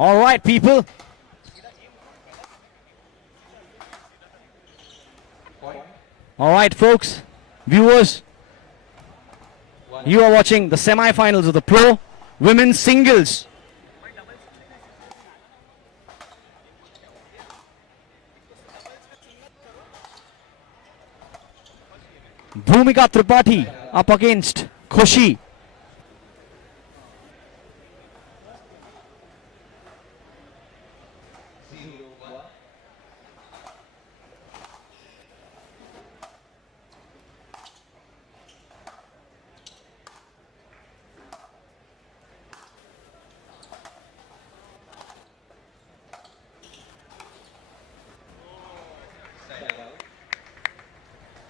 All right, people. All right, folks, viewers, you are watching the semi-finals of the Pro Women's Singles. Bhumika Tripathi up against Khushi.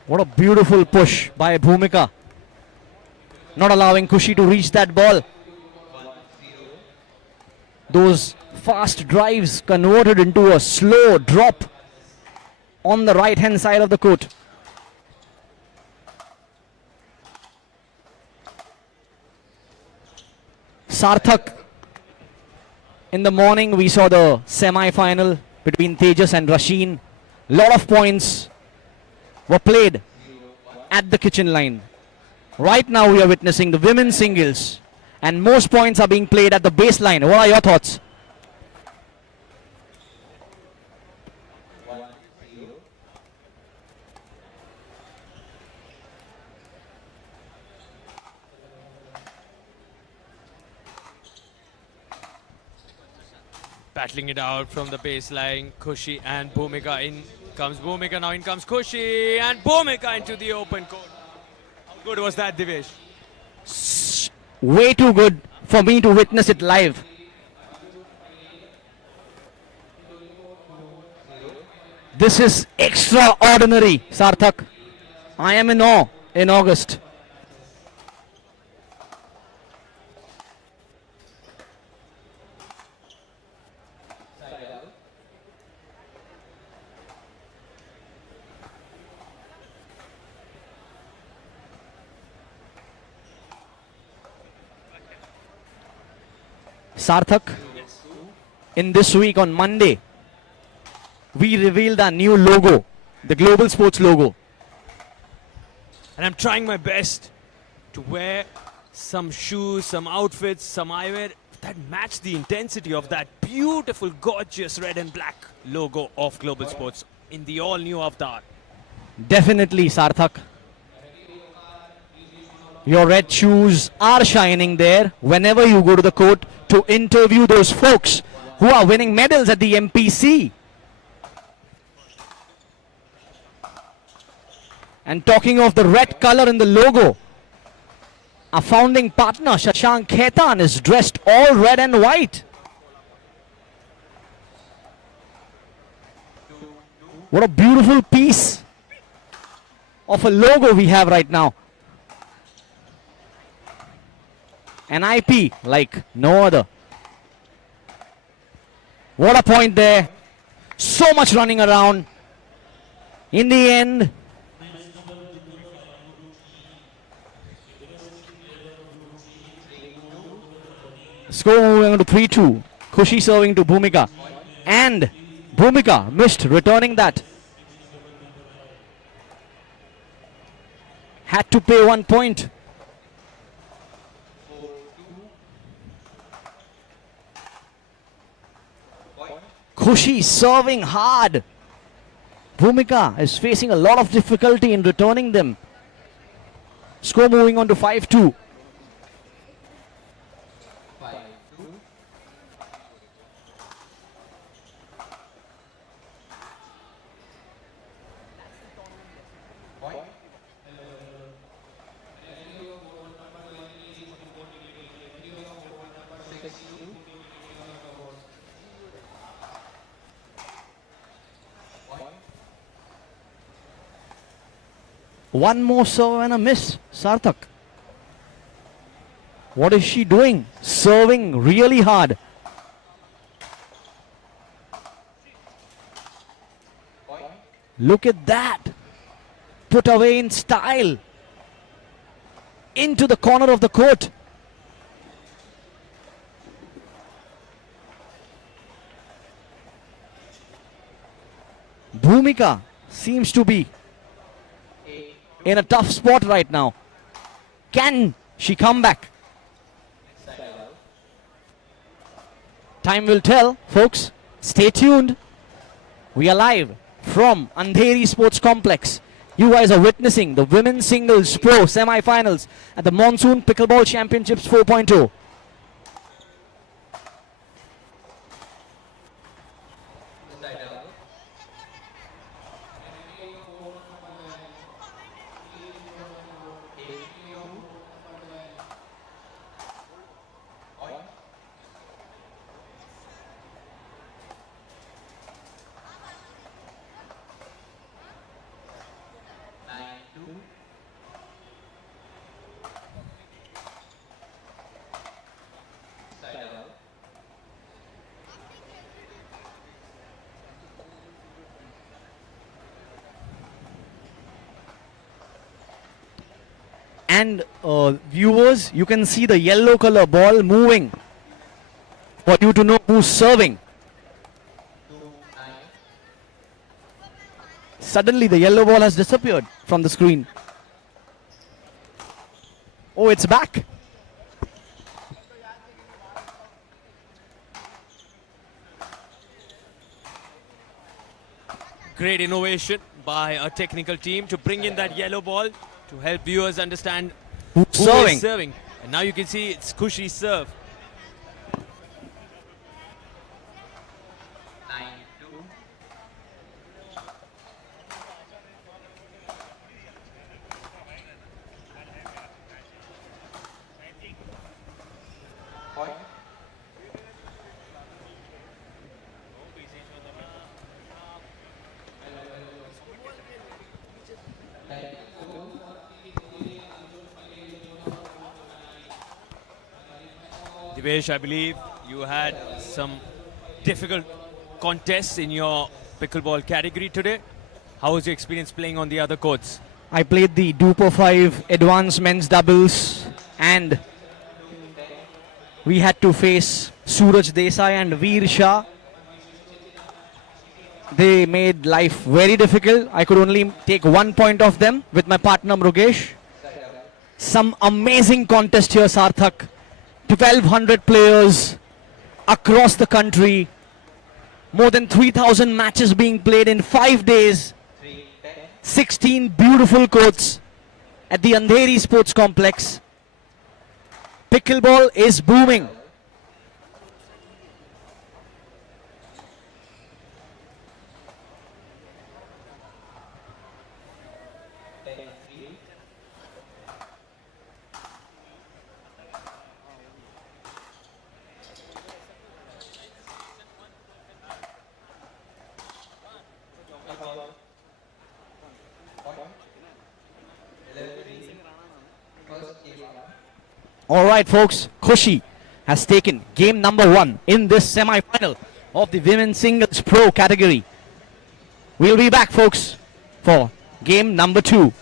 What a beautiful push by Bhumika. Not allowing Khushi to reach that ball. Those fast drives converted into a slow drop on the right hand side of the court. Sarthak. In the morning we saw the semi-final between Tejas and Rasheen. Lot of points were played at the kitchen line. Right now we are witnessing the women's singles and most points are being played at the baseline. What are your thoughts? Battling it out from the baseline, Khushi and Bhumika. In comes Bhumika, now in comes Khushi and Bhumika into the open court. How good was that, Divesh? Way too good for me to witness it live. This is extraordinary, Sarthak. I am in awe in August. Sarthak, in this week on Monday, we revealed our new logo, the Global Sports logo. And I'm trying my best to wear some shoes, some outfits, some eyewear that match the intensity of that beautiful, gorgeous red and black logo of Global Sports in the all-new avatar. Definitely, Sarthak. Your red shoes are shining there whenever you go to the court to interview those folks who are winning medals at the MPC. And talking of the red color in the logo, our founding partner Shashank Khaitan is dressed all red and white. What a beautiful piece of a logo we have right now. An IP like no other. What a point there. So much running around. In the end, score moving on to 3-2. Khushi serving to Bhumika. And Bhumika missed returning that. Had to pay 1 point. Khushi serving hard. Bhumika is facing a lot of difficulty in returning them. Score moving on to 5-2. One more serve and a miss, Sarthak. What is she doing? Serving really hard. Look at that. Put away in style. Into the corner of the court. Bhumika seems to be in a tough spot right now. Can she come back? Time will tell, folks. Stay tuned. We are live from Andheri Sports Complex. You guys are witnessing the Women's Singles Pro Semi-Finals at the Monsoon Pickleball Championships 4.0. And viewers, you can see the yellow color ball moving for you to know who's serving. Suddenly the yellow ball has disappeared from the screen. Oh, it's back. Great innovation by a technical team to bring in that yellow ball to help viewers understand who Serving. is serving. And now you can see it's Khushi's serve. Divesh, I believe you had some difficult contests in your pickleball category today. How was your experience playing on the other courts? I played the Duper 5 Advanced Men's Doubles and we had to face Suraj Desai and Veer Shah. They made life very difficult. I could only take 1 point off them with my partner Mrugesh. Some amazing contest here, Sarthak. 1,200 players across the country. More than 3,000 matches being played in 5 days. 16 beautiful courts at the Andheri Sports Complex. Pickleball is booming. All right, folks, Khushi has taken game number 1 in this semi-final of the Women's Singles Pro category. We'll be back, folks, for game number 2.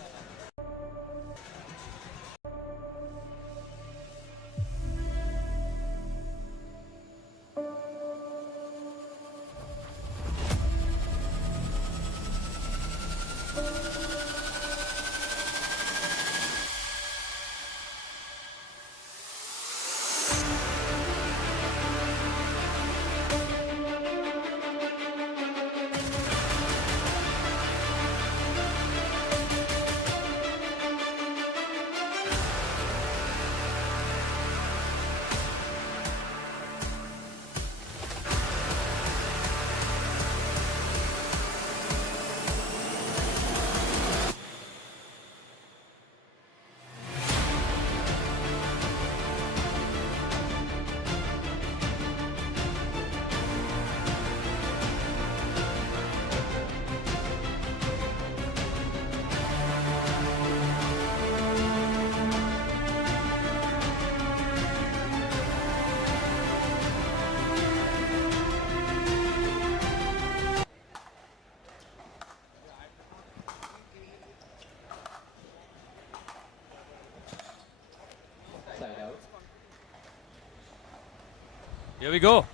Here we go.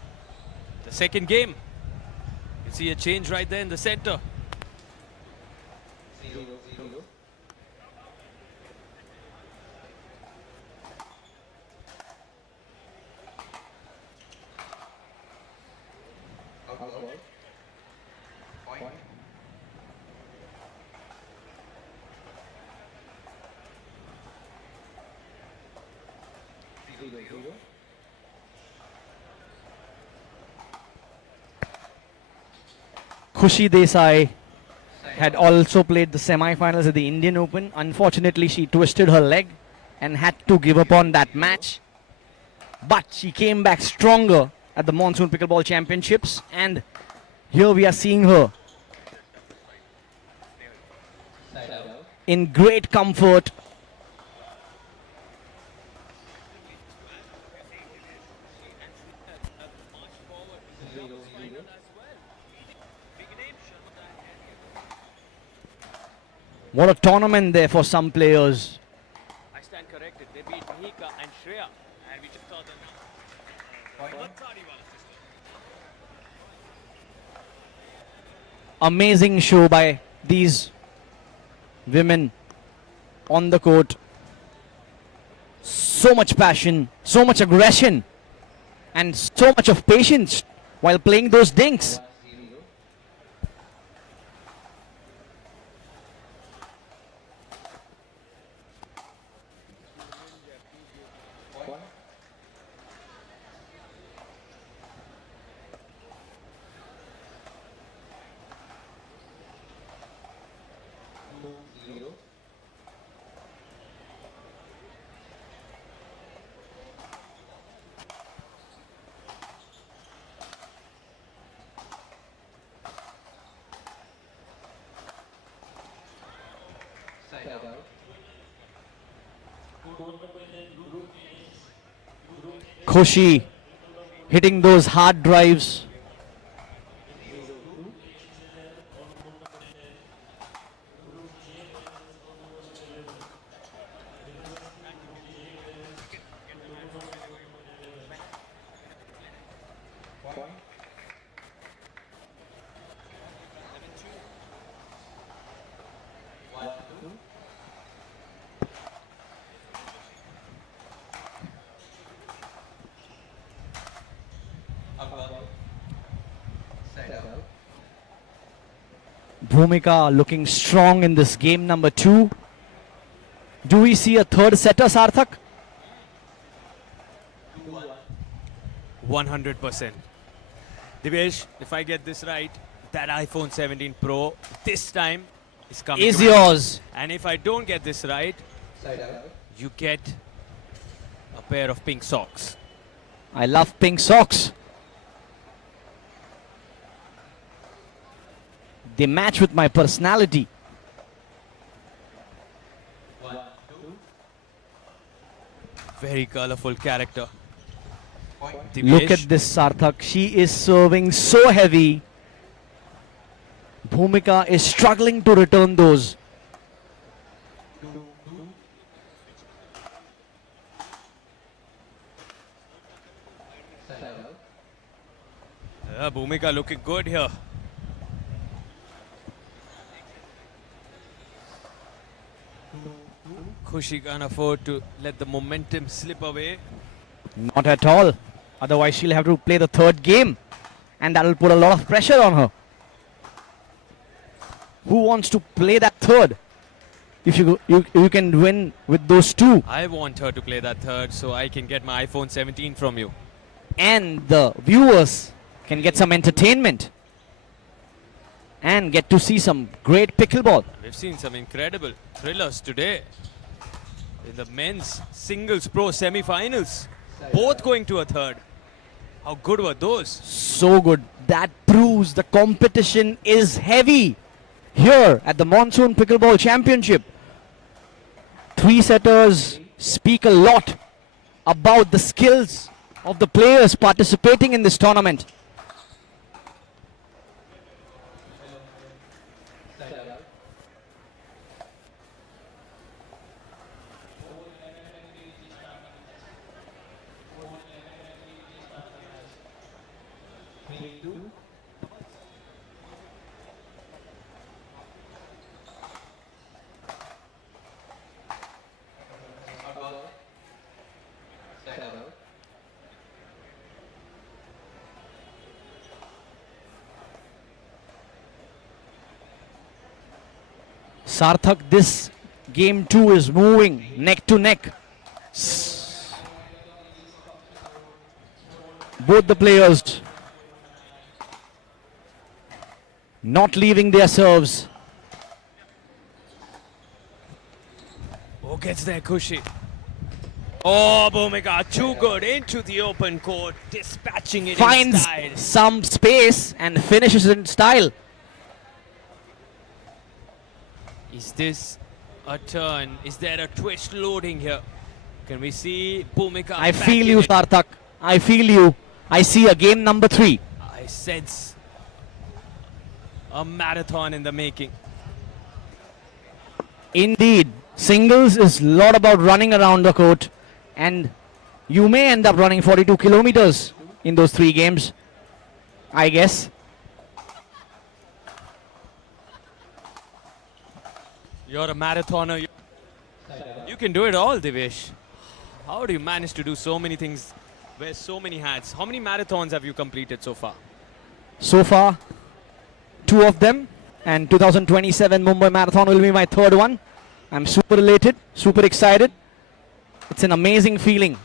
The second game. You see a change right there in the center. Khushi Desai had also played the semi-finals at the Indian Open. Unfortunately, she twisted her leg and had to give up on that match. But she came back stronger at the Monsoon Pickleball Championships, and here we are seeing her in great comfort. What a tournament there for some players. I stand corrected. They beat Mihika and Shreya. And we just saw them now. Amazing show by these women on the court. So much passion, so much aggression, and so much of patience while playing those dinks. Khushi hitting those hard drives. Bhumika looking strong in this game number 2. Do we see a third setter, Sarthak? 100%. Divesh, if I get this right, that iPhone 17 Pro this time is coming. Is to my yours. And if I don't get this right, you get a pair of pink socks. I love pink socks. They match with my personality. Very colorful character. Look at this, Sarthak. She is serving so heavy. Bhumika is struggling to return those. Bhumika looking good here. Khushi can't afford to let the momentum slip away. Not at all. Otherwise, she'll have to play the third game. And that'll put a lot of pressure on her. Who wants to play that third? If you can win with those two. I want her to play that third so I can get my iPhone 17 from you. And the viewers can get some entertainment. And get to see some great pickleball. We've seen some incredible thrillers today. In the men's singles pro semi-finals. Both going to a third. How good were those? So good. That proves the competition is heavy here at the Monsoon Pickleball Championship. Three setters speak a lot about the skills of the players participating in this tournament. Sarthak, this game too is moving neck to neck. Both the players not leaving their serves. Oh, gets there, Kushi. Oh, Bhumika, too good into the open court, dispatching it in Finds style. some space and finishes in style. Is this a turn? Is there a twist loading here? Can we see Bhumika? I back feel in you, it? Sarthak. I feel you. I see a game number 3. I sense a marathon in the making. Indeed, singles is a lot about running around the court, and you may end up running 42 kilometers in those 3 games, I guess. You're a marathoner. You can do it all, Divesh. How do you manage to do so many things, wear so many hats? How many marathons have you completed so far? So far, 2 of them, and 2027 Mumbai Marathon will be my 3rd one. I'm super elated, super excited. It's an amazing feeling.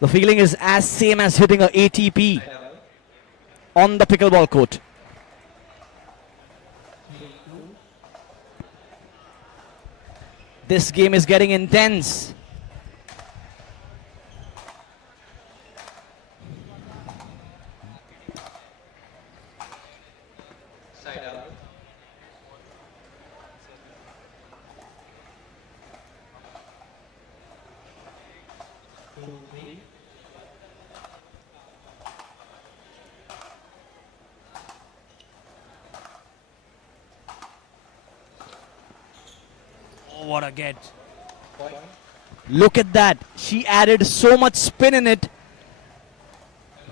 The feeling is as same as hitting a ATP on the pickleball court. This game is getting intense. Oh, what a get. Look at that. She added so much spin in it.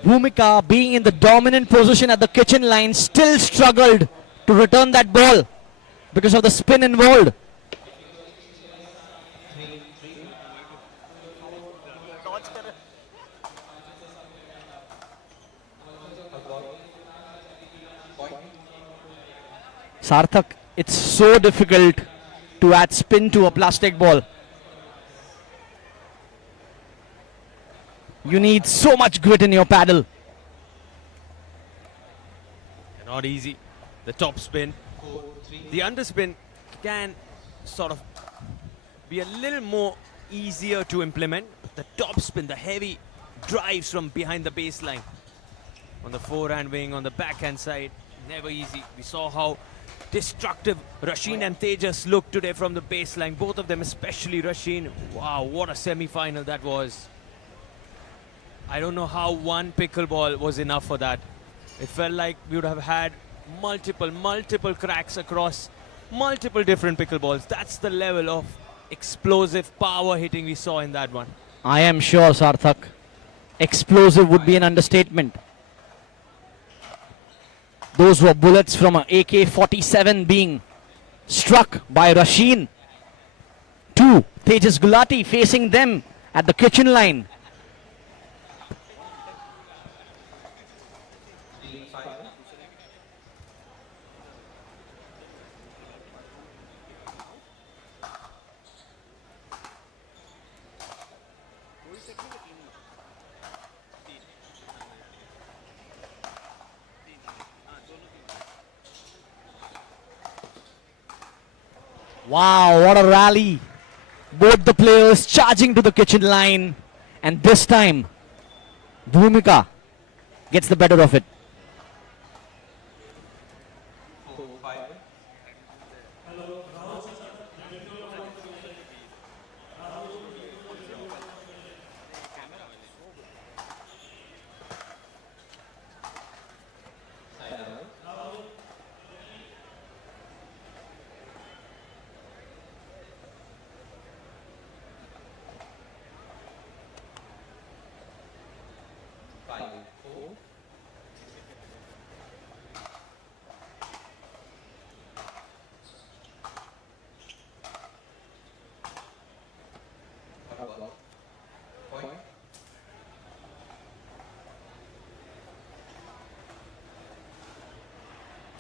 Bhumika, being in the dominant position at the kitchen line, still struggled to return that ball because of the spin involved. Sarthak, it's so difficult to add spin to a plastic ball. You need so much grit in your paddle. Not easy. The top spin. The underspin can sort of be a little more easier to implement. The top spin, the heavy drives from behind the baseline. On the forehand wing, on the backhand side, never easy. We saw how destructive Rasheen and Tejas looked today from the baseline. Both of them, especially Rasheen. Wow, what a semi-final that was. I don't know how one pickleball was enough for that. It felt like we would have had multiple cracks across multiple different pickleballs. That's the level of explosive power hitting we saw in that one. I am sure, Sarthak. Explosive would be an understatement. Those were bullets from an AK-47 being struck by Rasheen. 2, Tejas Gulati facing them at the kitchen line. Wow, what a rally. Both the players charging to the kitchen line. And this time, Bhumika gets the better of it.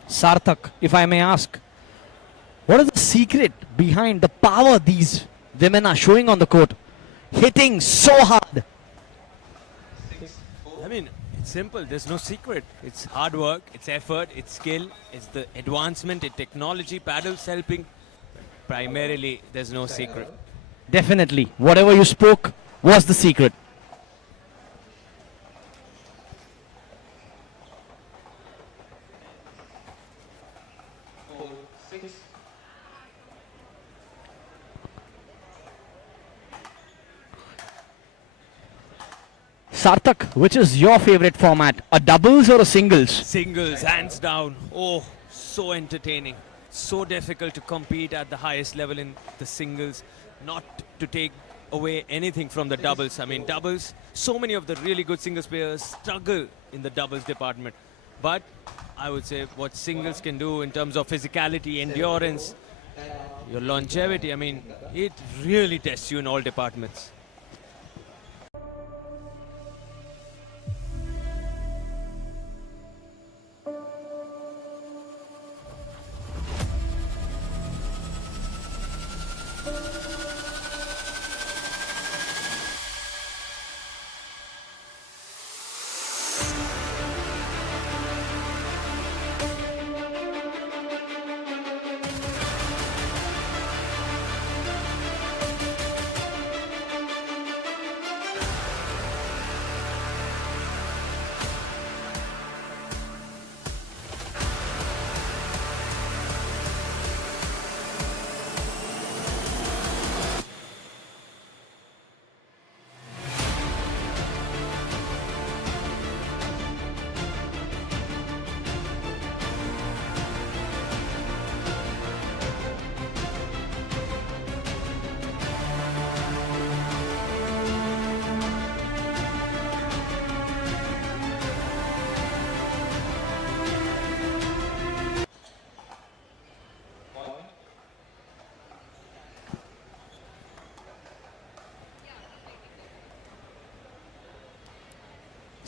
Sarthak, if I may ask, what is the secret behind the power these women are showing on the court? Hitting so hard. I mean, it's simple. There's no secret. It's hard work, it's effort, it's skill, it's the advancement in technology, paddles helping. Primarily, there's no secret. Definitely. Whatever you spoke was the secret. Sarthak, which is your favorite format? A doubles or a singles? Singles, hands down. Oh, so entertaining. So difficult to compete at the highest level in the singles. Not to take away anything from the doubles. I mean, doubles, so many of the really good singles players struggle in the doubles department. But I would say what singles can do in terms of physicality, endurance, your longevity, I mean, it really tests you in all departments.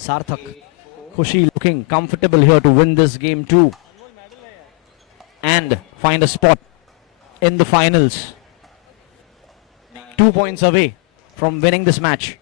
Sarthak, Khushi looking comfortable here to win this game too and find a spot in the finals. 2 points away from winning this match.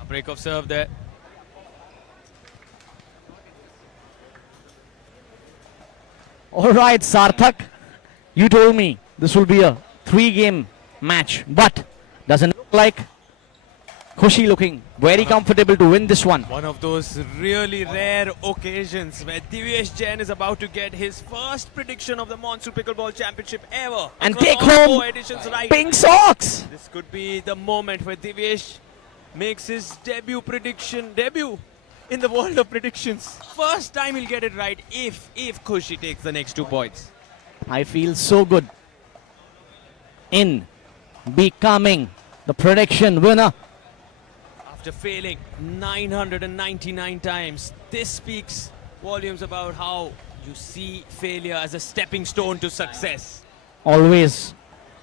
A break of serve there. All right, Sarthak, you told me this will be a 3-game match, but doesn't look like. Khushi looking very comfortable to win this one. One of those really rare occasions where Divyesh Jain is about to get his first prediction of the Monsoon Pickleball Championship ever. And Across take all home 4 editions, right. pink socks. This could be the moment where Divyesh makes his debut in the world of predictions. First time he'll get it right if Khushi takes the next 2 points. I feel so good in becoming the prediction winner. After failing 999 times, this speaks volumes about how you see failure as a stepping stone to success. Always.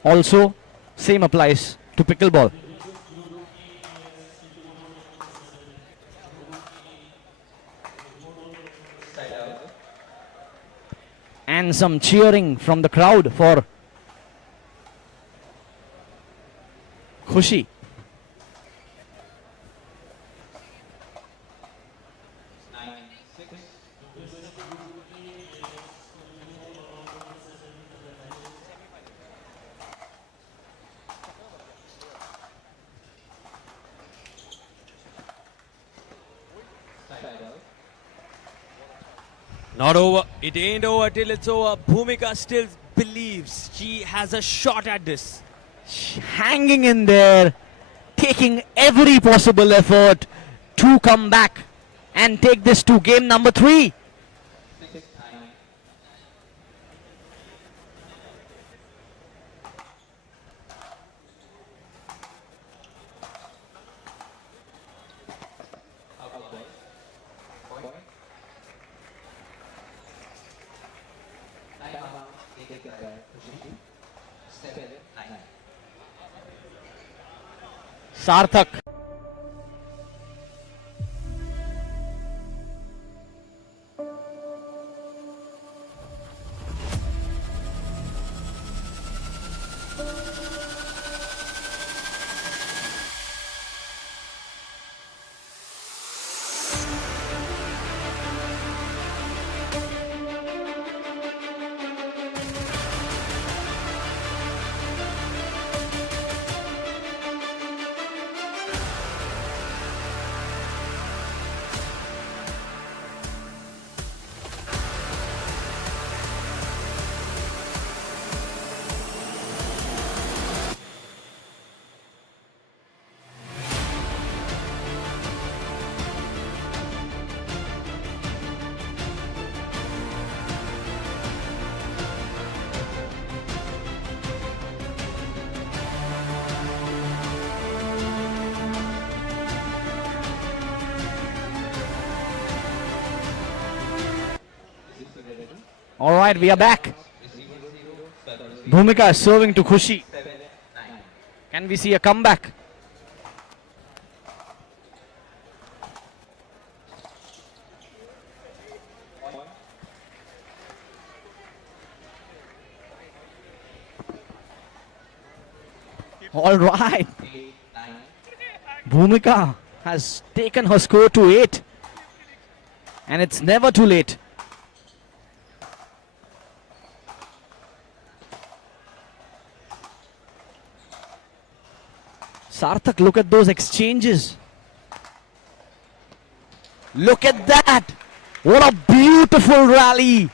Also, same applies to pickleball. And some cheering from the crowd for Khushi. Not over. It ain't over till it's over. Bhumika still believes she has a shot at this. Hanging in there, taking every possible effort to come back and take this to game number 3. Sarthak. All right, we are back. Bhumika is serving to Khushi. Can we see a comeback? All right. Bhumika has taken her score to 8. And it's never too late. Sarthak, look at those exchanges. Look at that. What a beautiful rally.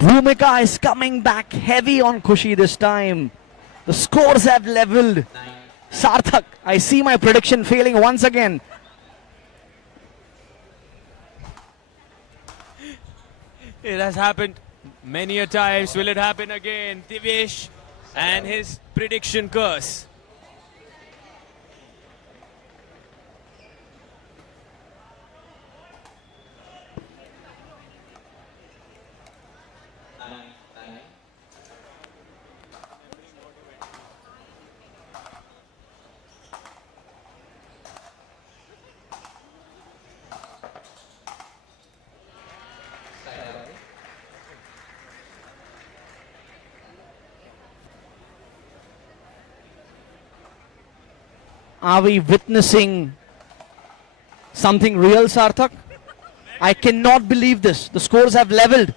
Bhumika is coming back heavy on Khushi this time. The scores have leveled. Sarthak, I see my prediction failing once again. It has happened many a times. Will it happen again? Divesh and his prediction curse. Are we witnessing something real, Sarthak? I cannot believe this. The scores have leveled.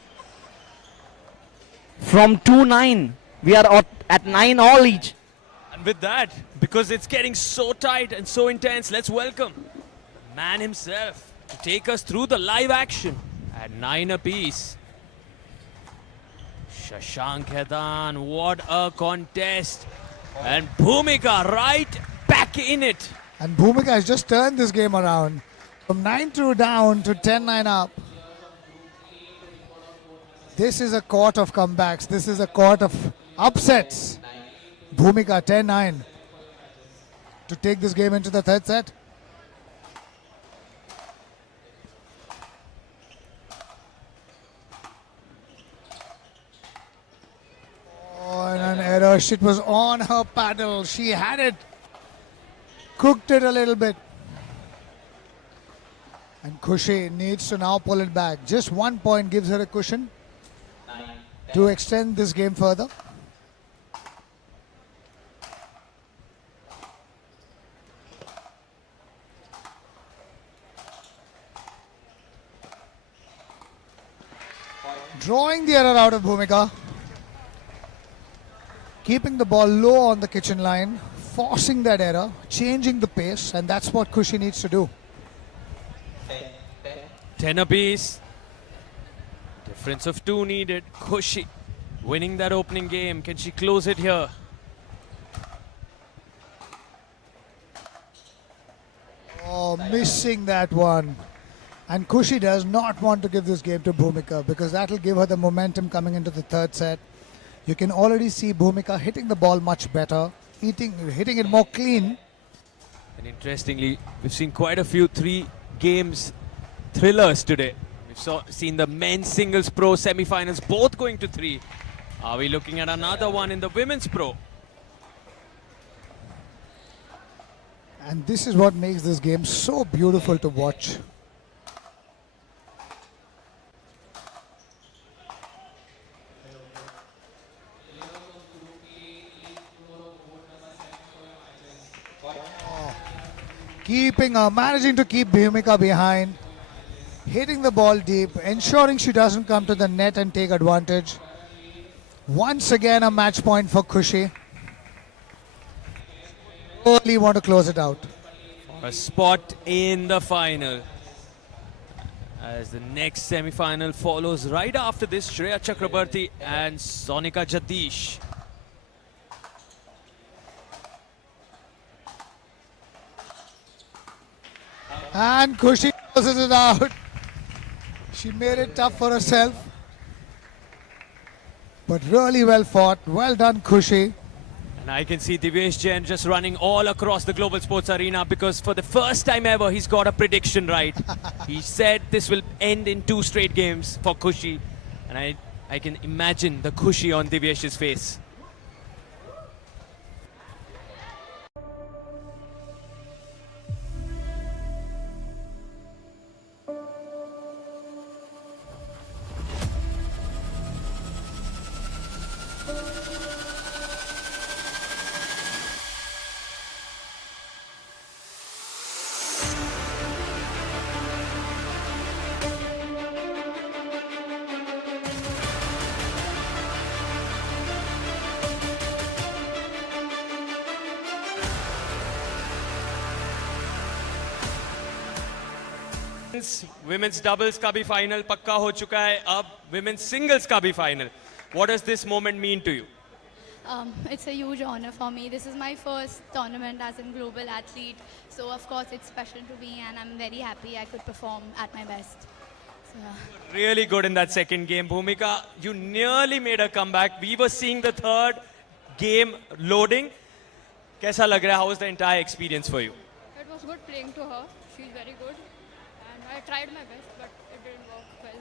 From 2-9, we are at 9 all each. And with that, because it's getting so tight and so intense, let's welcome the man himself to take us through the live action at 9 apiece. Shashank Hedan, what a contest. And Bhumika right back in it. And Bhumika has just turned this game around from 9-2 down to 10-9 up. This is a court of comebacks. This is a court of upsets. Bhumika 10-9 to take this game into the third set. Oh, and an error. It was on her paddle. She had it. Cooked it a little bit. And Khushi needs to now pull it back. Just 1 point gives her a cushion. to extend this game further. Drawing the error out of Bhumika. Keeping the ball low on the kitchen line, forcing that error, changing the pace, and that's what Khushi needs to do. 10 apiece. Difference of 2 needed. Khushi winning that opening game. Can she close it here? Oh, missing that one. And Khushi does not want to give this game to Bhumika because that will give her the momentum coming into the third set. You can already see Bhumika hitting the ball much better, hitting it more clean. And interestingly, we've seen quite a few 3 games thrillers today. We've seen the men's singles pro semi-finals both going to 3. Are we looking at another one in the women's pro? And this is what makes this game so beautiful to watch. Managing to keep Bhumika behind, hitting the ball deep, ensuring she doesn't come to the net and take advantage. Once again, a match point for Khushi. Really want to close it out. A spot in the final. As the next semi-final follows right after this, Shreya Chakrabarti and Sonika Jagdish. And Khushi closes it out. She made it tough for herself. But really well fought. Well done, Khushi. And I can see Divyesh Jain just running all across the global sports arena because for the first time ever, he's got a prediction right. He said this will end in 2 straight games for Khushi. And I can imagine the Khushi on Divyesh's face. Women's doubles का भी final पक्का हो चुका है. अब women's singles का भी final. What does this moment mean to you? It's a huge honor for me. This is my first tournament as a global athlete. So of course it's special to me and I'm very happy I could perform at my best. So, Really good in that second game. Bhumika, you nearly made a comeback. We were seeing the third game loading. कैसा लग रहा है? How was the entire experience for you? It was good playing to her. She's very good. And I tried my best, but it didn't work well.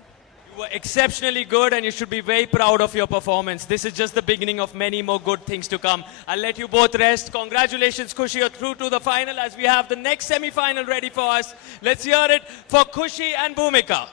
You were exceptionally good and you should be very proud of your performance. This is just the beginning of many more good things to come. I'll let you both rest. Congratulations, Khushi. You're through to the final as we have the next semi-final ready for us. Let's hear it for Khushi and Bhumika.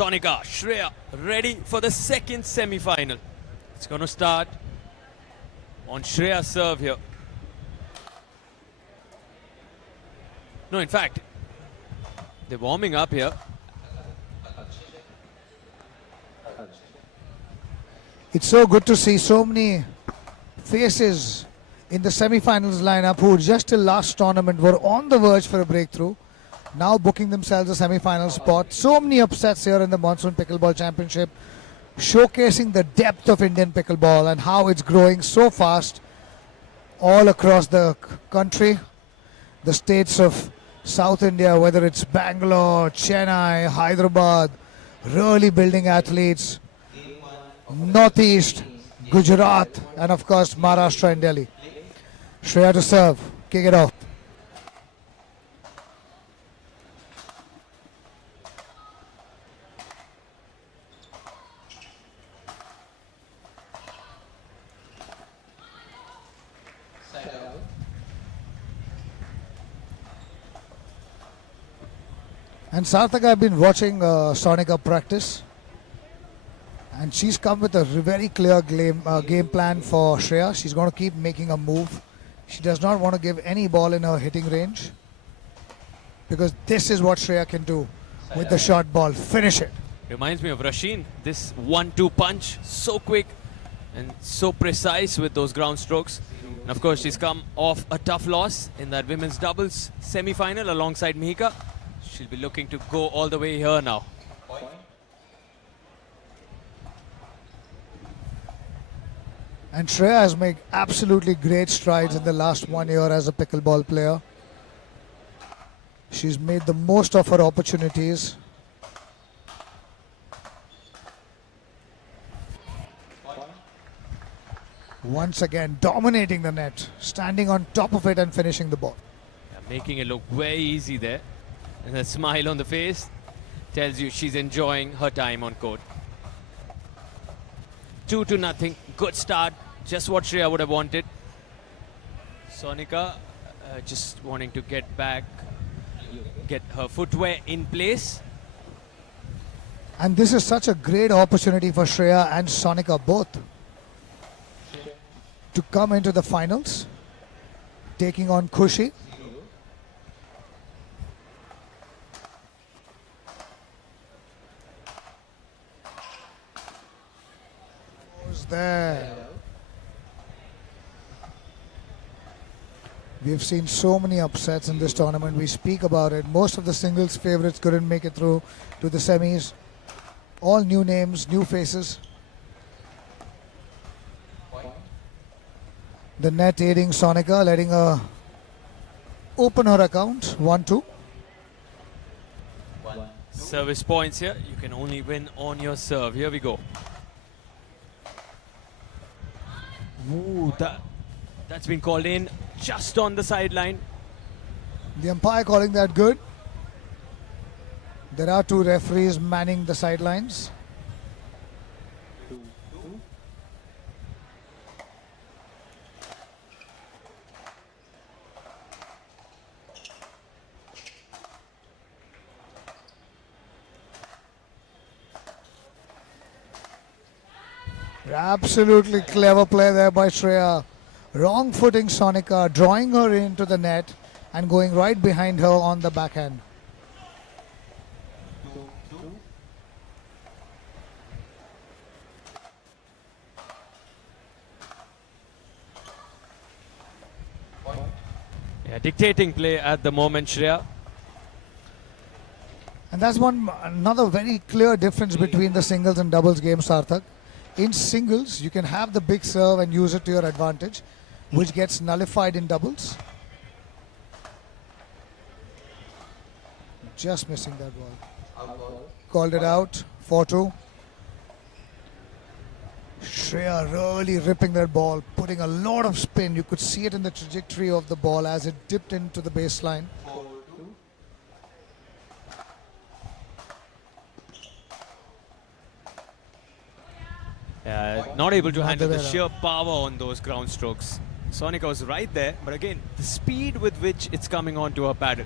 Sonika, Shreya, ready for the second semi-final. It's going to start on Shreya's serve here. No, in fact, they're warming up here. It's so good to see so many faces in the semi-finals lineup who just till last tournament were on the verge for a breakthrough, now booking themselves a semi-final spot. So many upsets here in the Monsoon Pickleball Championship, showcasing the depth of Indian pickleball and how it's growing so fast all across the country. The states of South India, whether it's Bangalore, Chennai, Hyderabad, really building athletes. Northeast, Gujarat, and of course Maharashtra and Delhi. Shreya to serve, kick it off. And Sarthak, I've been watching Sonika practice, and she's come with a very clear game plan for Shreya. She's going to keep making a move. She does not want to give any ball in her hitting range, because this is what Shreya can do with the short ball. Finish it. Reminds me of Rasheen. This 1-2 punch, so quick and so precise with those ground strokes. And of course, she's come off a tough loss in that women's doubles semi-final alongside Mihika. She'll be looking to go all the way here now. And Shreya has made absolutely great strides in the last 1 year as a pickleball player. She's made the most of her opportunities. Once again, dominating the net, standing on top of it and finishing the ball. Yeah, making it look very easy there. And a smile on the face tells you she's enjoying her time on court. 2-0. Good start. Just what Shreya would have wanted. Sonika just wanting to get back, get her footwear in place. And this is such a great opportunity for Shreya and Sonika both to come into the finals, taking on Khushi. There. We've seen so many upsets in this tournament. We speak about it. Most of the singles favorites couldn't make it through to the semis. All new names, new faces. The net aiding Sonika, letting her open her account. 1-2. Service points here. You can only win on your serve. Here we go. Ooh, that's been called in just on the sideline. The umpire calling that good. There are two referees manning the sidelines. Absolutely clever play there by Shreya. Wrong footing Sonika, drawing her into the net and going right behind her on the backhand. Yeah, dictating play at the moment, Shreya. And that's another very clear difference between the singles and doubles game, Sarthak. In singles, you can have the big serve and use it to your advantage, which gets nullified in doubles. Just missing that ball. Called it out, 4-2. Shreya really ripping that ball, putting a lot of spin. You could see it in the trajectory of the ball as it dipped into the baseline. Not able to handle the sheer power on those ground strokes. Sonika was right there, but again, the speed with which it's coming onto her paddle.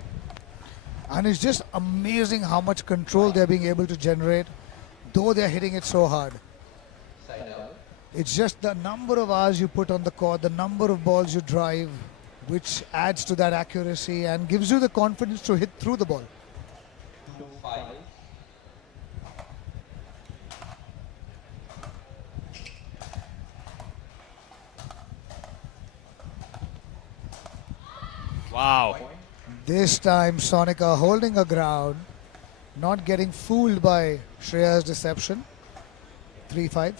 And it's just amazing how much control they're being able to generate though they're hitting it so hard. It's just the number of hours you put on the court, the number of balls you drive, which adds to that accuracy and gives you the confidence to hit through the ball. Wow. This time Sonika holding her ground, not getting fooled by Shreya's deception. 3-5.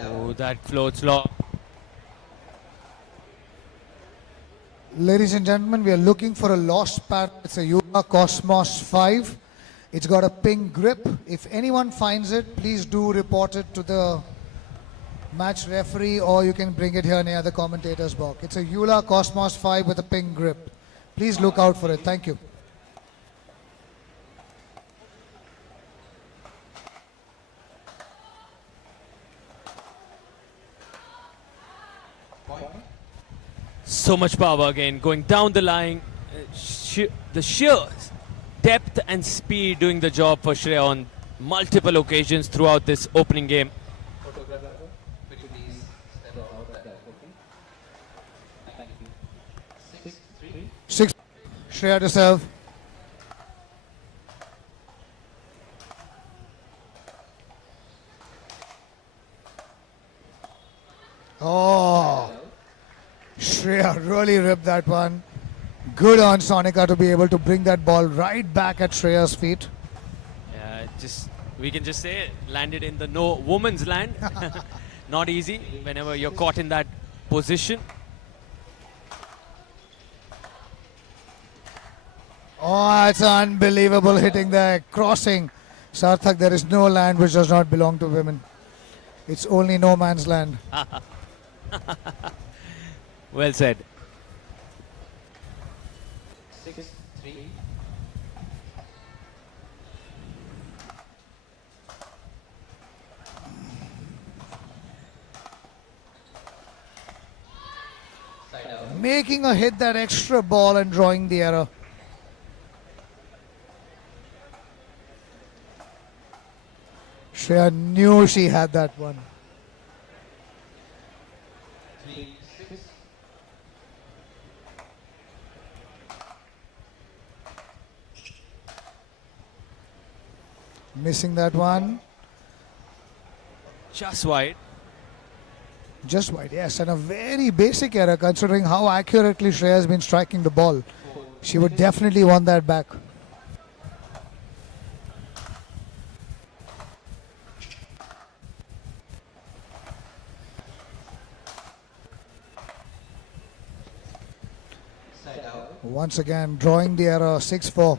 Oh, that floats long. Ladies and gentlemen, we are looking for a lost pattern. It's a Yuva Cosmos 5. It's got a pink grip. If anyone finds it, please do report it to the match referee, or you can bring it here near the commentator's box. It's a Eula Cosmos 5 with a pink grip. Please look out for it. Thank you. So much power again, going down the line. The sheer depth and speed doing the job for Shreya on multiple occasions throughout this opening game. Six. Shreya to serve. Oh, Shreya really ripped that one. Good on Sonika to be able to bring that ball right back at Shreya's feet. Yeah, we can just say it landed in the no woman's land. Not easy whenever you're caught in that position. Oh, it's unbelievable hitting there, crossing. Sarthak, there is no land which does not belong to women. It's only no man's land. Well said. 6-3. Making her hit that extra ball and drawing the error. Shreya knew she had that one. 3-6. Missing that one. Just wide. Just wide, yes. And a very basic error considering how accurately Shreya has been striking the ball. She would definitely want that back. Side out. Once again, drawing the error, 6-4.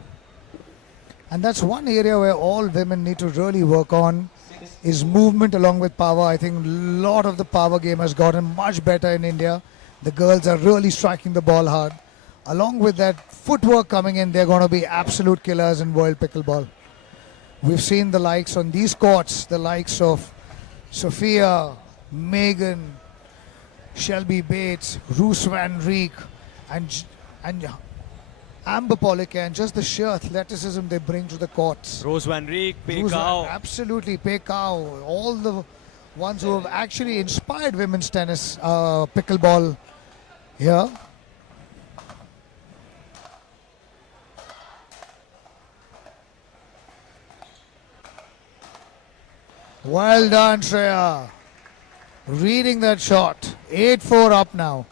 And that's one area where all women need to really work on is movement along with power. I think a lot of the power game has gotten much better in India. The girls are really striking the ball hard. Along with that footwork coming in, they're going to be absolute killers in world pickleball. We've seen the likes on these courts, the likes of Sophia, Megan, Shelby Bates, Roos van Rijk, and Amber Pollock, and just the sheer athleticism they bring to the courts. Rose Van Rijk, Roos Pekau. Absolutely, Pekau, all the ones who have actually inspired women's tennis, pickleball here. Well done, Shreya. Reading that shot. 8-4 up now.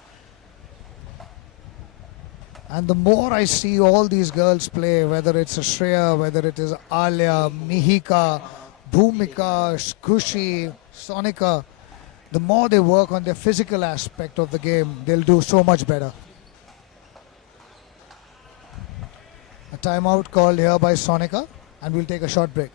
And the more I see all these girls play, whether it's a Shreya, whether it is Alia, Mihika, Bhumika, Kushi, Sonika, the more they work on their physical aspect of the game, they'll do so much better. A timeout called here by Sonika, and we'll take a short break.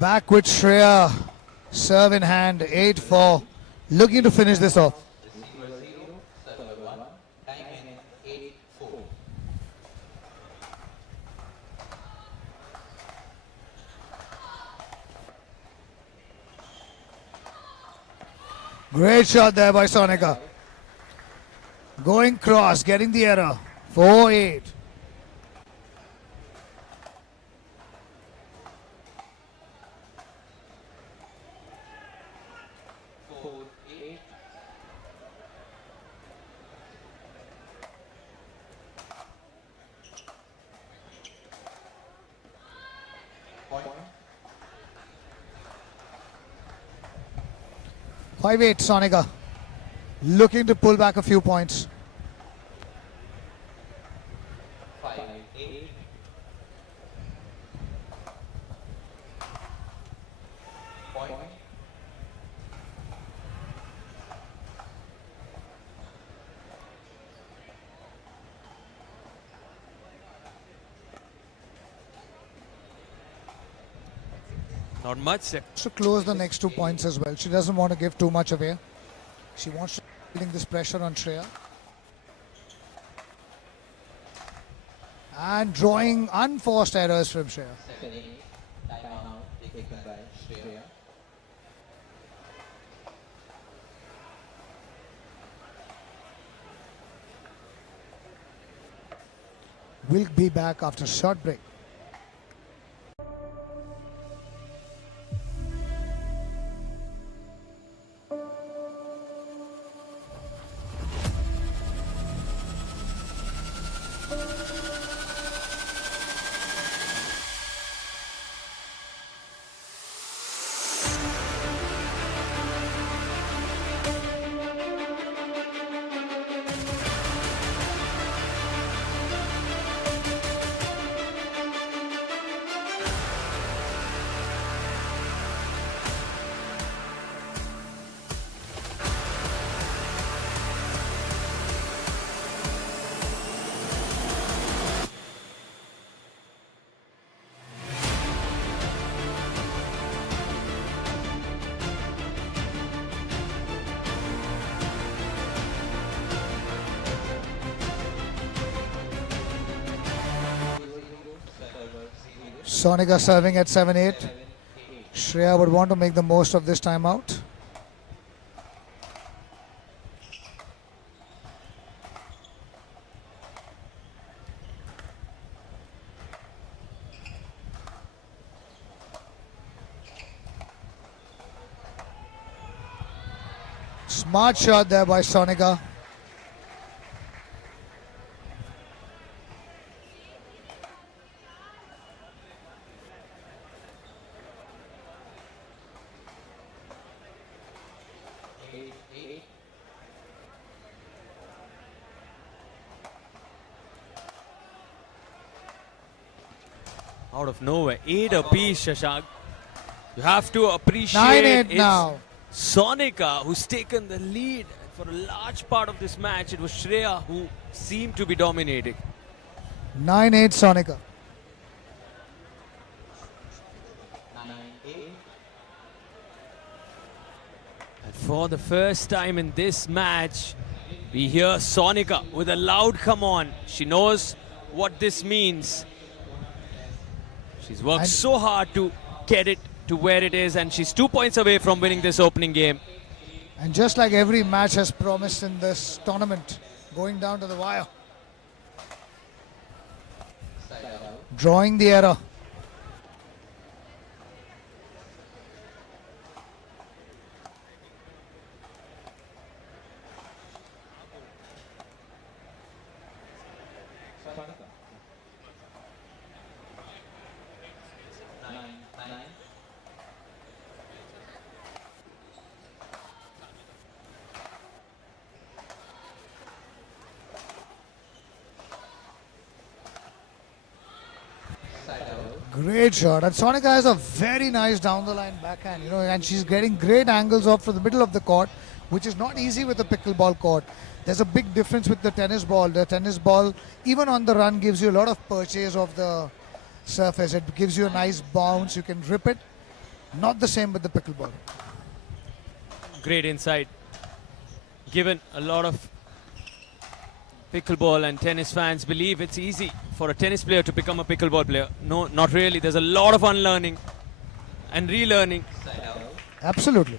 Back with Shreya. Serve in hand, 8-4. Looking to finish this off. Receiver 0, server 1. Time in 8-4. Great shot there by Sonika. Going cross, getting the error. 4-8. Point. 5-8 Sonika. Looking to pull back a few points. 5-8. Point. Not much. To close the next 2 points as well. She doesn't want to give too much away. She wants to putting this pressure on Shreya. And drawing unforced errors from Shreya. 7-8. Timeout taken by Shreya. We'll be back after a short break. Sonika serving at 7-8. Shreya would want to make the most of this timeout. Smart shot there by Sonika. Out of nowhere. 8 apiece, Shashank. You have to appreciate 9-8 it's now. Sonika who's taken the lead. For a large part of this match, it was Shreya who seemed to be dominating. 9-8 Sonika. 9-8. And for the first time in this match, we hear Sonika with a loud come on. She knows what this means. She's worked And- so hard to get it to where it is, and she's 2 points away from winning this opening game. And just like every match has promised in this tournament, going down to the wire. Side out. Drawing the error. Sonika. 9-9. Side out. Great shot. And Sonika has a very nice down the line backhand, and she's getting great angles off from the middle of the court, which is not easy with the pickleball court. There's a big difference with the tennis ball. The tennis ball, even on the run, gives you a lot of purchase of the surface. It gives you a nice bounce. You can rip it. Not the same with the pickleball. Great insight. Given a lot of pickleball and tennis fans believe it's easy for a tennis player to become a pickleball player. No, not really. There's a lot of unlearning and relearning. Absolutely.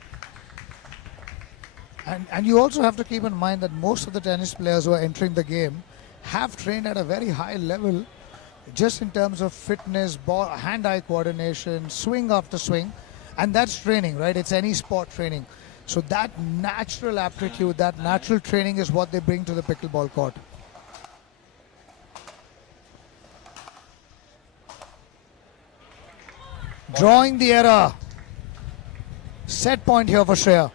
And you also have to keep in mind that most of the tennis players who are entering the game have trained at a very high level, just in terms of fitness, ball, hand-eye coordination, swing after swing, and that's training, right? It's any sport training. So that natural aptitude, that natural training is what they bring to the pickleball court. Drawing the error. Set point here for Shreya.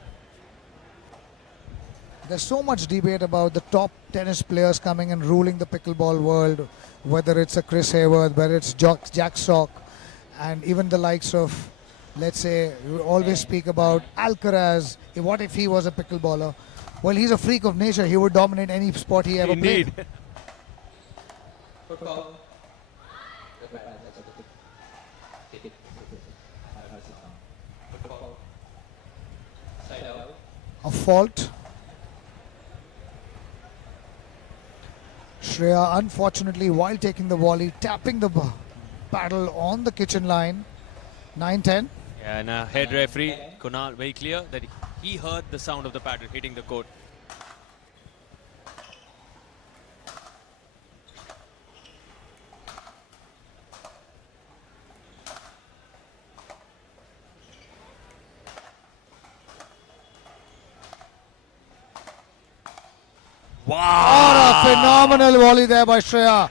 There's so much debate about the top tennis players coming and ruling the pickleball world, whether it's a Chris Hayward, whether it's Jack Sock, and even the likes of, let's say, you always speak about Alcaraz. What if he was a pickleballer? Well, he's a freak of nature. He would dominate any sport he ever Indeed. played. A fault. Shreya, unfortunately, while taking the volley, tapping the paddle on the kitchen line. 9-10. Yeah, and head referee Kunal very clear that he heard the sound of the paddle hitting the court. Wow! What a phenomenal volley there by Shreya.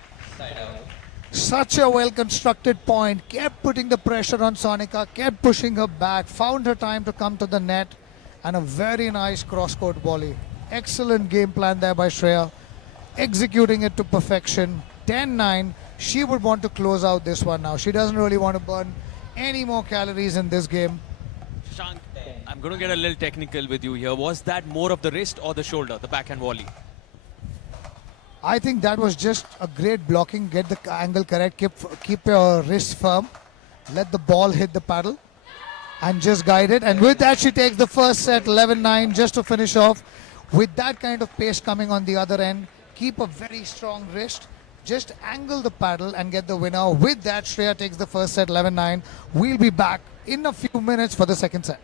Such a well-constructed point. Kept putting the pressure on Sonika, kept pushing her back, found her time to come to the net, and a very nice cross-court volley. Excellent game plan there by Shreya. Executing it to perfection. 10-9. She would want to close out this one now. She doesn't really want to burn any more calories in this game. Shank, I'm going to get a little technical with you here. Was that more of the wrist or the shoulder, the backhand volley? I think that was just a great blocking. Get the angle correct. Keep your wrist firm. Let the ball hit the paddle and just guide it. And with that, she takes the first set 11-9 just to finish off. With that kind of pace coming on the other end, keep a very strong wrist. Just angle the paddle and get the winner. With that, Shreya takes the first set 11-9. We'll be back in a few minutes for the second set.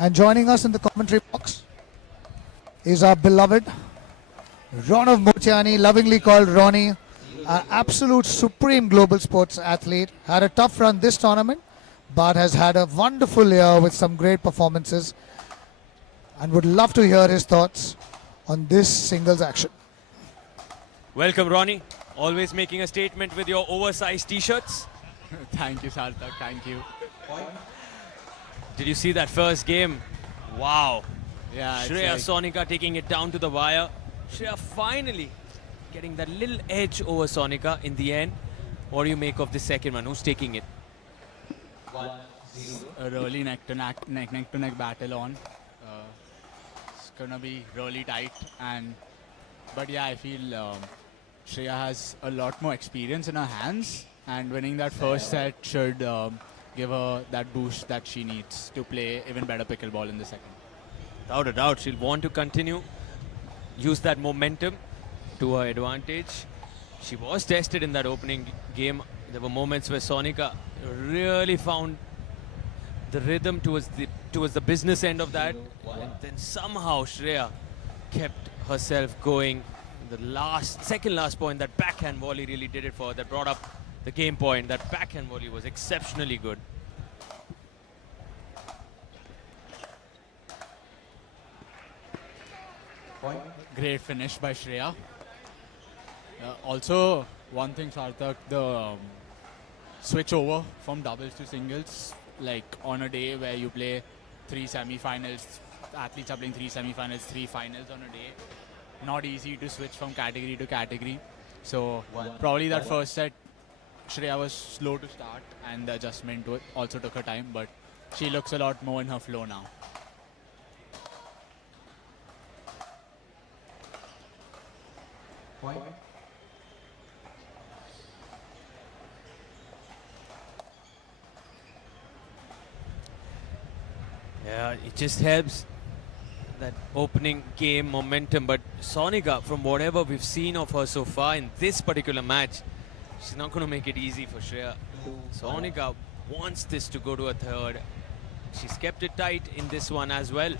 And joining us in the commentary box is our beloved Ronav Motiani, lovingly called Ronnie, an absolute supreme global sports athlete. Had a tough run this tournament, but has had a wonderful year with some great performances. and would love to hear his thoughts on this singles action. Welcome, Ronnie. Always making a statement with your oversized t-shirts. Thank you, Sarthak. Thank you. Did you see that first game? Wow. Yeah, it's Shreya like- Sonika taking it down to the wire. Shreya finally getting that little edge over Sonika in the end. What do you make of the second one? Who's taking it? a really neck to neck battle on. It's gonna be really tight, but yeah, I feel Shreya has a lot more experience in her hands, and winning that first set should give her that boost that she needs to play even better pickleball in the second. Without a doubt, she'll want to continue, use that momentum to her advantage. She was tested in that opening game. There were moments where Sonika really found the rhythm towards the business end of that, and then somehow Shreya kept herself going. The second last point, that backhand volley really did it for her. That brought up the game point. That backhand volley was exceptionally good. Great finish by Shreya. Also, one thing, Sarthak, the switch over from doubles to singles, like on a day where you play 3 semi-finals, athletes are playing 3 semi-finals, 3 finals on a day. Not easy to switch from category to category. So probably that first set, Shreya was slow to start, and the adjustment to it also took her time, but she looks a lot more in her flow now. Yeah, it just helps that opening game momentum. But Sonika, from whatever we've seen of her so far in this particular match, she's not going to make it easy for Shreya. Sonika wants this to go to a third. She's kept it tight in this one as well.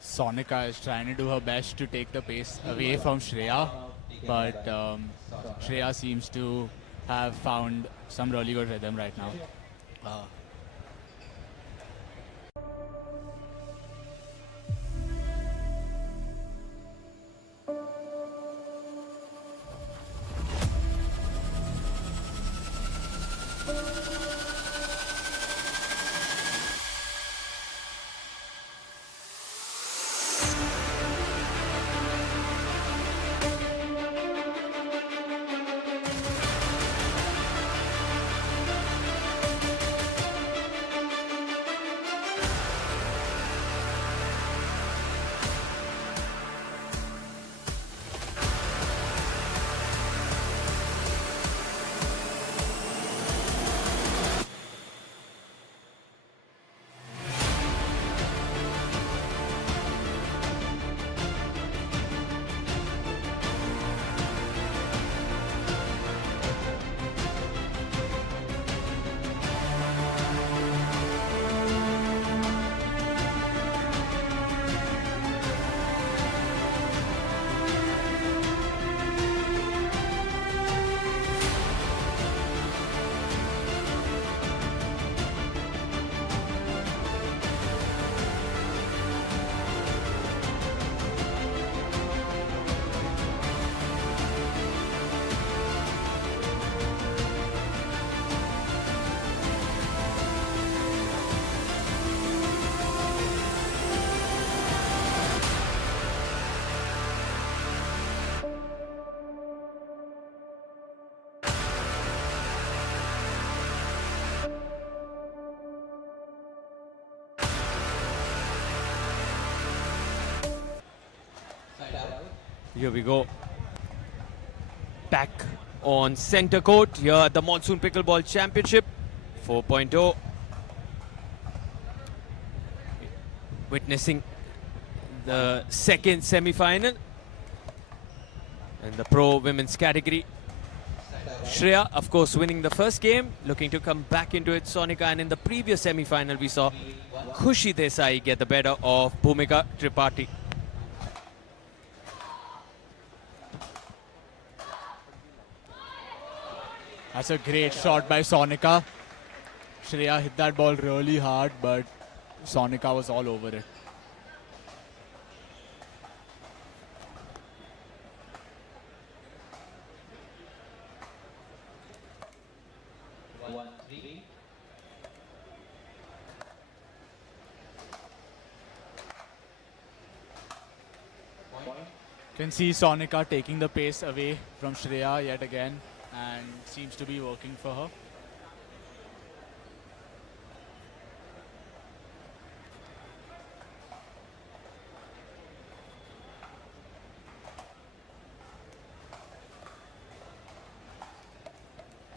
Sonika is trying to do her best to take the pace away from Shreya, but Shreya seems to have found some really good rhythm right now. Here we go. Back on center court here at the Monsoon Pickleball Championship 4.0. Witnessing the second semi-final in the pro women's category. Shreya, of course, winning the first game, looking to come back into it. Sonika, and in the previous semi-final we saw Khushi Desai get the better of Bhumika Tripathi. That's a great shot by Sonika. Shreya hit that ball really hard, but Sonika was all over it. One, three. Point. Can see Sonika taking the pace away from Shreya yet again, and seems to be working for her.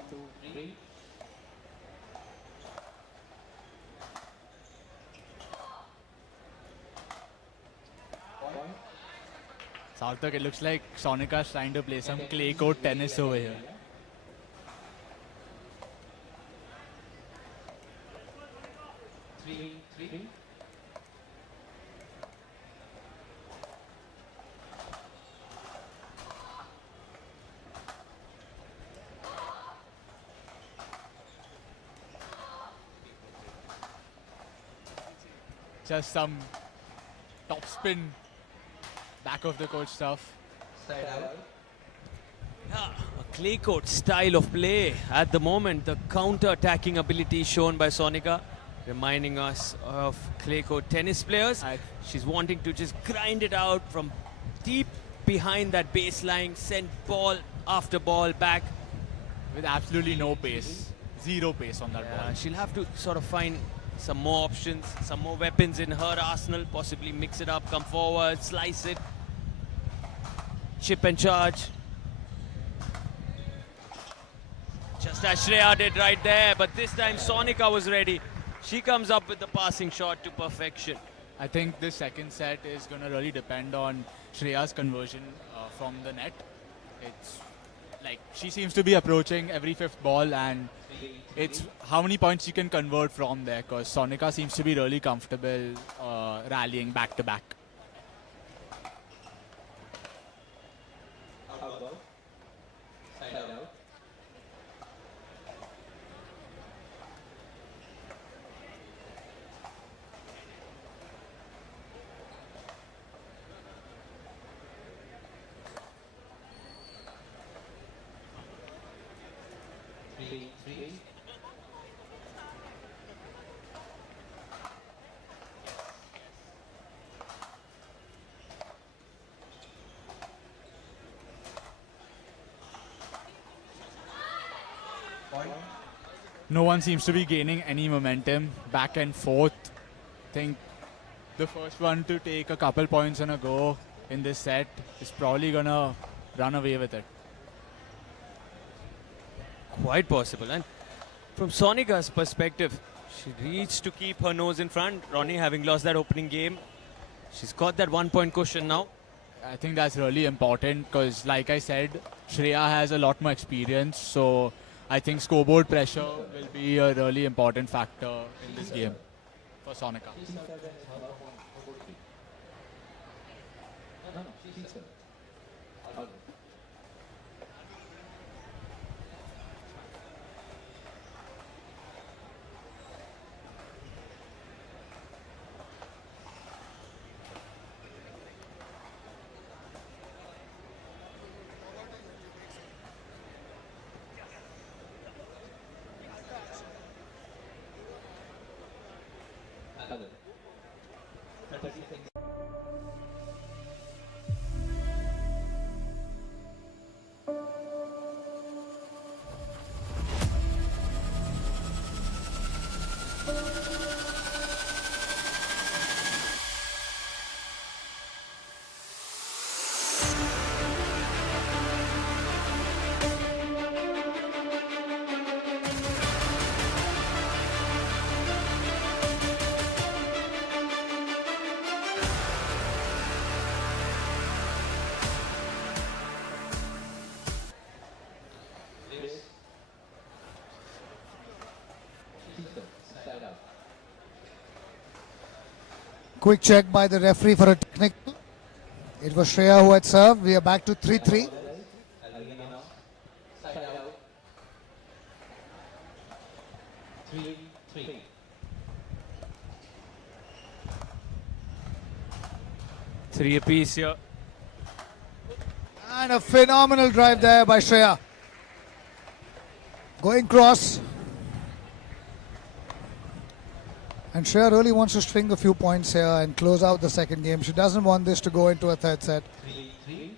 Two, three. Point. Sarthak, it looks like Sonika's trying to play some clay court tennis over here. Three, three. Just some top spin, back of the court stuff. Side out. A clay court style of play at the moment. The counter-attacking ability shown by Sonika, reminding us of clay court tennis players. She's wanting to just grind it out from deep behind that baseline, send ball after ball back. With absolutely no pace. Zero pace on that ball. She'll have to sort of find some more options, some more weapons in her arsenal, possibly mix it up, come forward, slice it, chip and charge. Just as Shreya did right there, but this time Sonika was ready. She comes up with the passing shot to perfection. I think this second set is going to really depend on Shreya's conversion from the net. It's like she seems to be approaching every fifth ball, and it's how many points you can convert from there, because Sonika seems to be really comfortable rallying back to back. Out ball. Side out. Three, three. Point. No one seems to be gaining any momentum back and forth. I think the first one to take a couple points on a go in this set is probably going to run away with it. Quite possible. And from Sonika's perspective, she needs to keep her nose in front. Ronnie, having lost that opening game, she's got that 1 point cushion now. I think that's really important because, like I said, Shreya has a lot more experience. So I think scoreboard pressure will be a really important factor in this game for Sonika. Quick check by the referee for a technical. It was Shreya who had served. We are back to 3-3. 3-3. Three apiece here. And a phenomenal drive there by Shreya. Going cross. And Shreya really wants to string a few points here and close out the second game. She doesn't want this to go into a third set. 3-3.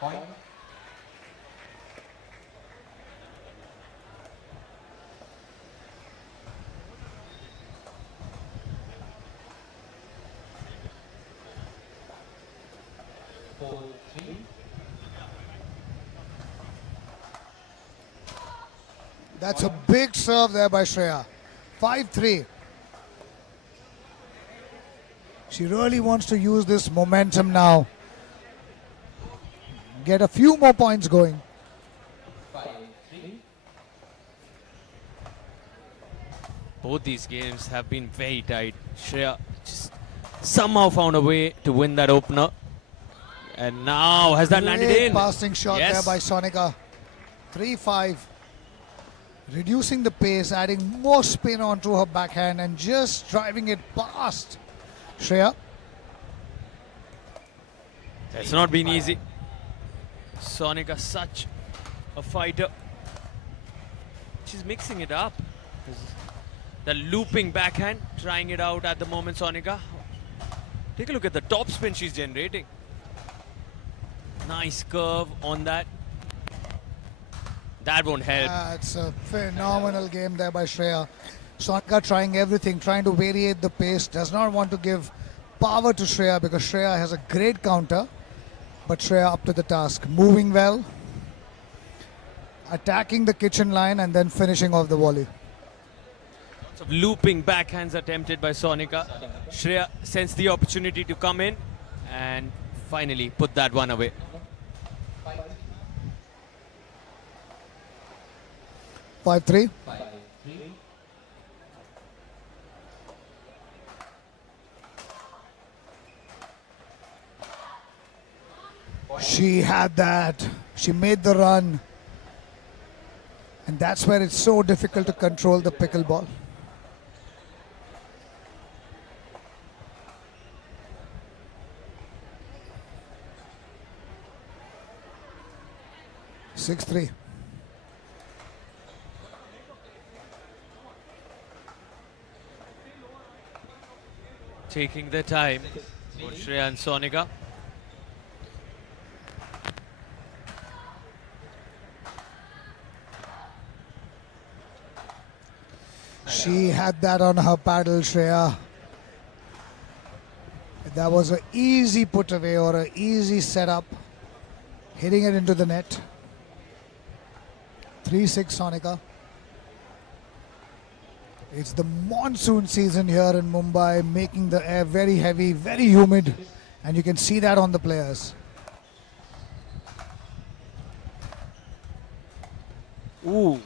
Point. Four, three. That's a big serve there by Shreya. 5-3. She really wants to use this momentum now. Get a few more points going. 5-3. Both these games have been very tight. Shreya just somehow found a way to win that opener. And now has that landed Great in? passing shot Yes. there by Sonika. 3-5. Reducing the pace, adding more spin onto her backhand and just driving it past Shreya. It's not been easy. Sonika, such a fighter. She's mixing it up. The looping backhand, trying it out at the moment, Sonika. Take a look at the top spin she's generating. Nice curve on that. That won't help. That's a phenomenal game there by Shreya. Sonika trying everything, trying to variate the pace, does not want to give power to Shreya because Shreya has a great counter. But Shreya up to the task, moving well, attacking the kitchen line and then finishing off the volley. Lots of looping backhands attempted by Sonika. Shreya sensed the opportunity to come in and finally put that one away. 5-3. 5-3. She had that. She made the run. And that's where it's so difficult to control the pickleball. Six, 3. Taking their time, both Shreya and Sonika. She had that on her paddle, Shreya. That was an easy put away or an easy setup. Hitting it into the net. 3-6 Sonika. It's the monsoon season here in Mumbai, making the air very heavy, very humid. And you can see that on the players. Ooh.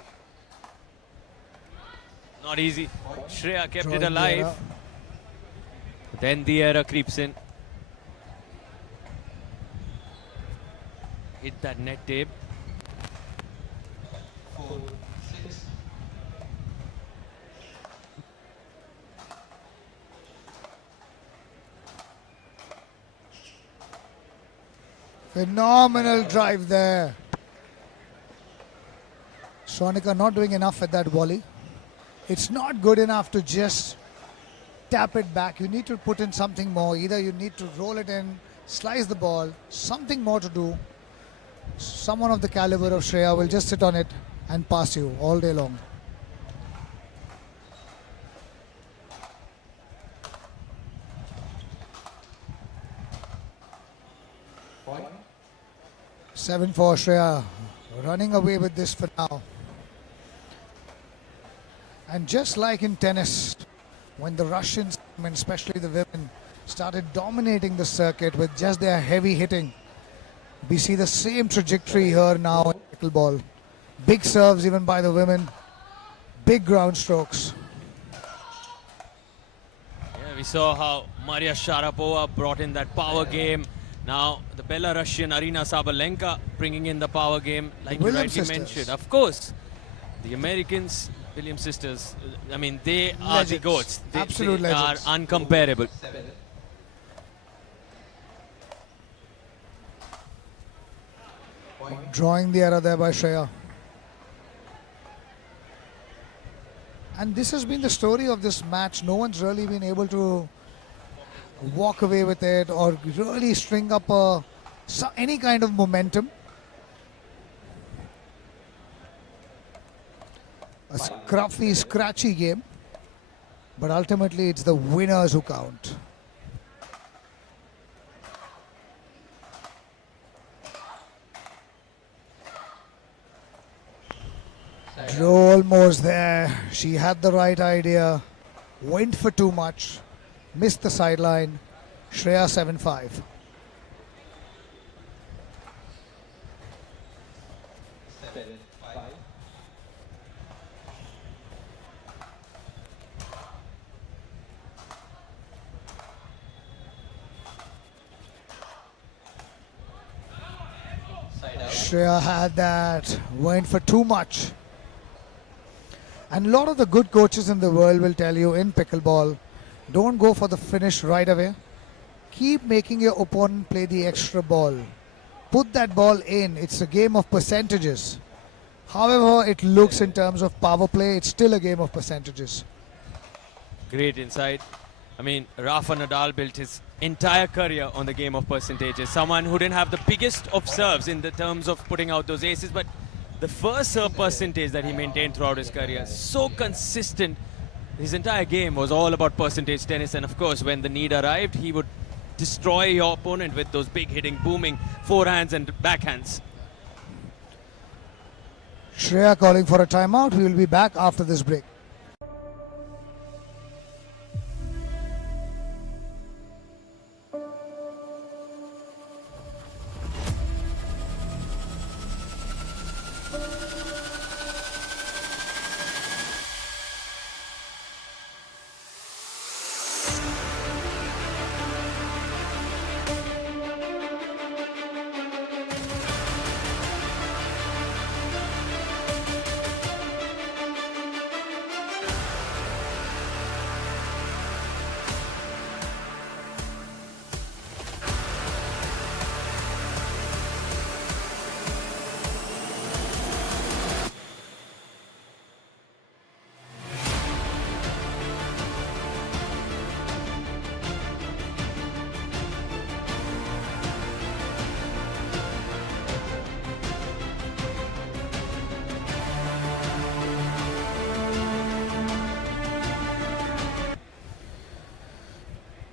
Not easy. Shreya kept Drawing it the alive. error. Then the error creeps in. Hit that net tape. 4-6. Phenomenal drive there. Sonika not doing enough at that volley. It's not good enough to just tap it back. You need to put in something more. Either you need to roll it in, slice the ball, something more to do. Someone of the caliber of Shreya will just sit on it and pass you all day long. Point. 7-4 Shreya, running away with this for now. And just like in tennis, when the Russians, and especially the women, started dominating the circuit with just their heavy hitting, we see the same trajectory here now in pickleball. Big serves even by the women, big ground strokes. Yeah, We saw how Maria Sharapova brought in that power game. Now the Belarusian Arina Sabalenka bringing in the power game, like you Williams rightly sisters. mentioned. Of course, the Americans, Williams sisters, I mean, they are the Legends. goats. Absolute they legends. are uncomparable. Drawing the error there by Shreya. And this has been the story of this match. No one's really been able to walk away with it or really string up any kind of momentum. A scruffy, scratchy game. But ultimately, it's the winners who count. Drew almost there. She had the right idea. Went for too much. Missed the sideline. Shreya 7-5. Shreya had that. Went for too much. And a lot of the good coaches in the world will tell you in pickleball, don't go for the finish right away. Keep making your opponent play the extra ball. Put that ball in. It's a game of percentages. However it looks in terms of power play, it's still a game of percentages. Great insight. I mean, Rafa Nadal built his entire career on the game of percentages. Someone who didn't have the biggest of serves in the terms of putting out those aces, but the first serve percentage that he maintained throughout his career, so consistent. His entire game was all about percentage tennis, and of course, when the need arrived, he would destroy your opponent with those big hitting, booming forehands and backhands. Shreya calling for a timeout. We will be back after this break.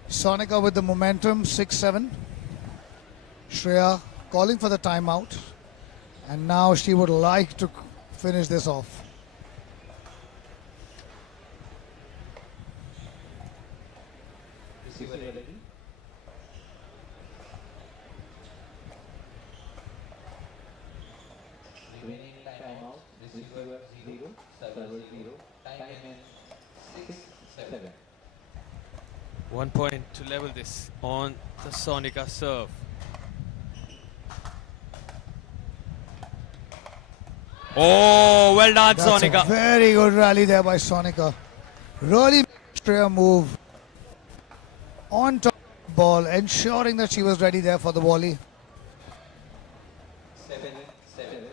Sonika with the momentum, 6-7. Shreya calling for the timeout. And now she would like to finish this off. Receiver ready. Winning timeout. Receiver 0, server 0. Time in 6-7. 1 point to level this on the Sonika serve. Oh, well done, That's Sonika. a very good rally there by Sonika. Really Shreya move on top of the ball, ensuring that she was ready there for the volley. 7-7.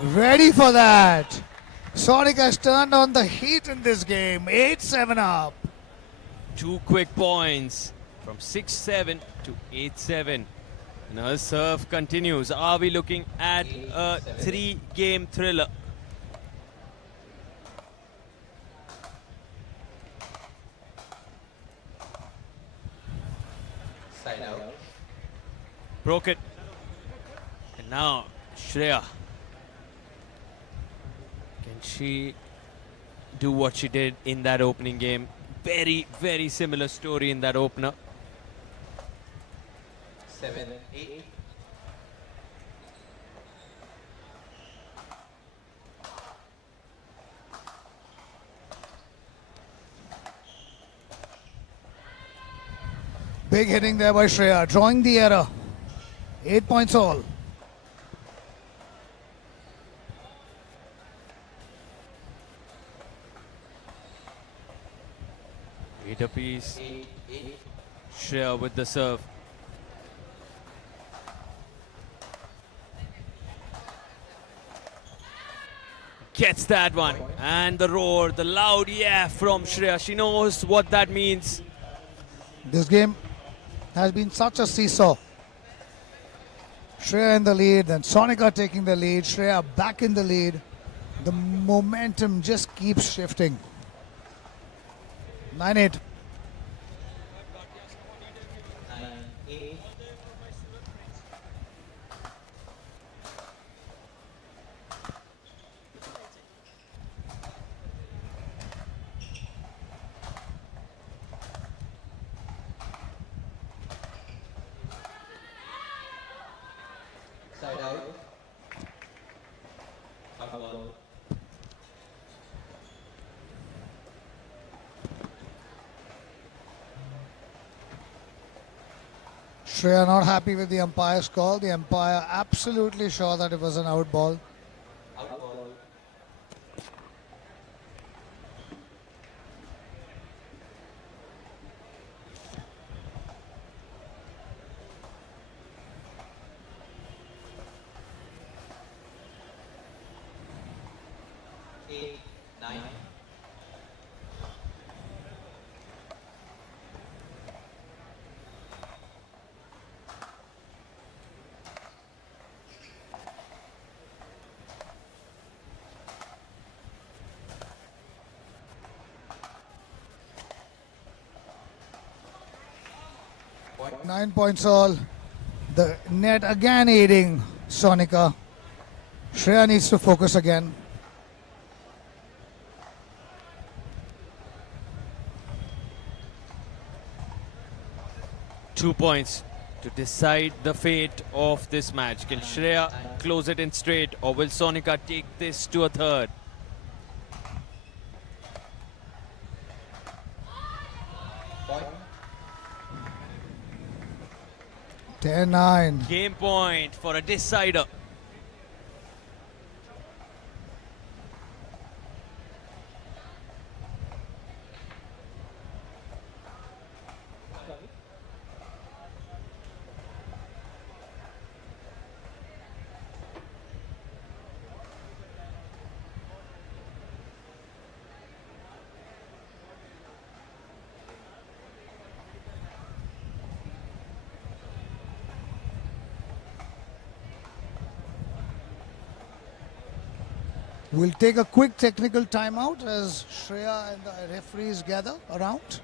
Ready for that. Sonika has turned on the heat in this game. 8-7 up. 2 quick points from 6-7 to 8-7. And her serve continues. Are we looking at a 3-game thriller? Side out. Broke it. And now Shreya. Can she do what she did in that opening game? very, very similar story in that opener. 7-8. Big hitting there by Shreya, drawing the error. 8 points all. Eight apiece. 8-8. Shreya with the serve. Gets that one. And the roar, the loud yeah from Shreya. She knows what that means. This game has been such a seesaw. Shreya in the lead, then Sonika taking the lead, Shreya back in the lead. The momentum just keeps shifting. 9-8. 9-8. Side out. Ball. Shreya not happy with the umpire's call. The umpire absolutely sure that it was an out ball. Out ball. Eight, 9. Point. 9 points all. The net again aiding Sonika. Shreya needs to focus again. Two points to decide the fate of this match. Can Shreya close it in straight, or will Sonika take this to a third? Point. 10-9. Game point for a decider. We'll take a quick technical timeout as Shreya and the referees gather around.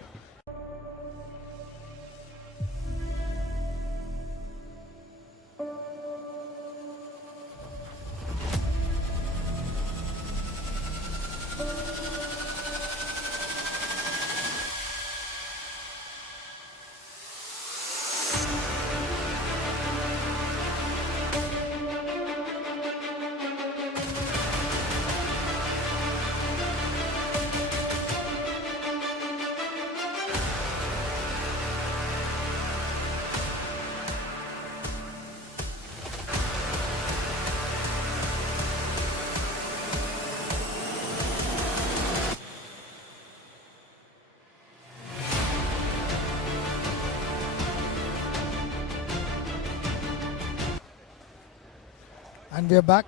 And we are back.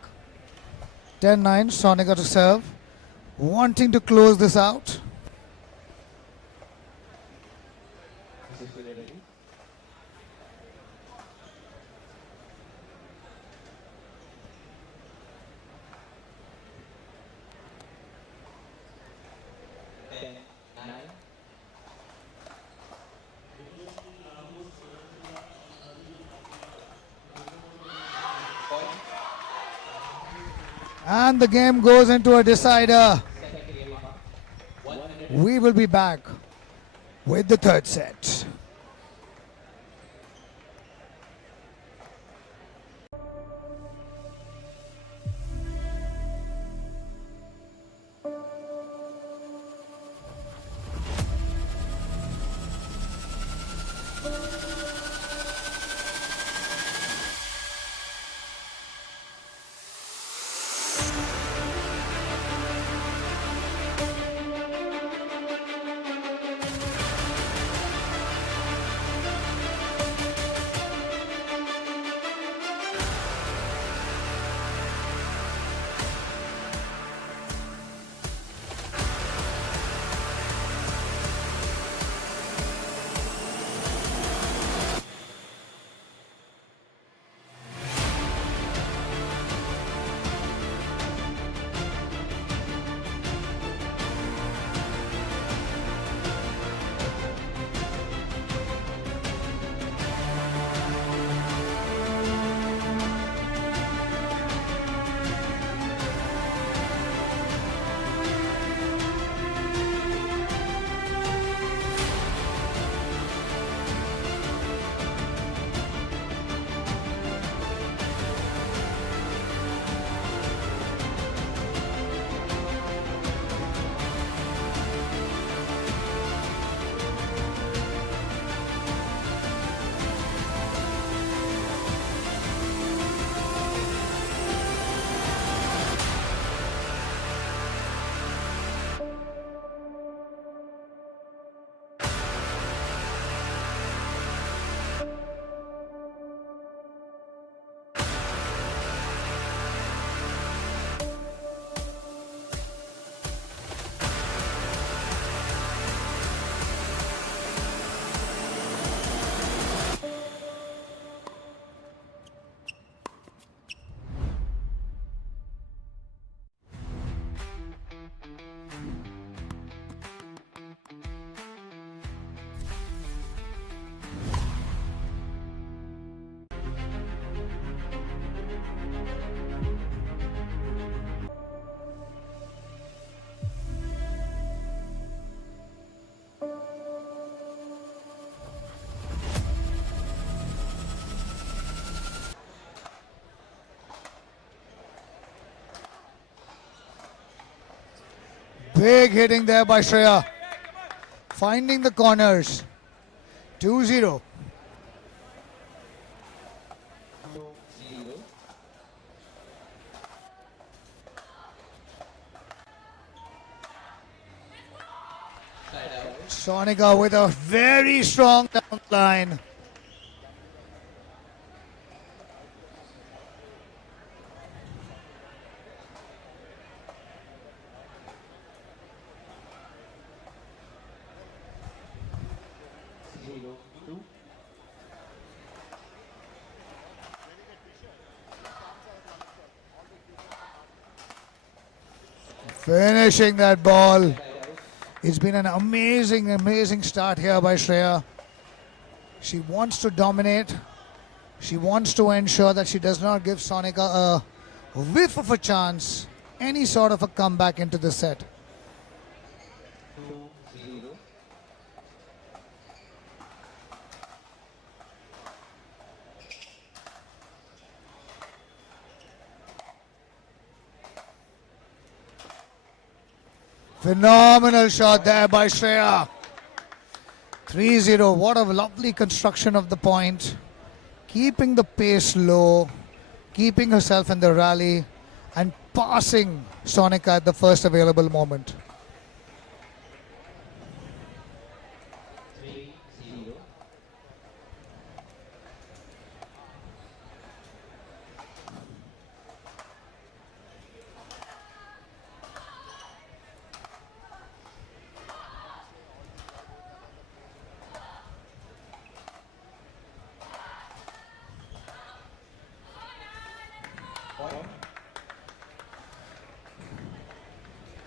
10-9, Sonika to serve. Wanting to close this out. And the game goes into a decider. We will be back with the third set. Big hitting there by Shreya. Finding the corners. 2-0. 2-0. Side out. Sonika with a very strong down line. Finishing that ball. It's been an amazing, amazing start here by Shreya. She wants to dominate. She wants to ensure that she does not give Sonika a whiff of a chance, any sort of a comeback into the set. 2-0. Phenomenal shot there by Shreya. 3-0. What a lovely construction of the point. Keeping the pace low, keeping herself in the rally, and passing Sonika at the first available moment. 3-0.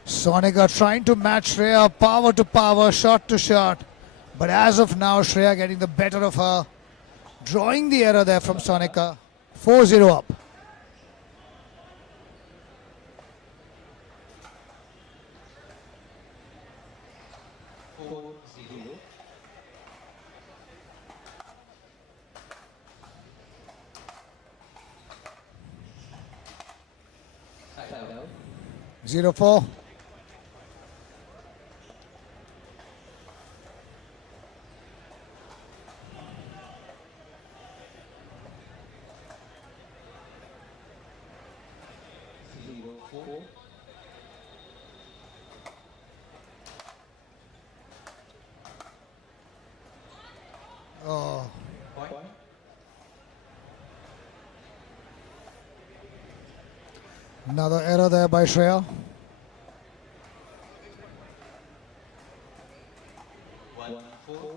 Sonika trying to match Shreya, power to power, shot to shot. But as of now, Shreya getting the better of her. Drawing the error there from Sonika. 4-0 up. Four zero. 0-4. Oh. Point. Another error there by Shreya. 1-4.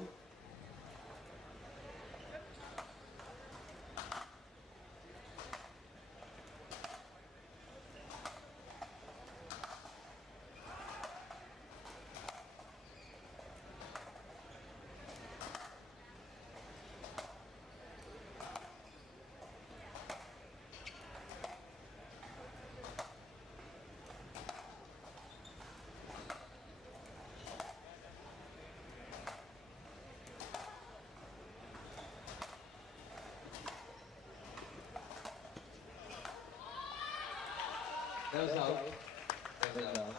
That was out. That was out.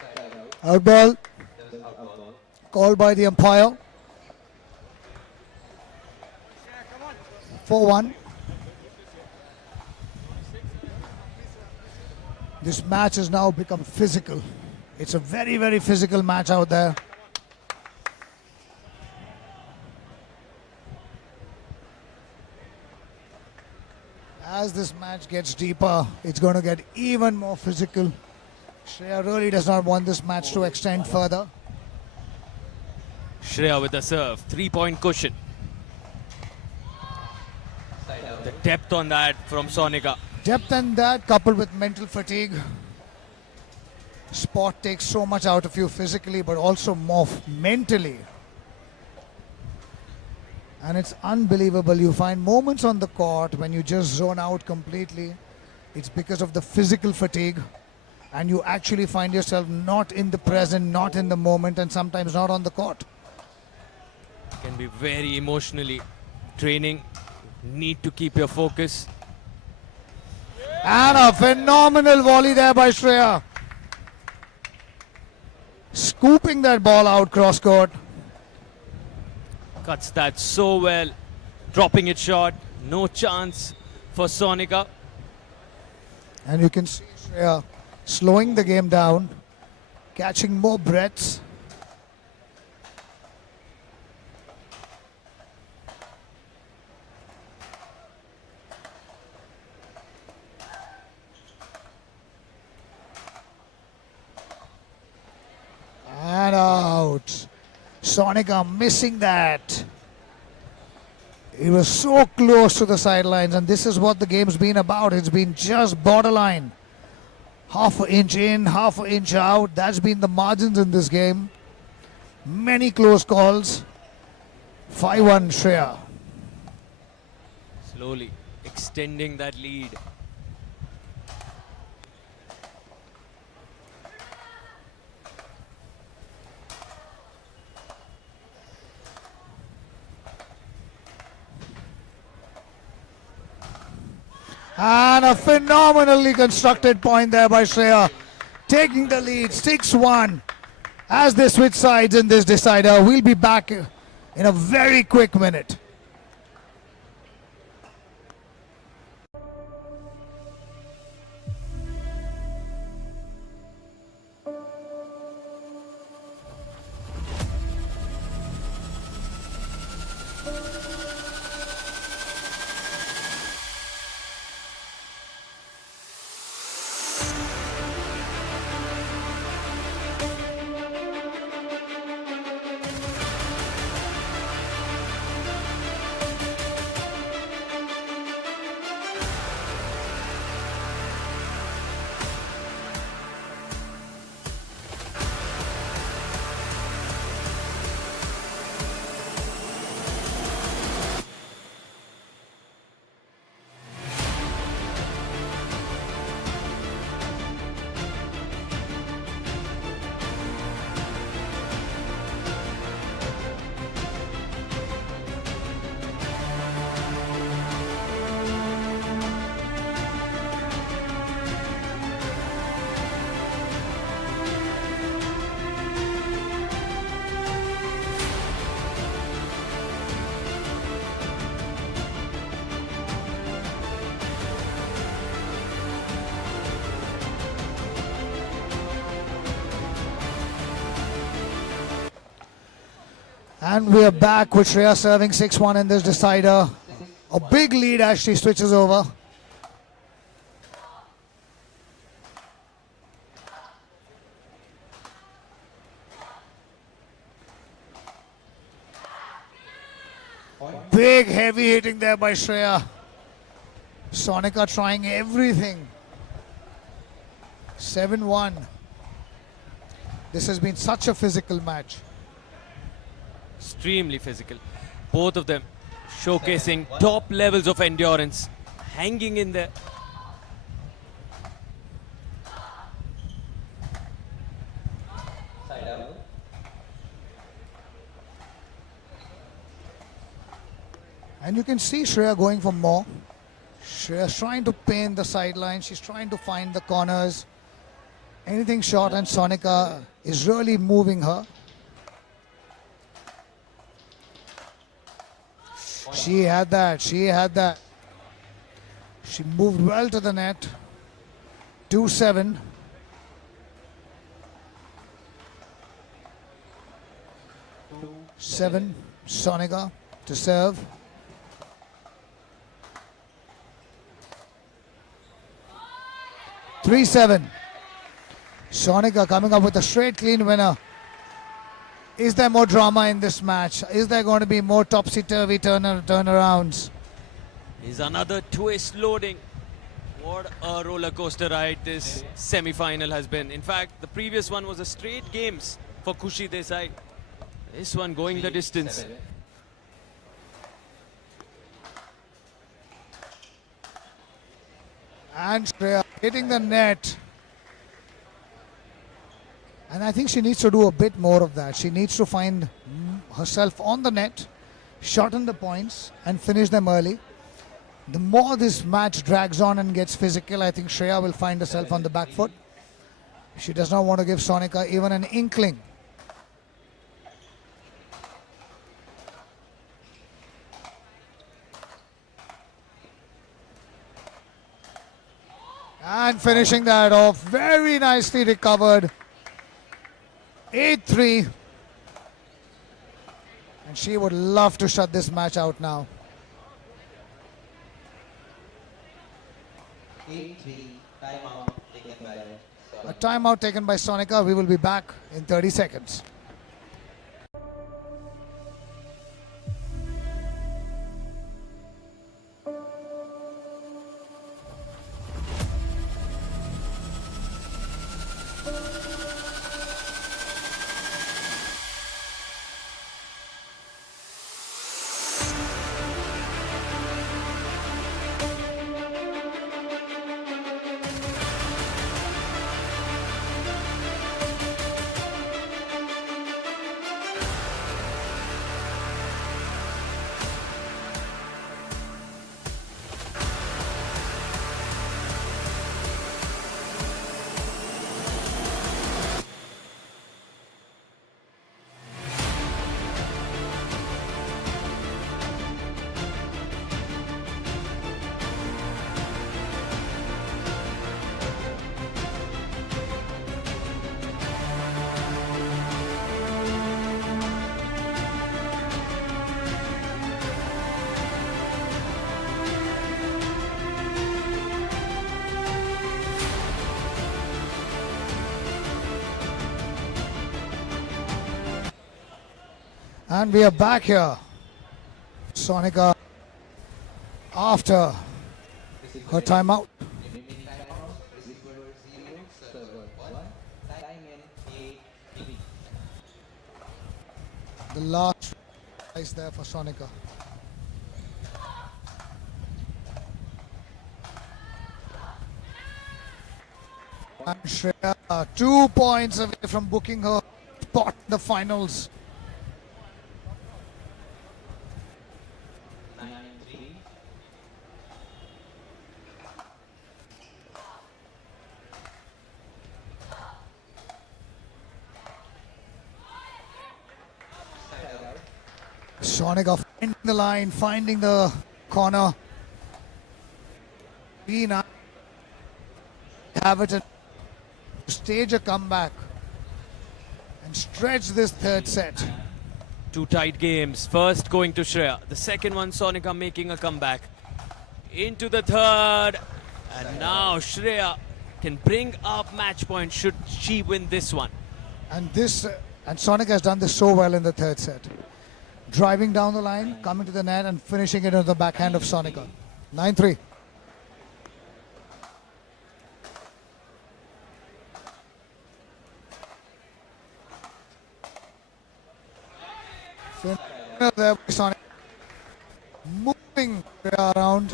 Side out. Out ball That was out ball. called by the umpire. 4-1. This match has now become physical. It's a very, very physical match out there. As this match gets deeper, it's going to get even more physical. Shreya really does not want this match to extend further. Shreya with the serve. 3-point cushion. Side out. The depth on that from Sonika. Depth and that coupled with mental fatigue. Sport takes so much out of you physically but also more mentally. And it's unbelievable. You find moments on the court when you just zone out completely. It's because of the physical fatigue. And you actually find yourself not in the present, not in the moment, and sometimes not on the court. Can be very emotionally draining. Need to keep your focus. And a phenomenal volley there by Shreya. Scooping that ball out cross court. Cuts that so well. Dropping it short. No chance for Sonika. And you can see Shreya slowing the game down, catching more breaths. And out. Sonika missing that. He was so close to the sidelines, and this is what the game's been about. It's been just borderline. Half an inch in, half an inch out. That's been the margins in this game. Many close calls. 5-1 Shreya. Slowly extending that lead. And a phenomenally constructed point there by Shreya. Taking the lead, 6-1. As they switch sides in this decider, we'll be back in a very quick minute. And we are back with Shreya serving 6-1 in this decider. A big lead as she switches over. Big heavy hitting there by Shreya. Sonika trying everything. 7-1. This has been such a physical match. Extremely physical. Both of them showcasing top levels of endurance, hanging in there. Side out. And you can see Shreya going for more. Shreya's trying to paint the sideline. She's trying to find the corners. Anything short, and Sonika is really moving her. She had that. She had that. She moved well to the net. 2-7. Seven. Sonika to serve. Three 7. Sonika coming up with a straight clean winner. Is there more drama in this match? Is there going to be more topsy-turvy turnarounds? Is another twist loading. What a roller coaster ride this semi-final has been. In fact, the previous one was a straight games for Kushi Desai. This one going the distance. 7. And Shreya hitting the net. And I think she needs to do a bit more of that. She needs to find herself on the net, shorten the points, and finish them early. The more this match drags on and gets physical, I think Shreya will find herself on the back foot. She does not want to give Sonika even an inkling. And finishing that off, very nicely recovered. 8-3. And she would love to shut this match out now. 8-3. Timeout taken by A timeout taken by Sonika. We will be back in 30 seconds. And we are back here. Sonika, after her timeout. remaining timeout. Receiver 0, server 1. Time in 8-3. The last is there for Sonika. And Shreya, 2 points away from booking her spot in the finals. 9-3. Side out. Sonika finding the line, finding the corner. Be nice. Have it and stage a comeback and stretch this third set. Two tight games. First going to Shreya. The second one, Sonika making a comeback. Into the third. And now Shreya can bring up match point should she win this one. And Sonic has done this so well in the third set. Driving down the line, coming to the net and finishing it on the backhand of Sonika. 9-3. There by Sonic. Moving around.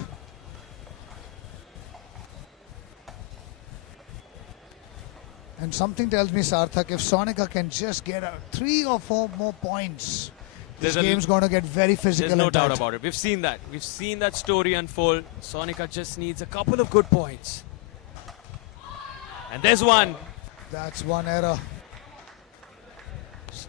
And something tells me, Sarthak, if Sonika can just get 3 or 4 more points, this game's going to get very physical. There's no and doubt tight. about it. We've seen that. We've seen that story unfold. Sonika just needs a couple of good points. And there's one. That's one error.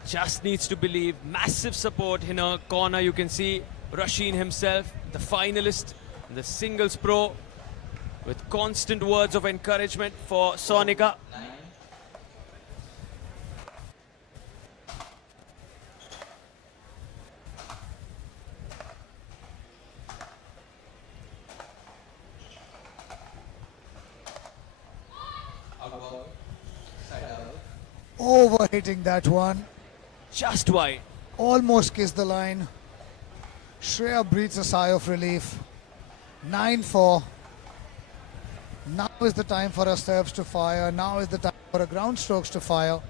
Just needs to believe. Massive support in her corner. You can see Rasheen himself, the finalist, the singles pro, with constant words of encouragement for Sonika. Overhitting that one. Just wide. Almost kissed the line. Shreya breathes a sigh of relief. 9-4. Now is the time for her serves to fire. Now is the time for her ground strokes to fire.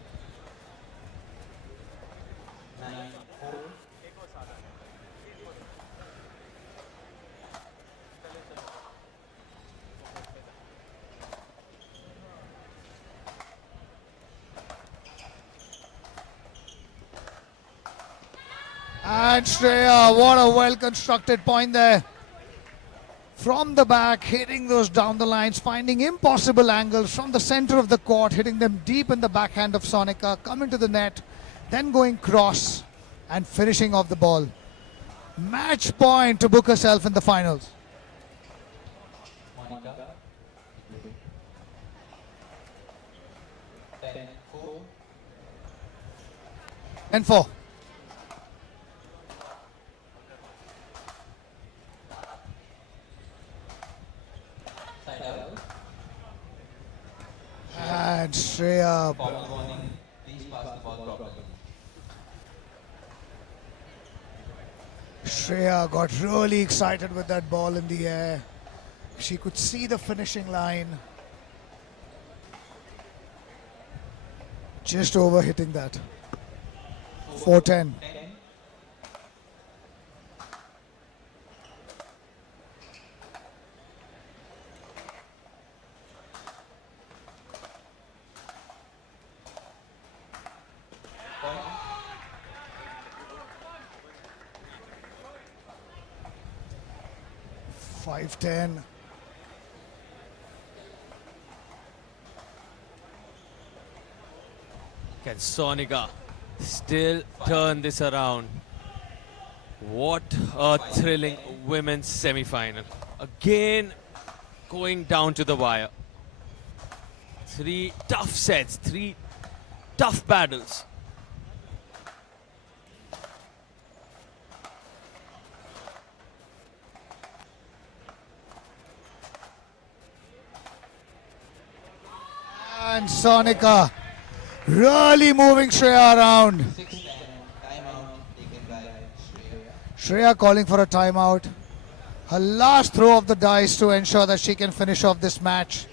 And Shreya, what a well-constructed point there. From the back, hitting those down the lines, finding impossible angles from the center of the court, hitting them deep in the backhand of Sonika, coming to the net, then going cross and finishing off the ball. Match point to book herself in the finals. Monica. 10-4. 10-4. Side out. And Shreya, Formal warning. Please pass the ball properly. Shreya got really excited with that ball in the air. She could see the finishing line. Just over hitting that. 4-10. 10. Point. 5-10. Can Sonika still turn this around? What a thrilling women's semi-final. Again, going down to the wire. 3 tough sets, 3 tough battles. And Sonika really moving Shreya around. 6-10. Timeout taken by Shreya. Shreya calling for a timeout. Her last throw of the dice to ensure that she can finish off this match.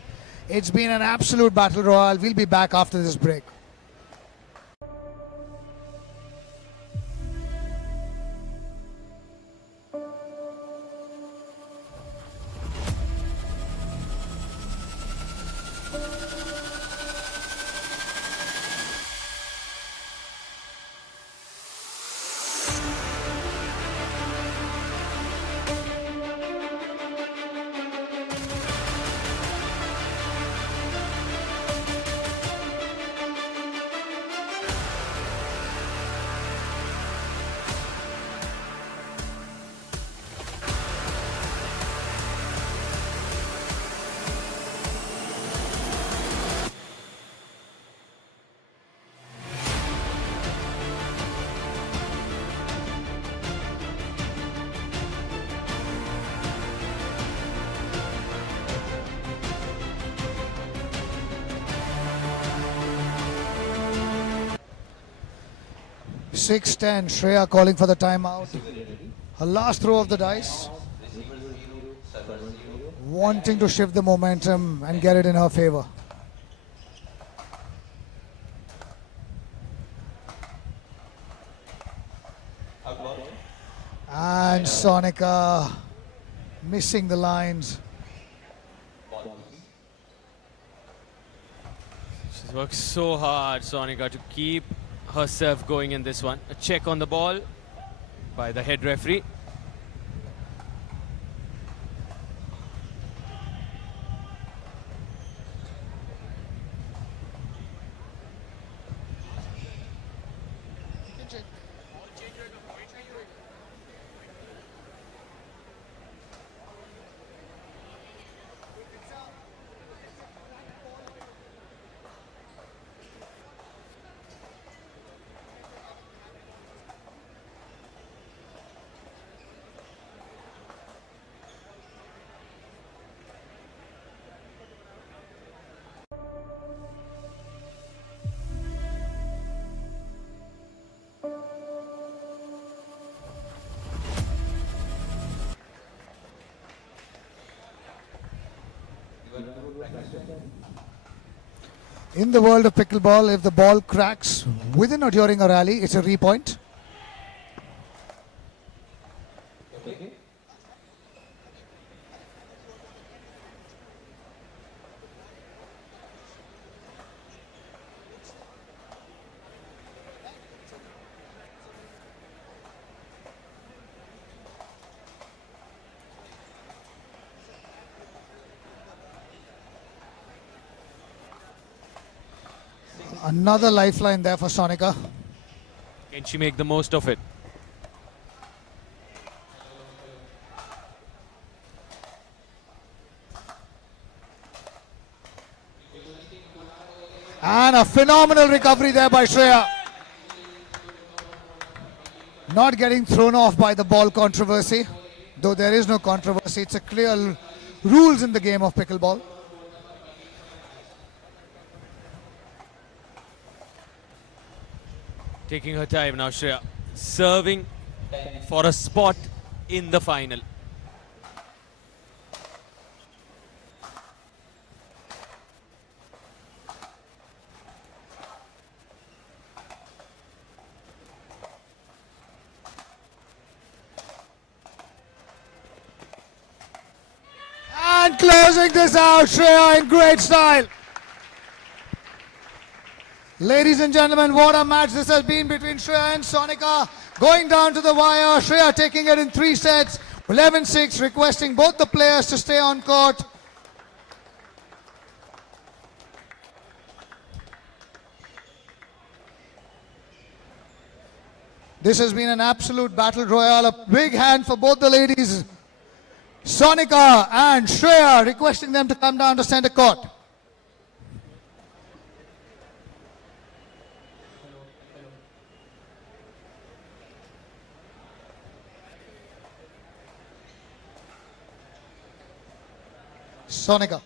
It's been an absolute battle royal. We'll be back after this break. 6-10. Shreya calling for the timeout. Her last throw of the dice. Wanting to shift the momentum and get it in her favor. And Sonika missing the lines. She's worked so hard, Sonika, to keep herself going in this one. A check on the ball by the head referee. In the world of pickleball, if the ball cracks within or during a rally, it's a repoint. Another lifeline there for Sonika. Can she make the most of it? And a phenomenal recovery there by Shreya. Not getting thrown off by the ball controversy, though there is no controversy. It's a clear rules in the game of pickleball. Taking her time now, Shreya. Serving for a spot in the final. And closing this out, Shreya in great style. Ladies and gentlemen, what a match this has been between Shreya and Sonika. Going down to the wire, Shreya taking it in 3 sets, 11-6, requesting both the players to stay on court. This has been an absolute battle royale. A big hand for both the ladies. Sonika and Shreya requesting them to come down to center court. Sonika.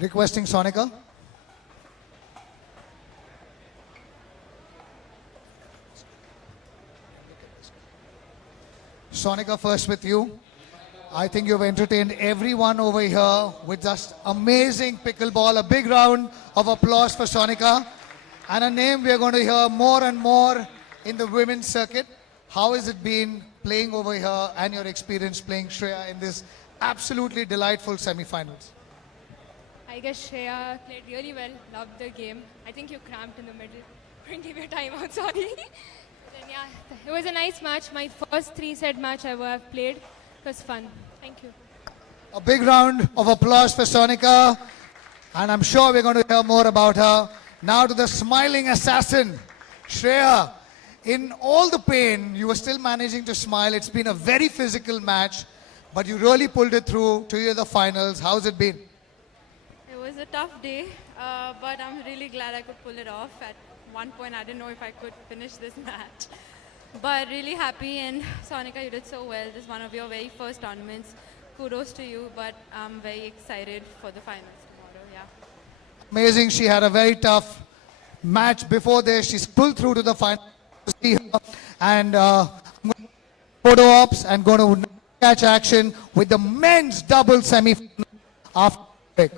Requesting Sonika. Sonika, first with you. I think you've entertained everyone over here with just amazing pickleball. A big round of applause for Sonika. And a name we are going to hear more and more in the women's circuit. How has it been playing over here and your experience playing Shreya in this absolutely delightful semi-finals? I guess Shreya played really well, loved the game. I think you cramped in the middle. Couldn't give you time out, sorry. Then yeah, it was a nice match. My first 3-set match ever I've played. It was fun. Thank you. A big round of applause for Sonika. And I'm sure we're going to hear more about her. Now to the smiling assassin, Shreya. In all the pain, you were still managing to smile. It's been a very physical match, but you really pulled it through to the finals. How's it been? It was a tough day, but I'm really glad I could pull it off. At one point, I didn't know if I could finish this match. But really happy, and Sonika, you did so well. This is one of your very first tournaments. Kudos to you, but I'm very excited for the finals tomorrow, yeah. Amazing. She had a very tough match before this. She's pulled through to the final. See her. And photo ops and going to catch action with the men's double semi-final after break.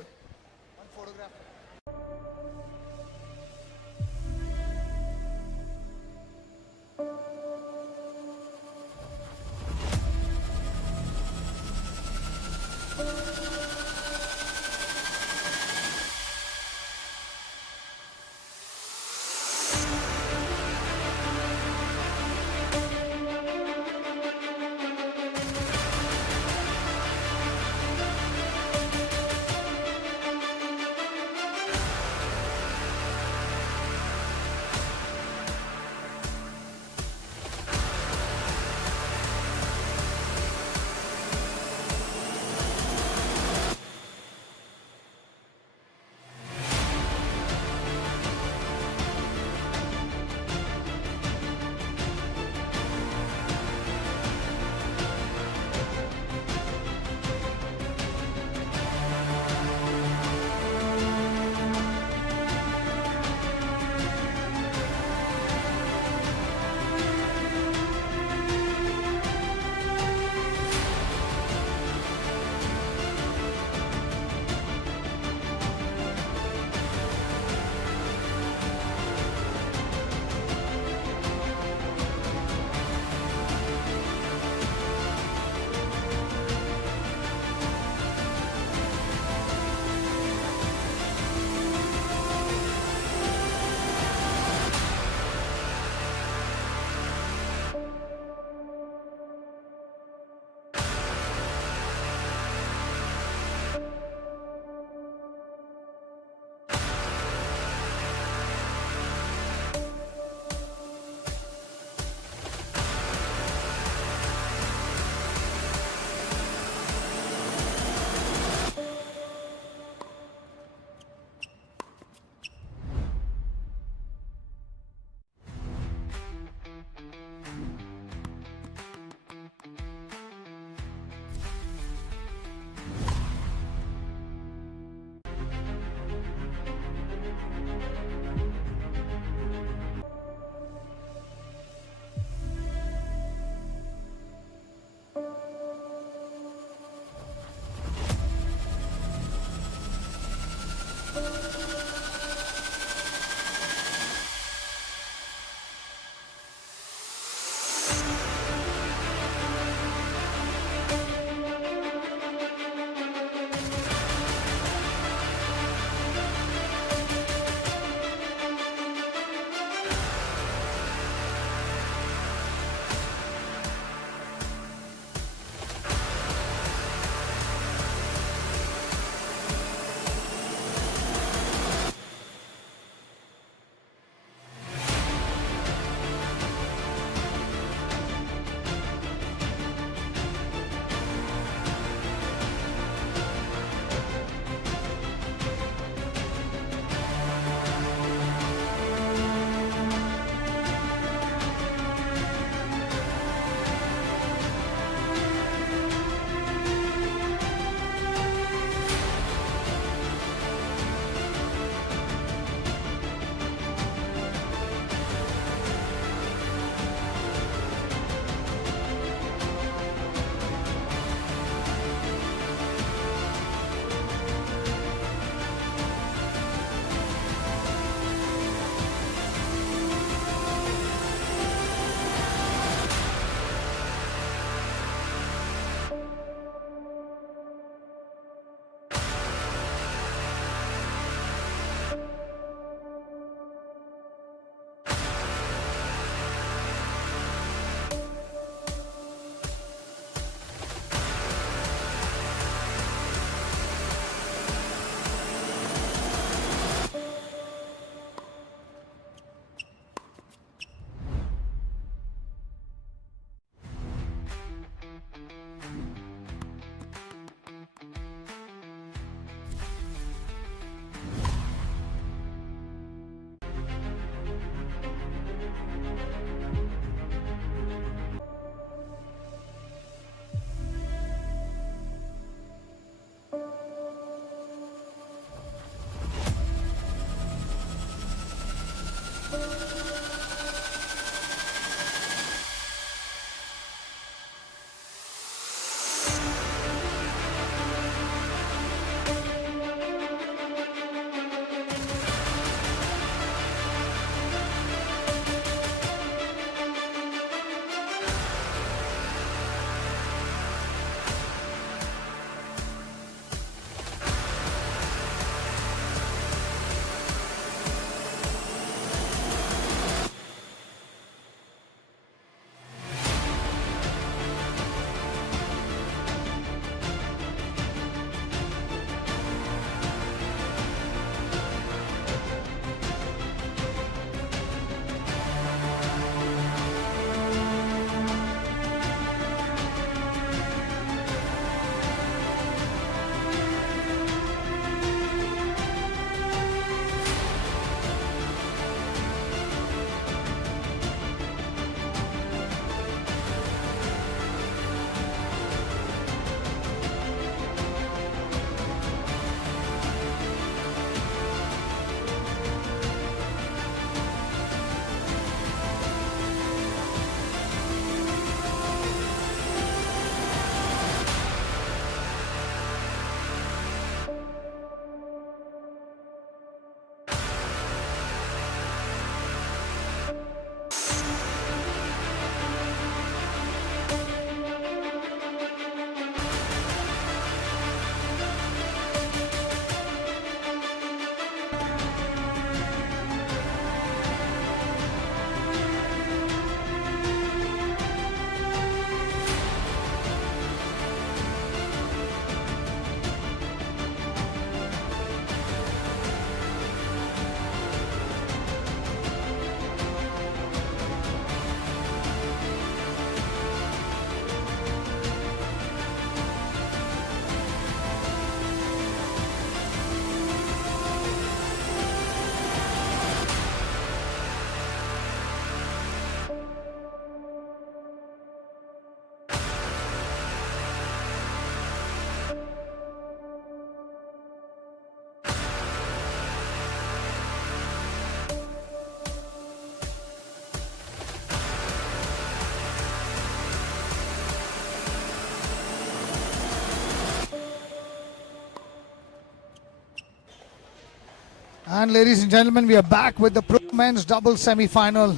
And ladies and gentlemen, we are back with the pro men's doubles semi-final.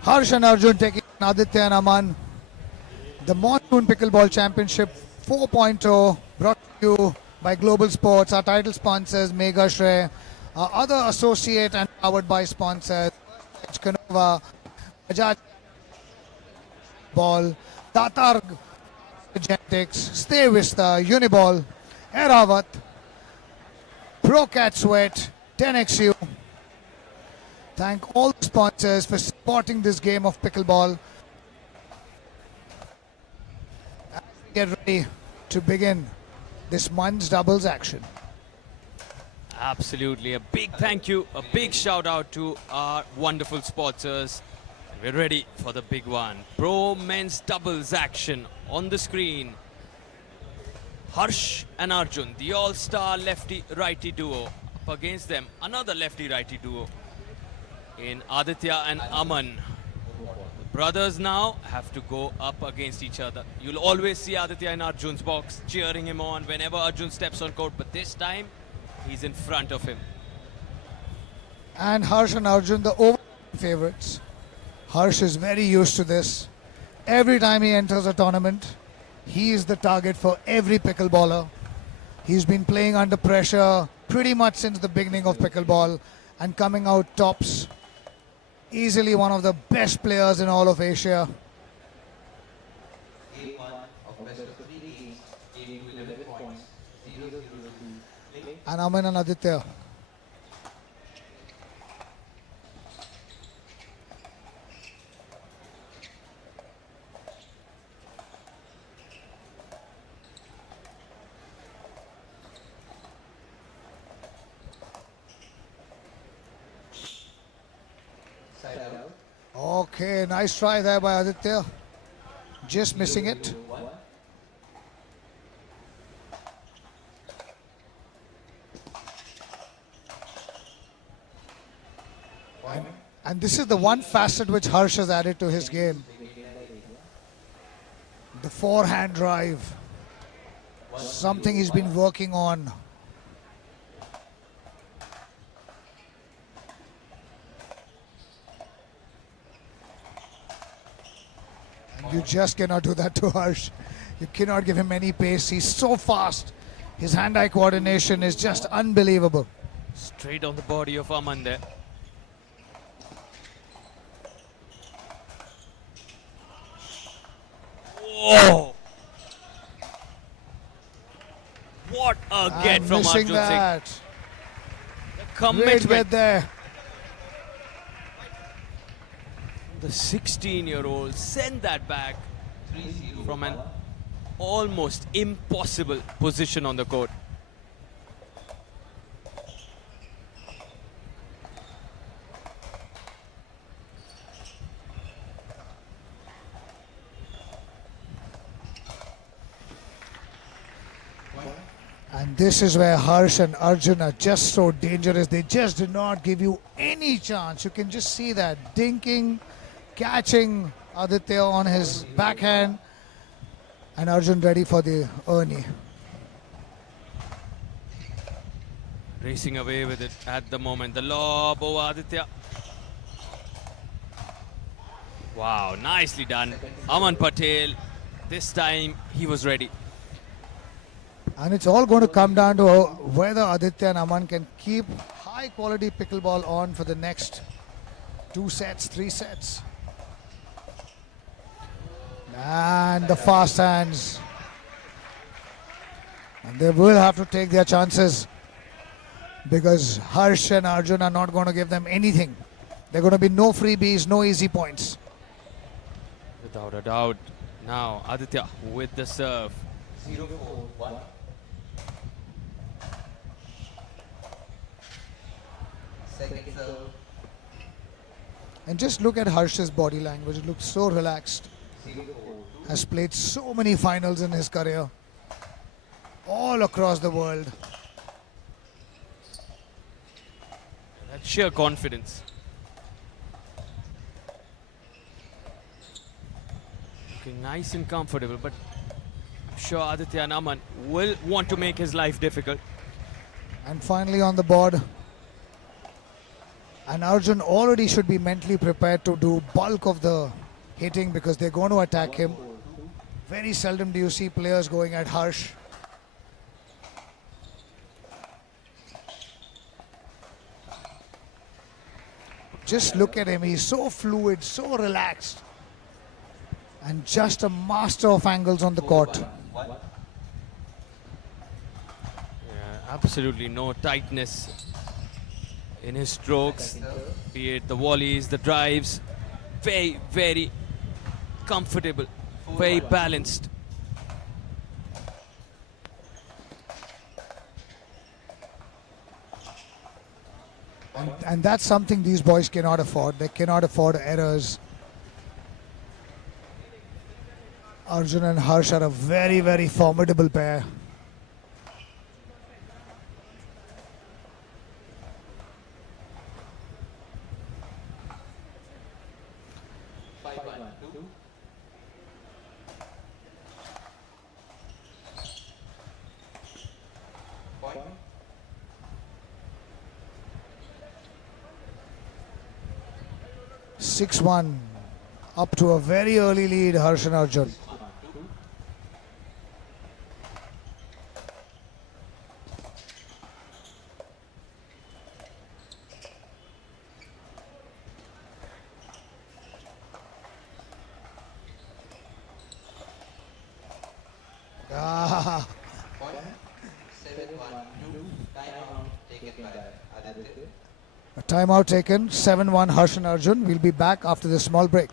Harsh and Arjun taking on Aditya and Aman. The Monsoon Pickleball Championship 4.0 brought to you by Global Sports, our title sponsors, Mega Shray, our other associate and powered by sponsors, Canova, Bajaj Ball, Tatar Genetics, Stay Vista, Uniball, Eravat, Pro Cat Sweat, 10XU. Thank all the sponsors for supporting this game of pickleball. As we get ready to begin this men's doubles action. Absolutely. A big thank you, a big shout out to our wonderful sponsors. We're ready for the big one. Pro men's doubles action on the screen. Harsh and Arjun, the all-star lefty-righty duo. Up against them, another lefty-righty duo in Aditya and Aman. Brothers now have to go up against each other. You'll always see Aditya in Arjun's box, cheering him on whenever Arjun steps on court, but this time he's in front of him. And Harsh and Arjun, the over favorites. Harsh is very used to this. Every time he enters a tournament, he is the target for every pickleballer. He's been playing under pressure pretty much since the beginning of pickleball and coming out tops. Easily one of the best players in all of Asia. Game 1 of best of 3 games, game 11 points, 0-0-2. And Aman and Aditya. Side out, Okay, nice try there by Aditya. Just missing it. 1. And this is the one facet which Harsh has added to his game. The forehand drive. Something he's been working on. And you just cannot do that to Harsh. You cannot give him any pace. He's so fast. His hand-eye coordination is just unbelievable. Straight on the body of Aman there. Whoa! What a get And from missing Arjun Singh. that. The Great commitment. get there. The 16-year-old sent that back 3-0. from an almost impossible position on the court. And this is where Harsh and Arjun are just so dangerous. They just do not give you any chance. You can just see that. Dinking, catching Aditya on his backhand. And Arjun ready for the Ernie. Racing away with it at the moment. The lob over Aditya. Wow, nicely done. Aman Patel, this time he was ready. And it's all going to come down to whether Aditya and Aman can keep high quality pickleball on for the next 2 sets, 3 sets. And the fast hands. And they will have to take their chances because Harsh and Arjun are not going to give them anything. They're going to be no freebies, no easy points. Without a doubt. Now Aditya with the serve. 0-4-1. Second serve. And just look at Harsh's body language. It looks so relaxed. 0-4-2. Has played so many finals in his career. All across the world. That sheer confidence. Looking nice and comfortable, but I'm sure Aditya and Aman will want to make his life difficult. And finally on the board, And Arjun already should be mentally prepared to do bulk of the hitting because they're going to attack him. Very seldom do you see players going at Harsh. Just look at him, he's so fluid, so relaxed. And just a master of angles on the court. Yeah, absolutely no tightness in his strokes, be it the volleys, the drives. Very, very comfortable, very balanced. And that's something these boys cannot afford. They cannot afford errors. Arjun and Harsh are a very, very formidable pair. Two. 6-1. Up to a very early lead, Harsh and Arjun. Ah, 7-1. Timeout taken by Aditya. a timeout taken. 7-1 Harsh and Arjun. We'll be back after this small break.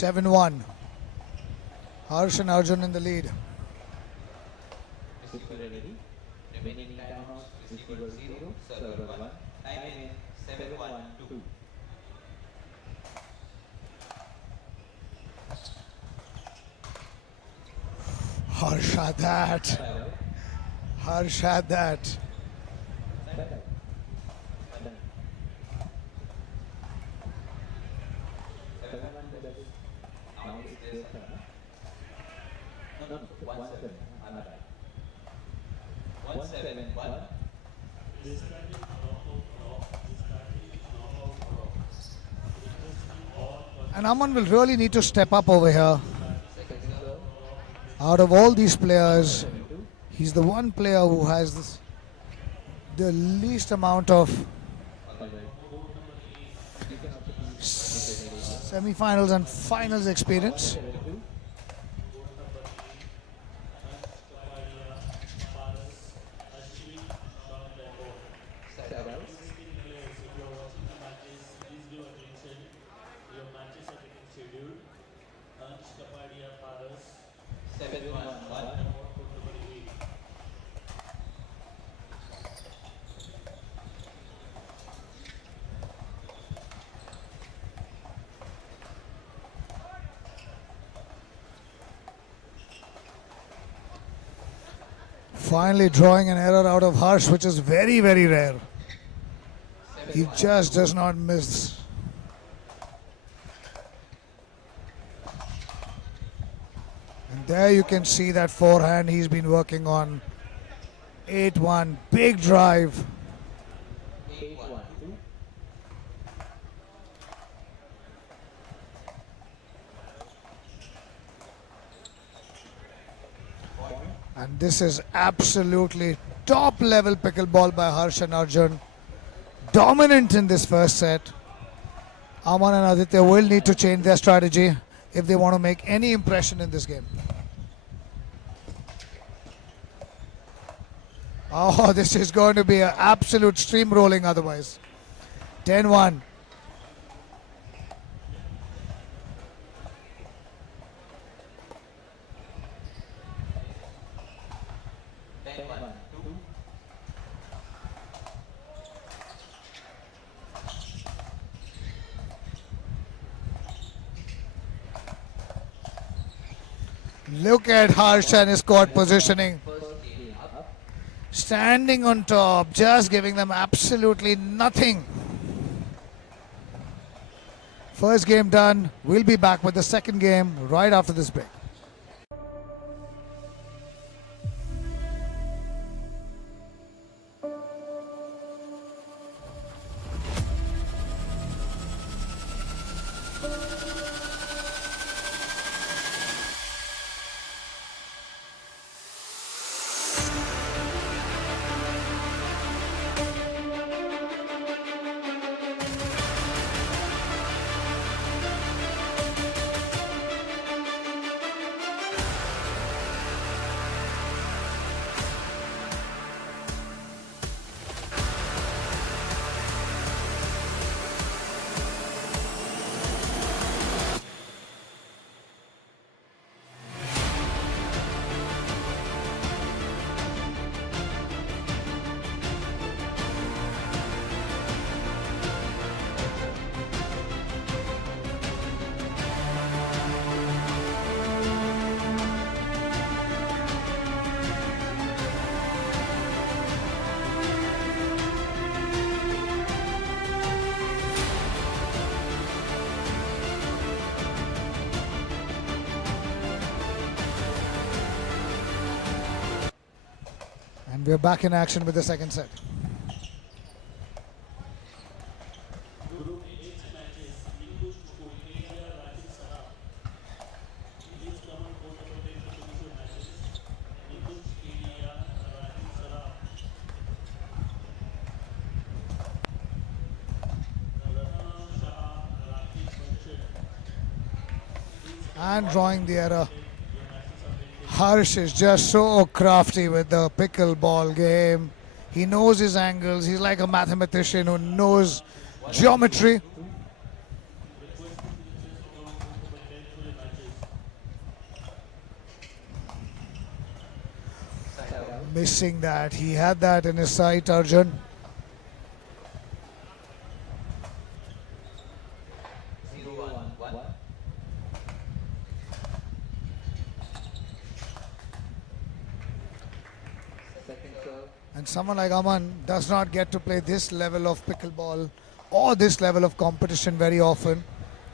Seven-one. Harsh and Arjun in the lead. Receiver ready. Remaining timeouts. Receiver 0. Server 1. Time in 7-1-2. Harsh had that. Harsh had that. And Aman will really need to step up over here. Out of all these players, he's the one player who has the least amount of semi-finals and finals experience. Finally drawing an error out of Harsh, which is very, very rare. He just does not miss. And there you can see that forehand he's been working on. 8-1, big drive. And this is absolutely top level pickleball by Harsh and Arjun. Dominant in this first set. Aman and Aditya will need to change their strategy if they want to make any impression in this game. Oh, this is going to be an absolute steamrolling otherwise. 10-1. Look at Harsh and his court positioning. Standing on top, just giving them absolutely nothing. First game done. We'll be back with the second game right after this break. And we're back in action with the second set. And drawing the error. Harsh is just so crafty with the pickleball game. He knows his angles. He's like a mathematician who knows geometry. Missing that. He had that in his sight, Arjun. And someone like Aman does not get to play this level of pickleball or this level of competition very often.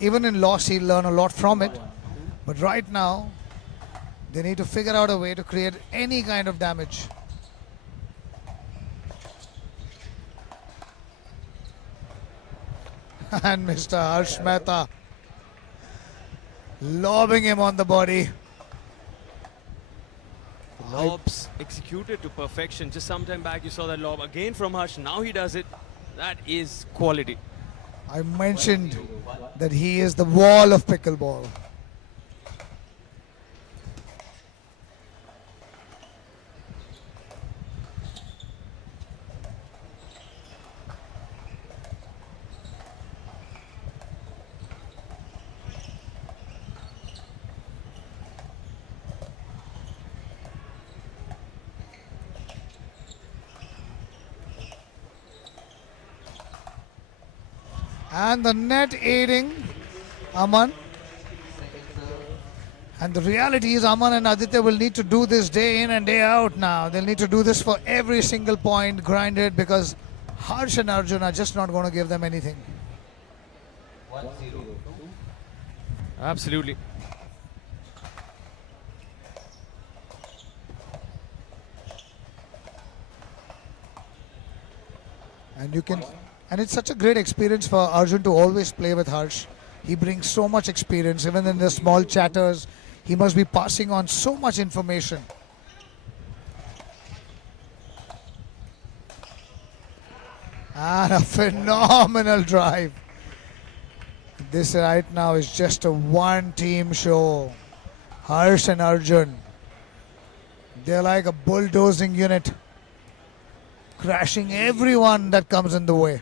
Even in loss, he'll learn a lot from it. But right now, they need to figure out a way to create any kind of damage. And Mr. Harsh Mehta lobbing him on the body. Lobs executed to perfection. Just some time back you saw that lob again from Harsh. Now he does it. That is quality. I mentioned that he is the wall of pickleball. And the net aiding Aman. And the reality is Aman and Aditya will need to do this day in and day out now. They'll need to do this for every single point, grind it, because Harsh and Arjun are just not going to give them anything. 1-0. Absolutely. And it's such a great experience for Arjun to always play with Harsh. He brings so much experience, even in the small chatters. He must be passing on so much information. And a phenomenal drive. This right now is just a one-team show. Harsh and Arjun. They're like a bulldozing unit, crashing everyone that comes in the way.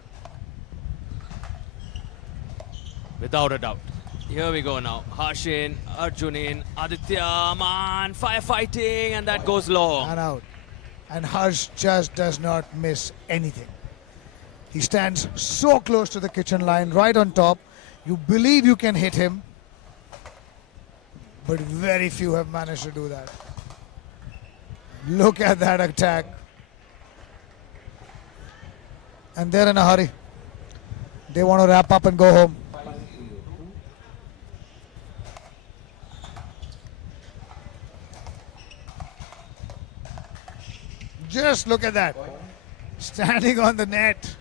Without a doubt. Here we go now. Harsh in, Arjun in, Aditya, man, firefighting, and that goes long. And out. And Harsh just does not miss anything. He stands so close to the kitchen line, right on top. You believe you can hit him, but very few have managed to do that. Look at that attack. And they're in a hurry. They want to wrap up and go home. Just look at that. Standing on the net.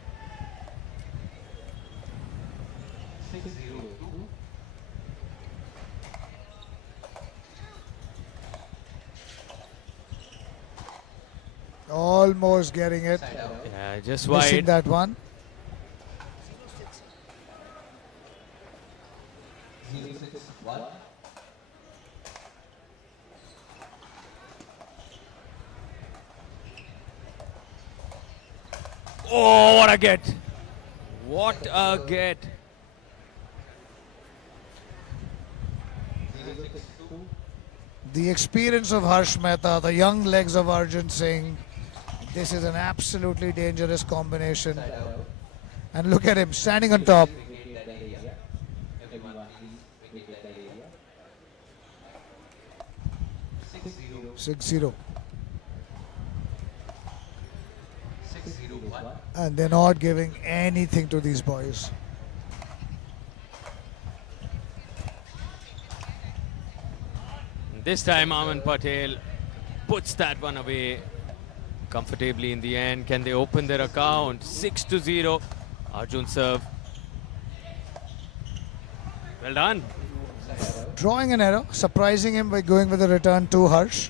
Almost getting it. Yeah, just Missing wide. that one. Oh, what a get. What a get. The experience of Harsh Mehta, the young legs of Arjun Singh. This is an absolutely dangerous combination. And look at him standing on top. 6-0. And they're not giving anything to these boys. This time Aman Patel puts that one away comfortably in the end. Can they open their account? 6-0. Arjun serve. Well done. Drawing an error, surprising him by going with a return too harsh.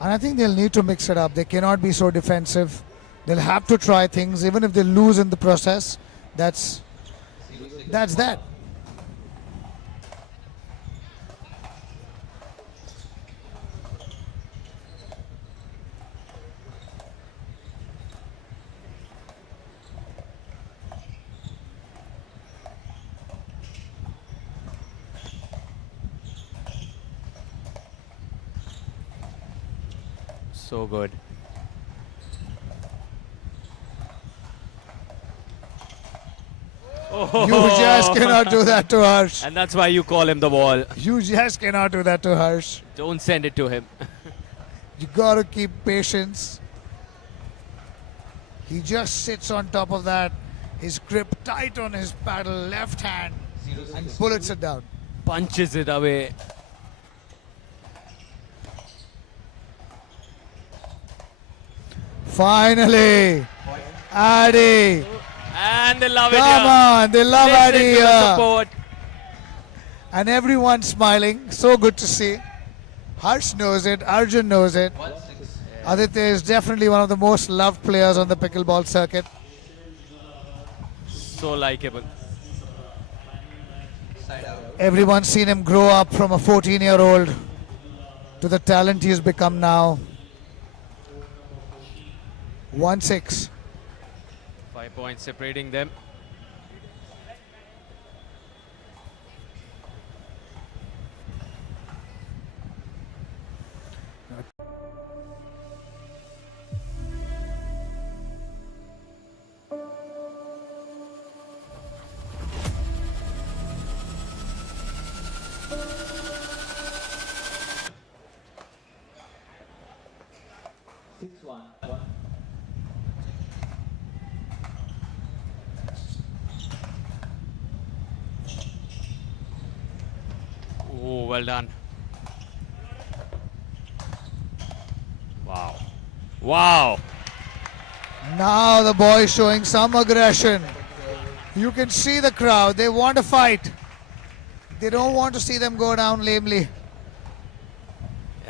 And I think they'll need to mix it up. They cannot be so defensive. They'll have to try things, even if they lose in the process. That's that. So good. You just cannot do that to Harsh. And that's why you call him the wall. You just cannot do that to Harsh. Don't send it to him. You gotta keep patience. He just sits on top of that. His grip tight on his paddle, left hand, and bullets it down. Punches it away. Finally, Addy. And they love it. Come on, they love Listen Addy to the here. support. And everyone smiling. So good to see. Harsh knows it. Arjun knows it. Aditya is definitely one of the most loved players on the pickleball circuit. So likable. Everyone's seen him grow up from a 14-year-old to the talent he has become now. 1-6. 5 points separating them. Oh, well done. Wow. Wow. Now the boys showing some aggression. You can see the crowd. They want to fight. They don't want to see them go down lamely.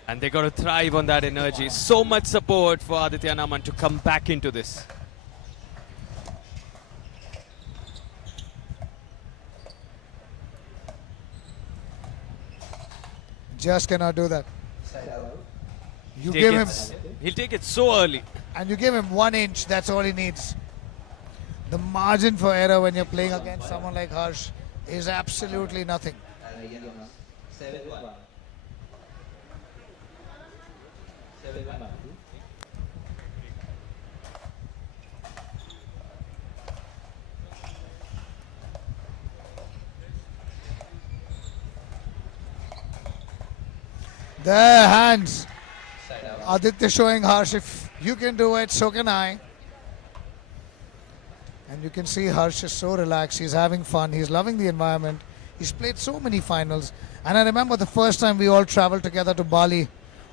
And they got to thrive on that energy. So much support for Aditya Naman to come back into this. Just cannot do that. You Take give it him, s- He'll take it so early. and you give him 1 inch. That's all he needs. The margin for error when you're playing against someone like Harsh is absolutely nothing. 7-1. 7-1. Their hands. Aditya showing Harsh, if you can do it, so can I. And you can see Harsh is so relaxed. He's having fun. He's loving the environment. He's played so many finals. And I remember the first time we all traveled together to Bali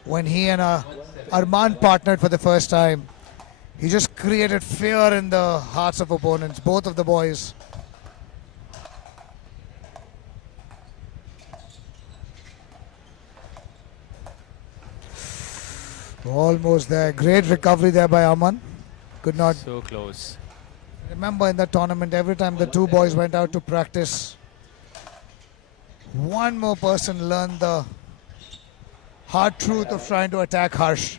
when he and Arman partnered for the first time. He just created fear in the hearts of opponents, both of the boys. Almost there. Great recovery there by Aman. Could not So close. remember in the tournament, every time the two boys went out to practice, one more person learned the hard truth of trying to attack Harsh.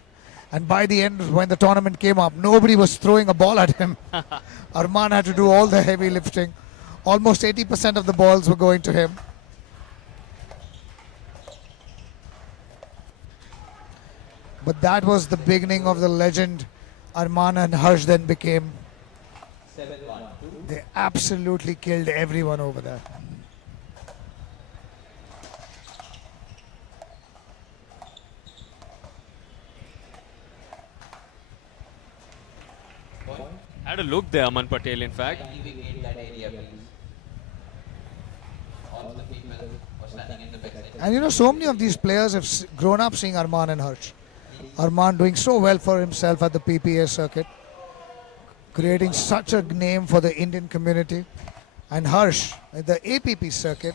And by the end, when the tournament came up, nobody was throwing a ball at him. Arman had to do all the heavy lifting. Almost 80% of the balls were going to him. But that was the beginning of the legend Arman and Harsh then became. 7-1. They absolutely killed everyone over there. Had a look there, Aman Patel, in fact. Can we gain that area, please? All the people were standing in the backside. And you know, so many of these players have grown up seeing Arman and Harsh. Arman doing so well for himself at the PPA circuit, creating such a name for the Indian community. And Harsh at the APP circuit.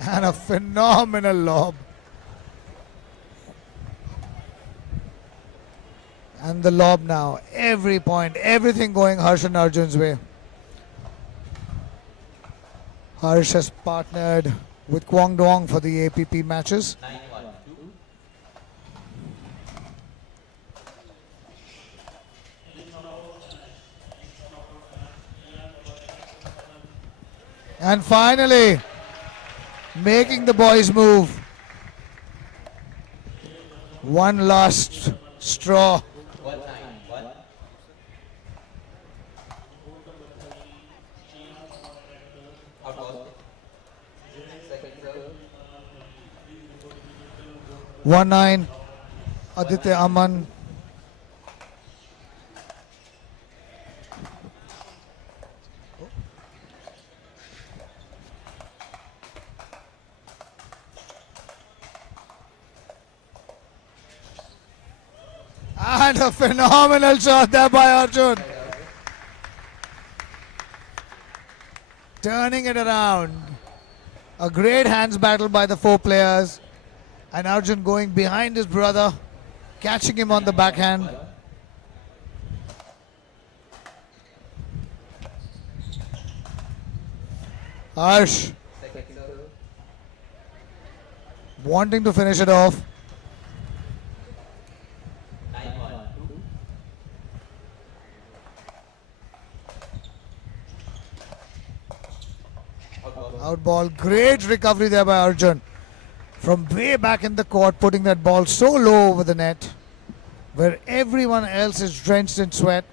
And a phenomenal lob. And the lob now. Every point, everything going Harsh and Arjun's way. Harsh has partnered with Kwang Dong for the APP matches. 9-1. And finally, making the boys move. One last straw. 1-9. 1. Out ball. Second serve. 1-9. Aditya Aman. And a phenomenal shot there by Arjun. Turning it around. A great hands battle by the four players. And Arjun going behind his brother, catching him on the backhand. Harsh Second serve. wanting to finish it off. 9-1. Out ball. Out ball. Great recovery there by Arjun. From way back in the court, putting that ball so low over the net, where everyone else is drenched in sweat.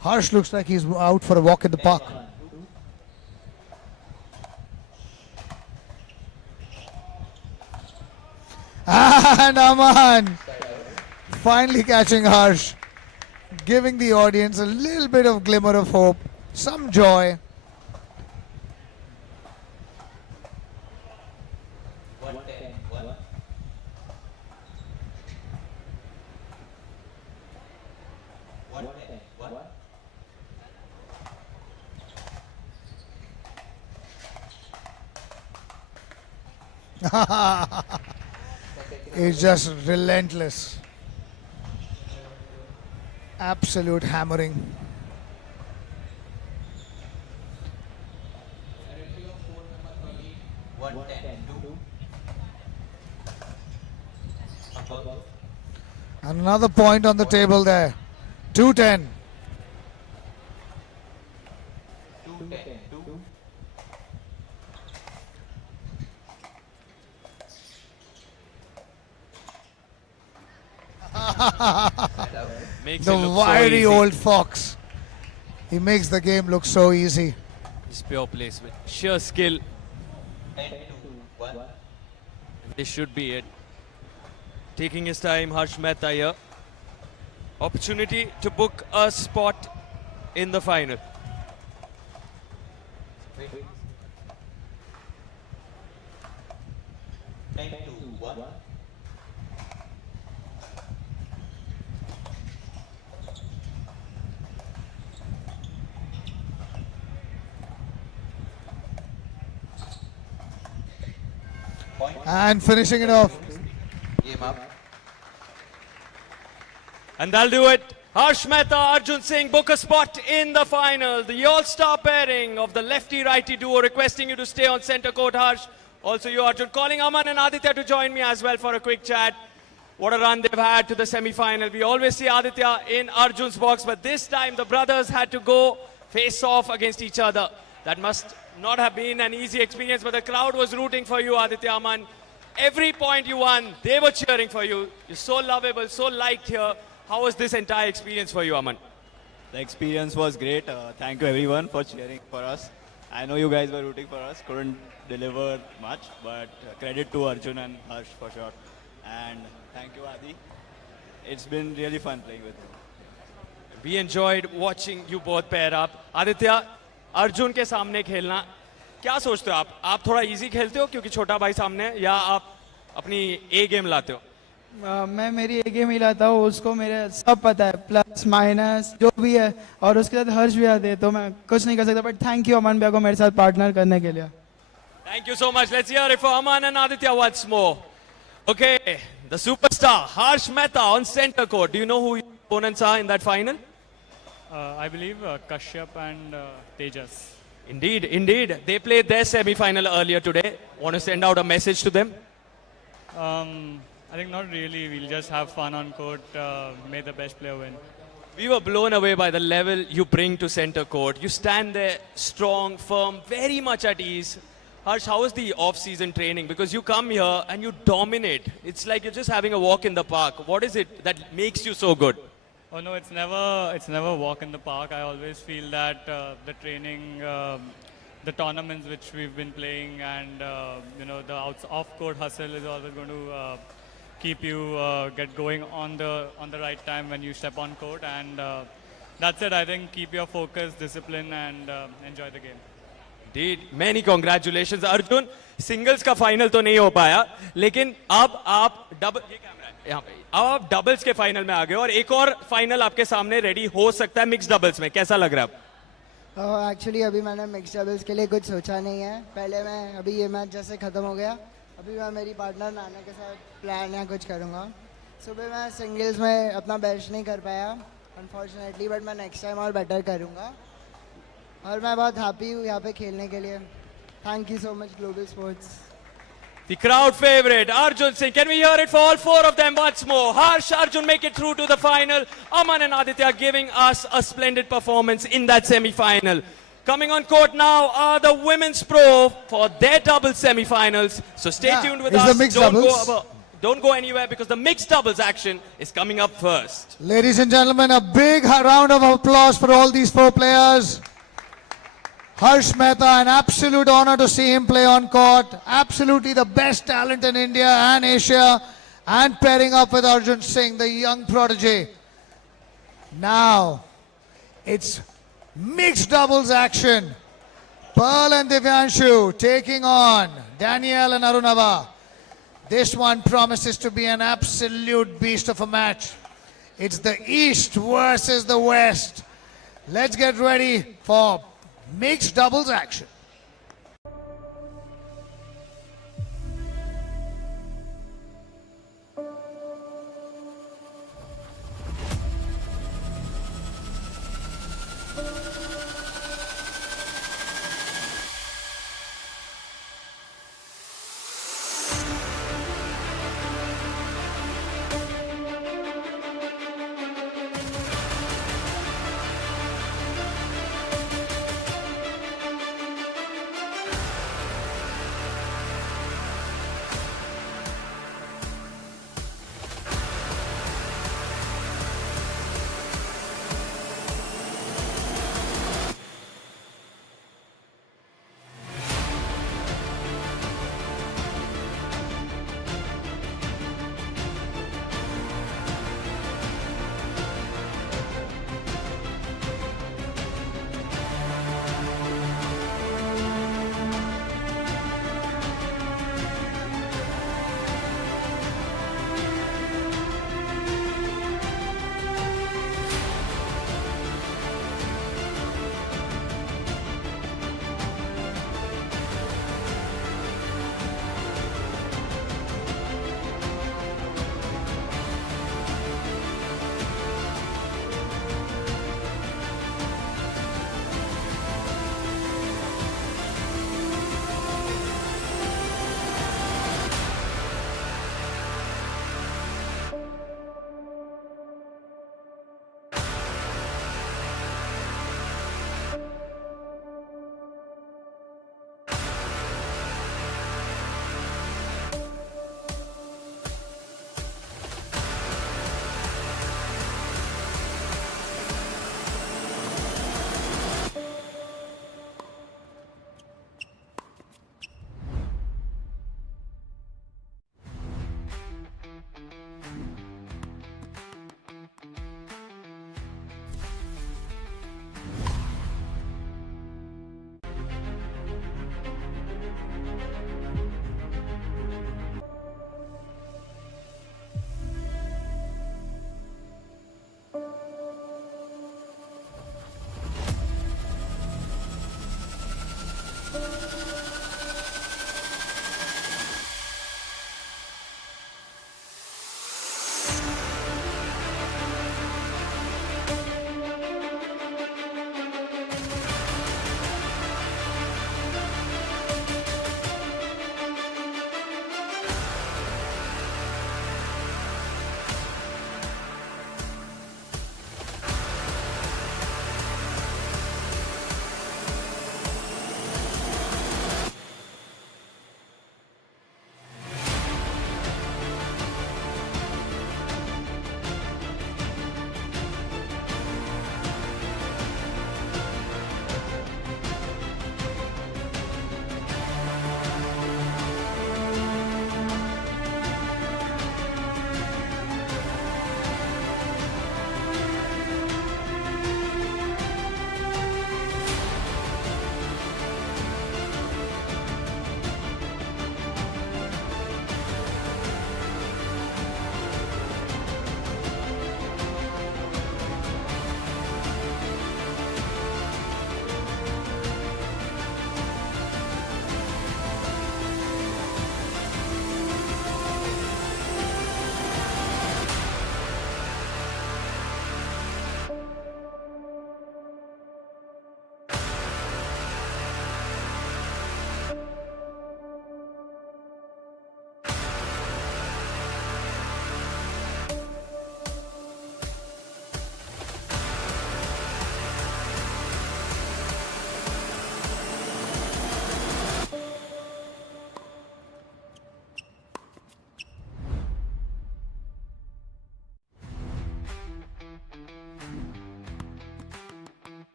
Harsh looks like he's out for a walk in the park. 10-1. And Aman finally catching Harsh, giving the audience a little bit of glimmer of hope, some joy. 1-10. 1. One. It's just relentless. Absolute hammering. One ten two. And another point on the table there. 2-10. 2-10 2. Makes The it look so wiry easy. old fox. He makes the game look so easy. It's pure placement, sheer skill. 10-2 1. This should be it. Taking his time, Harsh Mehta here. Opportunity to book a spot in the final. Wait. 10-2 1. Point. And finishing it off. Game up. And that'll do it. Harsh Mehta, Arjun Singh book a spot in the final. The all-star pairing of the lefty-righty duo requesting you to stay on center court, Harsh. Also you, Arjun. Calling Aman and Aditya to join me as well for a quick chat. What a run they've had to the semi-final. We always see Aditya in Arjun's box, but this time the brothers had to go face off against each other. That must not have been an easy experience, but the crowd was rooting for you, Aditya, Aman. Every point you won, they were cheering for you. You're so lovable, so liked here. How was this entire experience for you, Aman? The experience was great. Thank you everyone for cheering for us. I know you guys were rooting for us, couldn't deliver much, but credit to Arjun and Harsh for sure. And thank you, Adi. It's been really fun playing with you. We enjoyed watching you both pair up. Aditya, Arjun के सामने खेलना क्या सोचते हो आप थोड़ा easy खेलते हो क्योंकि छोटा भाई सामने है या आप अपनी ए गेम लाते हो मैं मेरी ए गेम ही लाता हूँ उसको मेरे सब पता है प्लस माइनस जो भी है और उसके साथ हर्ष भी आते हैं तो मैं कुछ नहीं कर सकता बट थैंक यू अमन भैया को मेरे साथ पार्टनर करने के लिए Thank you so much. Let's hear it for Aman and Aditya once more. Okay, the superstar Harsh Mehta on center court. Do you know who your opponents are in that final? I believe Kashyap and Tejas. Indeed, indeed. They played their semi-final earlier today. Want to send out a message to them? I think not really. We'll just have fun on court. May the best player win. We were blown away by the level you bring to center court. You stand there strong, firm, very much at ease. Harsh, how is the off-season training? Because you come here and you dominate. It's like you're just having a walk in the park. What is it that makes you so good? Oh no, it's never walk in the park. I always feel that the training, the tournaments which we've been playing, and the off-court hustle is always going to keep you get going on the right time when you step on court. And that's it. I think keep your focus, discipline, and enjoy the game. Indeed, many congratulations, Arjun. Singles का final तो नहीं हो पाया, लेकिन अब आप double ये camera है यहाँ पे अब आप डबल्स के फाइनल में आ गए और एक और फाइनल आपके सामने रेडी हो सकता है मिक्स डबल्स में कैसा लग रहा है एक्चुअली अभी मैंने मिक्स डबल्स के लिए कुछ सोचा नहीं है पहले मैं अभी ये मैच जैसे ख़त्म हो गया अभी मैं मेरी पार्टनर नाना के साथ प्लान या कुछ करूँगा सुबह मैं सिंगल्स में अपना बेस्ट नहीं कर पाया अनफॉर्चुनेटली बट मैं नेक्स्ट टाइम और बेटर करूँगा और मैं बहुत हैप्पी हूँ यहाँ पे खेलने के लिए thank you so much global sports The crowd favorite, Arjun Singh. Can we hear it for all four of them once more? Harsh, Arjun make it through to the final. Aman and Aditya giving us a splendid performance in that semi-final. Coming on court now are the women's pro for their double semi-finals. So stay tuned with us. Don't go anywhere because the mixed doubles action is coming up first. Ladies and gentlemen, a big round of applause for all these four players. Harsh Mehta, an absolute honor to see him play on court. Absolutely the best talent in India and Asia. And pairing up with Arjun Singh, the young prodigy. Now, it's mixed doubles action. Pearl and Divyanshu taking on Danielle and Arunava. This one promises to be an absolute beast of a match. It's the East versus the West. Let's get ready for mixed doubles action.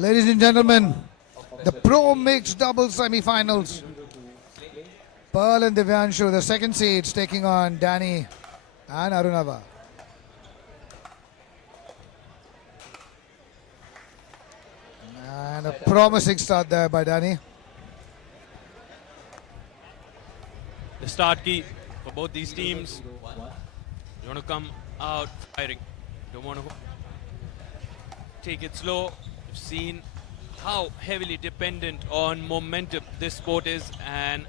Ladies and gentlemen, the Pro Mixed Doubles semi-finals. Pearl and Divyanshu, the second seeds, taking on Danny and Arunava. And a promising start there by Danny. The start key for both these teams. You want to come out firing. You don't want to take it slow. You've seen how heavily dependent on momentum this sport is, and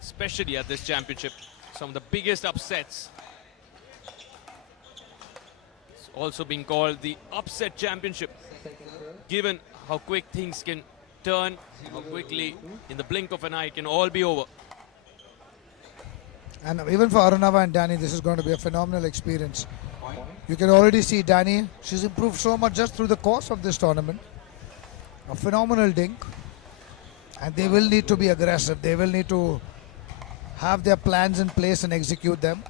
especially at this championship, some of the biggest upsets. It's also being called the upset championship, given how quick things can turn, how quickly, in the blink of an eye, it can all be over. And even for Arunava and Danny, this is going to be a phenomenal experience. You can already see Danny, she's improved so much just through the course of this tournament. A phenomenal dink. And they will need to be aggressive. They will need to have their plans in place and execute them.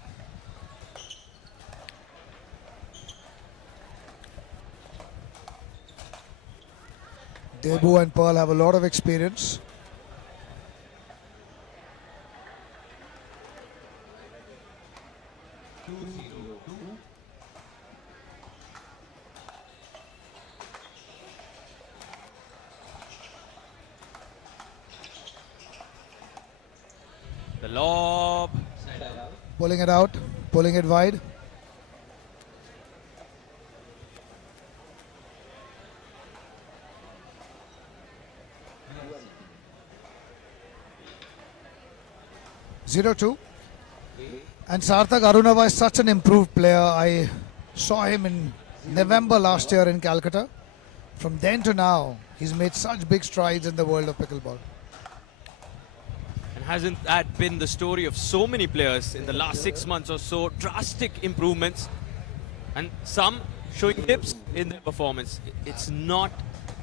Debu and Pearl have a lot of experience. The lob. Pulling it out, pulling it wide. Zero two. And Sarthak Arunava is such an improved player. I saw him in November last year in Calcutta. From then to now, he's made such big strides in the world of pickleball. And hasn't that been the story of so many players in the last 6 months or so? Drastic improvements, and some showing dips in their performance. It's not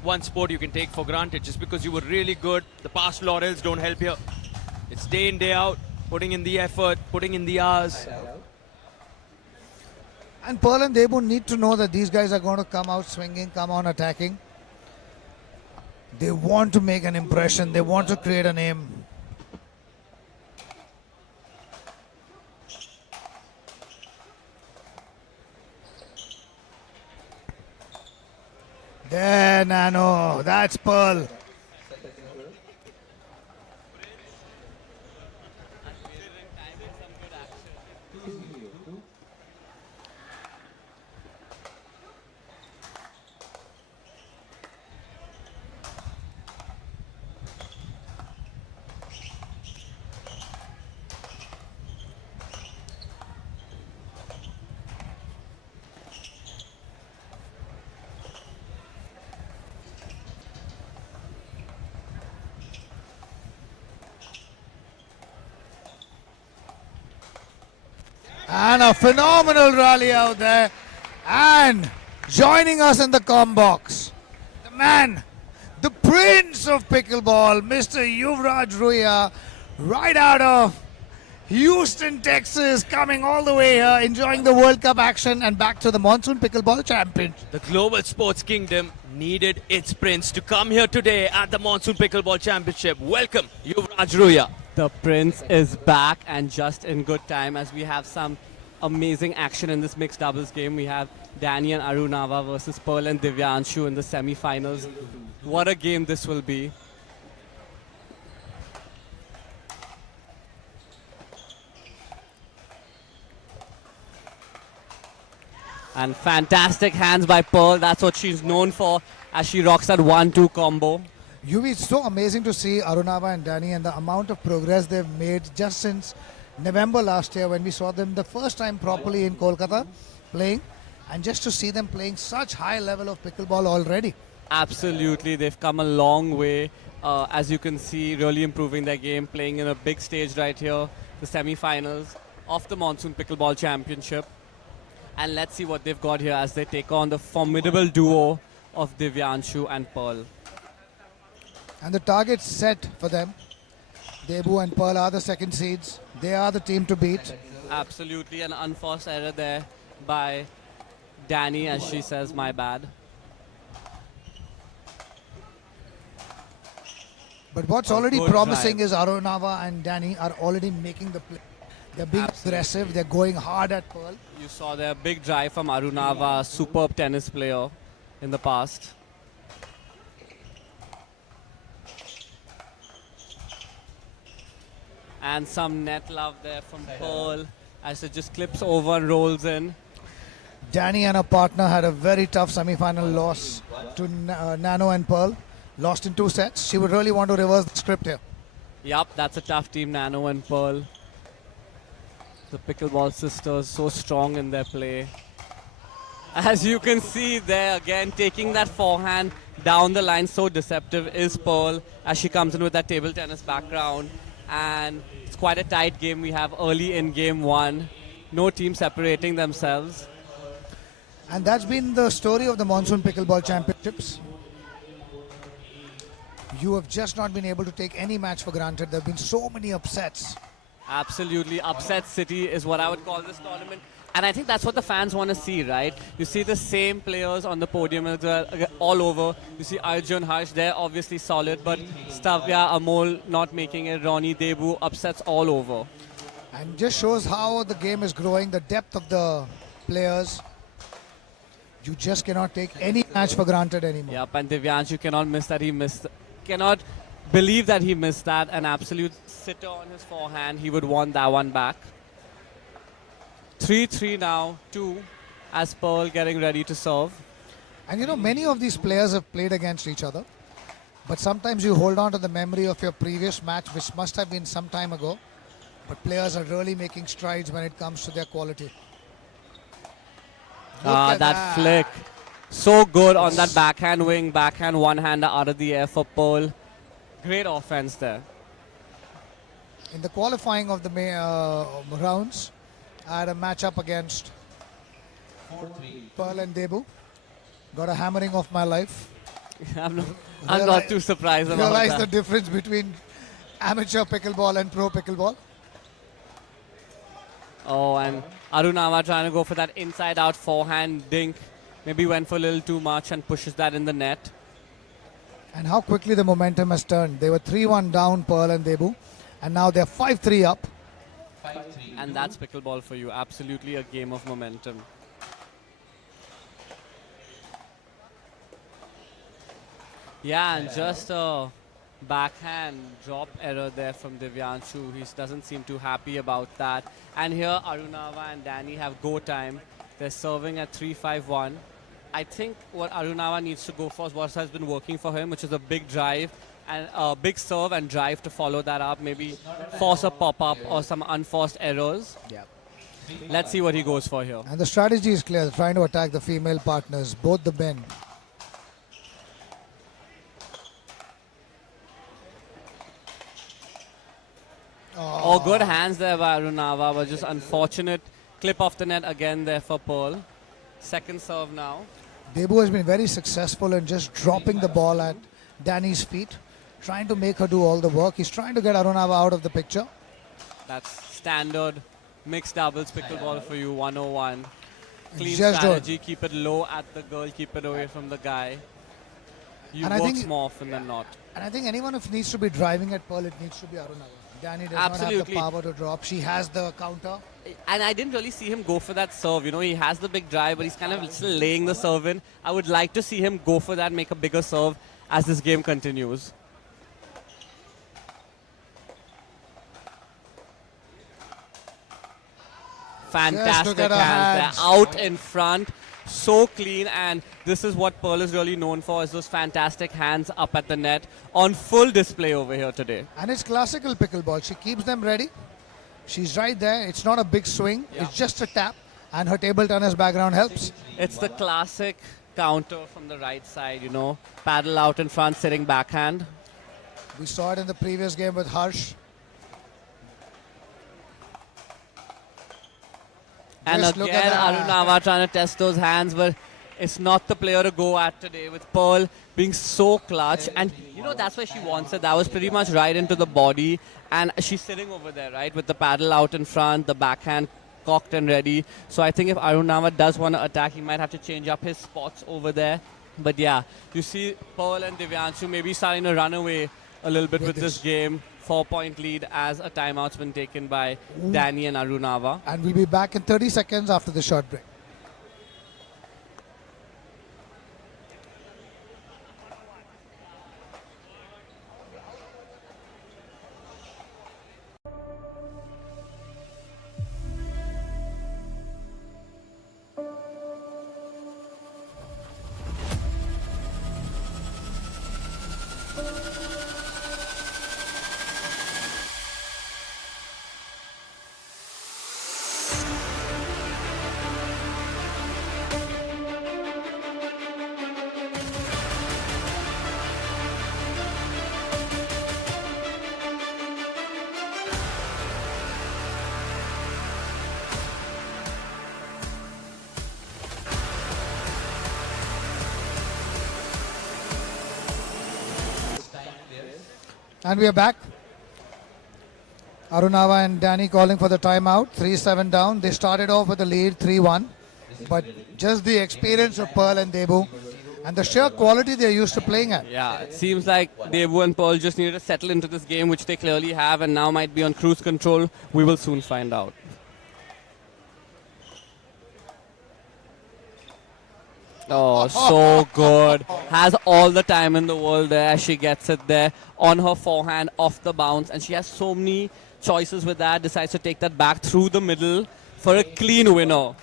one sport you can take for granted. Just because you were really good, the past laurels don't help here. It's day in, day out, putting in the effort, putting in the hours. And Pearl and Debu need to know that these guys are going to come out swinging, come on attacking. They want to make an impression. They want to create a name. There, Nano. That's Pearl. And a phenomenal rally out there. And joining us in the comm box, the man, the prince of pickleball, Mr. Yuvraj Ruya, right out of Houston, Texas, coming all the way here, enjoying the World Cup action and back to the Monsoon Pickleball Champion. The global sports kingdom needed its prince to come here today at the Monsoon Pickleball Championship. Welcome, Yuvraj Ruya. The prince is back, and just in good time, as we have some amazing action in this mixed doubles game. We have Danny and Arunava versus Pearl and Divyanshu in the semi-finals. What a game this will be. And fantastic hands by Pearl. That's what she's known for, as she rocks that 1-2 combo. Yuvi, it's so amazing to see Arunava and Danny and the amount of progress they've made just since November last year when we saw them the first time properly in Kolkata playing, and just to see them playing such high level of pickleball already. Absolutely, they've come a long way. As you can see, really improving their game, playing in a big stage right here, the semi-finals of the Monsoon Pickleball Championship. And let's see what they've got here as they take on the formidable duo of Divyanshu and Pearl. And the target's set for them. Debu and Pearl are the second seeds. They are the team to beat. Absolutely, an unforced error there by Danny, as she says, my bad. But what's A already good promising drive. is Arunava and Danny are already making the play. They're being aggressive. They're going hard at Pearl. You saw their big drive from Arunava, superb tennis player in the past. And some net love there from Pearl as it just clips over and rolls in. Danny and her partner had a very tough semi-final loss to Nano and Pearl. Lost in 2 sets. She would really want to reverse the script here. Yup, that's a tough team, Nano and Pearl. The Pickleball sisters so strong in their play. As you can see there again, taking that forehand down the line, so deceptive is Pearl as she comes in with that table tennis background. And it's quite a tight game we have early in game 1. No team separating themselves. And that's been the story of the Monsoon Pickleball Championships. You have just not been able to take any match for granted. There have been so many upsets. Absolutely. Upset city is what I would call this tournament. And I think that's what the fans want to see, right? You see the same players on the podium as well, all over. You see Arjun, Harsh, they're obviously solid, but Stavya, Amol not making it, Ronnie, Debu, upsets all over. And just shows how the game is growing, the depth of the players. You just cannot take any match for granted anymore. Yep, and Divyansh, you cannot miss that. Cannot believe that he missed that. An absolute sitter on his forehand. He would want that one back. 3-3 now, 2 as Pearl getting ready to serve. And you know, many of these players have played against each other. But sometimes you hold on to the memory of your previous match, which must have been some time ago. But players are really making strides when it comes to their quality. That flick. So good on that backhand wing, backhand one-hander out of the air for Pearl. Great offense there. In the qualifying of the rounds, I had a matchup against Pearl and Debu. Got a hammering of my life. I'm not too surprised about Realize that. the difference between amateur pickleball and pro pickleball. Oh, and Arunava trying to go for that inside-out forehand dink. Maybe went for a little too much and pushes that in the net. And how quickly the momentum has turned. They were 3-1 down, Pearl and Debu. And now they're 5-3 up. And that's pickleball for you. Absolutely a game of momentum. Yeah, and just a backhand drop error there from Divyanshu. He doesn't seem too happy about that. And here Arunava and Danny have go time. They're serving at 3-5-1. I think what Arunava needs to go for is what has been working for him, which is a big drive and a big serve and drive to follow that up. Maybe force a pop-up or some unforced errors. Yeah. Let's see what he goes for here. And the strategy is clear. They're trying to attack the female partners, both the men. Oh, good hands there by Arunava, but just unfortunate clip off the net again there for Pearl. Second serve now. Debu has been very successful in just dropping the ball at Danny's feet, trying to make her do all the work. He's trying to get Arunava out of the picture. That's standard mixed doubles pickleball for you, 101. Clean Just strategy, keep it low at the girl, keep it away from the guy. You And I works think- more often than not. And I think anyone who needs to be driving at Pearl, it needs to be Arunava. Danny does not have Absolutely. the power to drop. She has the counter. And I didn't really see him go for that serve. You know, he has the big drive, but he's kind of still laying the serve in. I would like to see him go for that, make a bigger serve as this game continues. Fantastic look at her hands hands. there, out in front, so clean, and this is what Pearl is really known for, is those fantastic hands up at the net, on full display over here today. And it's classical pickleball. She keeps them ready. She's right there. It's not a big swing. It's just a tap. And her table tennis background helps. It's the classic counter from the right side, you know, paddle out in front, sitting backhand. We saw it in the previous game with Harsh. And Just look at again, that. Arunava trying to test those hands, but it's not the player to go at today, with Pearl being so clutch. And, you know, that's where she wants it. That was pretty much right into the body. And she's sitting over there, right, with the paddle out in front, the backhand cocked and ready. So I think if Arunava does want to attack, he might have to change up his spots over there. But yeah, you see Pearl and Divyanshu maybe starting to run away a little bit With with this this. game. 4-point lead as a timeout's been taken by Danny and Arunava. And we'll be back in 30 seconds after the short break. And we are back. Arunava and Danny calling for the timeout. 3-7 down. They started off with a lead 3-1. But just the experience of Pearl and Debu and the sheer quality they're used to playing at. Yeah, it seems like Debu and Pearl just needed to settle into this game, which they clearly have, and now might be on cruise control. We will soon find out. Oh, so good. Has all the time in the world there. She gets it there on her forehand, off the bounce. And she has so many choices with that. Decides to take that back through the middle for a clean winner.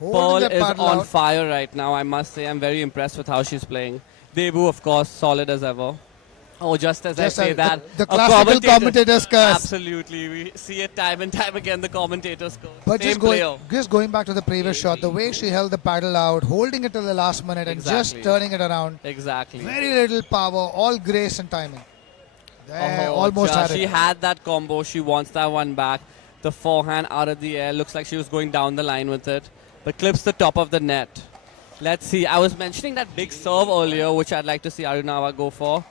Pearl Holding that is paddle on out. fire right now, I must say. I'm very impressed with how she's playing. Debu, of course, solid as ever. Oh, just as Just I say as that. the a classical commentator's curse. Absolutely. We see it time and time again, the commentator's curse. But Same player. just going back to the previous shot, the way she held the paddle out, holding it till the last minute and just Exactly. turning it around. Exactly. Very little power, all grace and timing. There, Oh, almost had she it. had that combo. She wants that one back. The forehand out of the air. Looks like she was going down the line with it. But clips the top of the net. Let's see. I was mentioning that big serve earlier, which I'd like to see Arunava go for.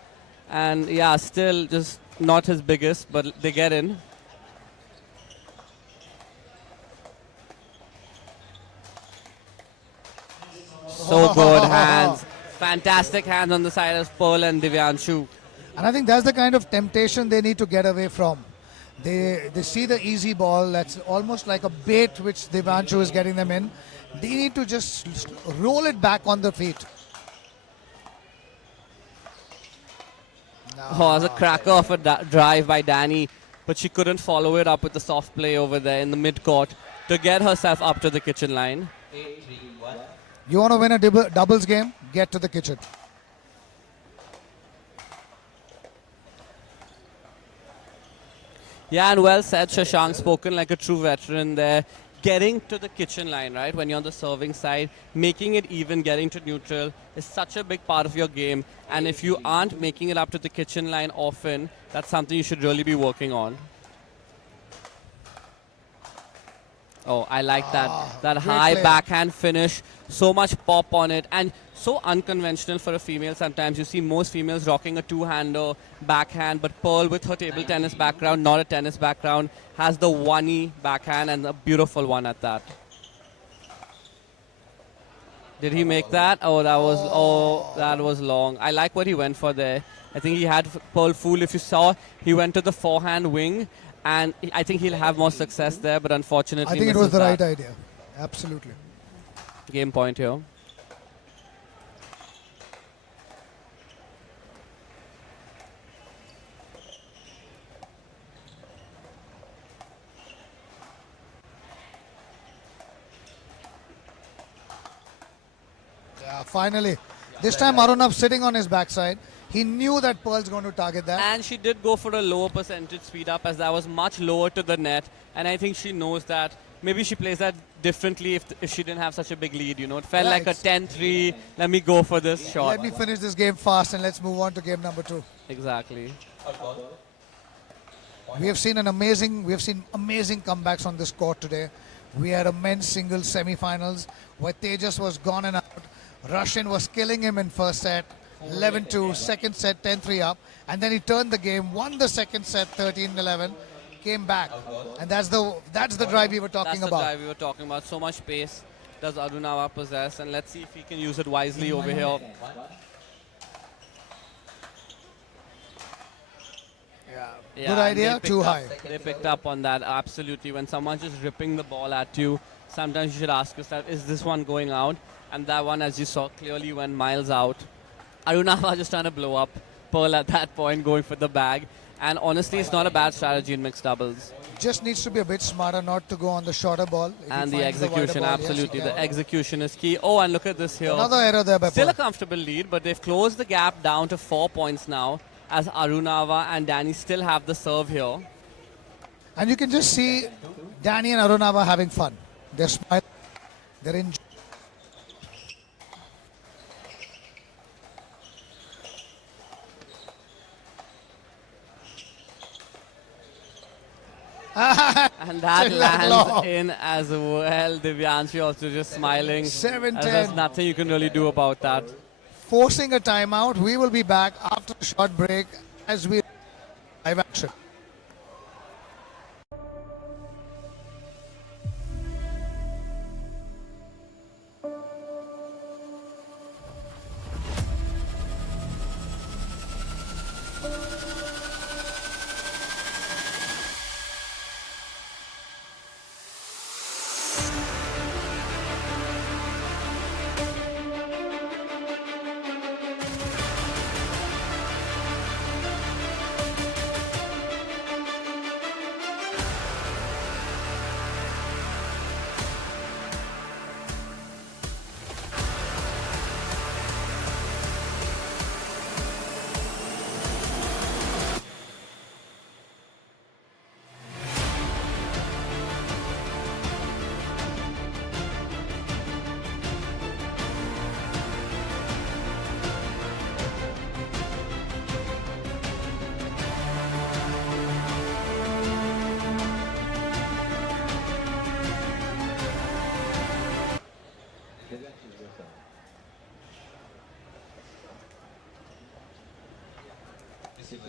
And yeah, still just not his biggest, but they get in. So good hands. Fantastic hands on the side of Pearl and Divyanshu. And I think that's the kind of temptation they need to get away from. They see the easy ball that's almost like a bait which Devanshu is getting them in. They need to just roll it back on the feet. Oh, it was a cracker of a drive by Danny, but she couldn't follow it up with the soft play over there in the mid-court to get herself up to the kitchen line. 8-3-1. You want to win a doubles game? Get to the kitchen. Yeah, and well said, Shashank, spoken like a true veteran there. Getting to the kitchen line, right, when you're on the serving side, making it even, getting to neutral is such a big part of your game. And if you aren't making it up to the kitchen line often, that's something you should really be working on. Oh, I like that. That great high play. backhand finish, so much pop on it, and so unconventional for a female sometimes. You see most females rocking a two-hander backhand, but Pearl, with her table tennis background, not a tennis background, has the one-e backhand and a beautiful one at that. Did he make that? Oh, that was long. I like what he went for there. I think he had Pearl fooled. If you saw, he went to the forehand wing, and I think he'll have more success there, but unfortunately I think it was misses the that. right idea. Absolutely. Game point here. Yeah, finally. This time Arunav sitting on his backside. He knew that Pearl's going to target that. And she did go for a lower percentage speed up, as that was much lower to the net. And I think she knows that. Maybe she plays that differently if she didn't have such a big lead, you know. It felt like a 10-3. Let me go for this shot. Let me finish this game fast and let's move on to game number 2. Exactly. We have seen amazing comebacks on this court today. We had a men's singles semi-finals where Tejas was gone and out. Russian was killing him in first set, 11-2, second set 10-3 up, and then he turned the game, won the second set 13-11, came back, and that's the drive we were talking That's the about. drive we were talking about. So much pace does Arunava possess, and let's see if he can use it wisely over here. Good and idea, they picked too up- high. They picked up on that, absolutely. When someone's just ripping the ball at you, sometimes you should ask yourself, is this one going out? And that one, as you saw, clearly went miles out. Arunava just trying to blow up Pearl at that point, going for the bag. And honestly, it's not a bad strategy in mixed doubles. Just needs to be a bit smarter not to go on the shorter ball. If he And the finds wider execution, ball, yes, he absolutely. can. The execution is key. Oh, and look at this here. Another error there by Still a Pearl. comfortable lead, but they've closed the gap down to 4 points now, as Arunava and Danny still have the serve here. And you can just see Danny and Arunava having fun. They're smiling. They're enjoying. And that Chill lands along. in as well. Divyanshi also just smiling. 7-10. As there's nothing you can really do about that. Forcing a timeout. We will be back after a short break as we live action.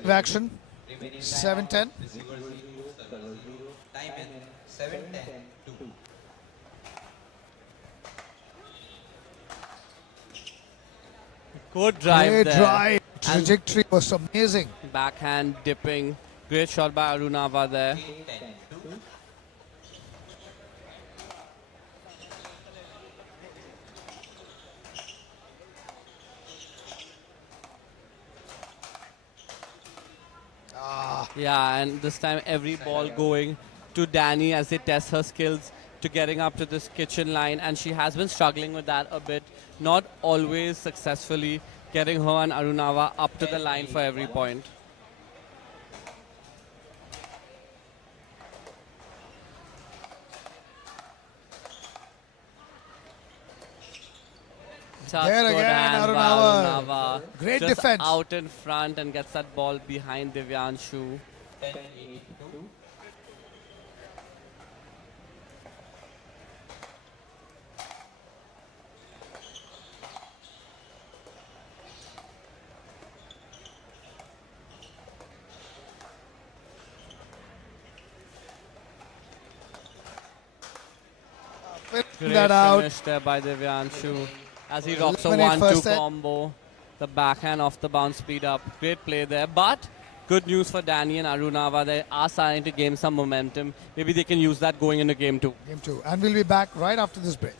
Live action. 7-10. Time in 7-10-2. Good drive Great there. drive. And Trajectory was amazing. backhand dipping. Great shot by Arunava there. 10-2. Yeah, and this time every ball going to Danny as they test her skills to getting up to this kitchen line, and she has been struggling with that a bit, not always successfully getting her and Arunava up to the line for every point. Such There good again, hand by Arunava. Arunava. Great Just defense. out in front and gets that ball behind Divyanshu. 10-8-2. Great That out. finish there by Divyanshu as he rocks a Eliminate 1-2 first set. combo. The backhand off the bounce speed up. Great play there. But good news for Danny and Arunava. They are starting to gain some momentum. Maybe they can use that going into game 2. Game 2. And we'll be back right after this break.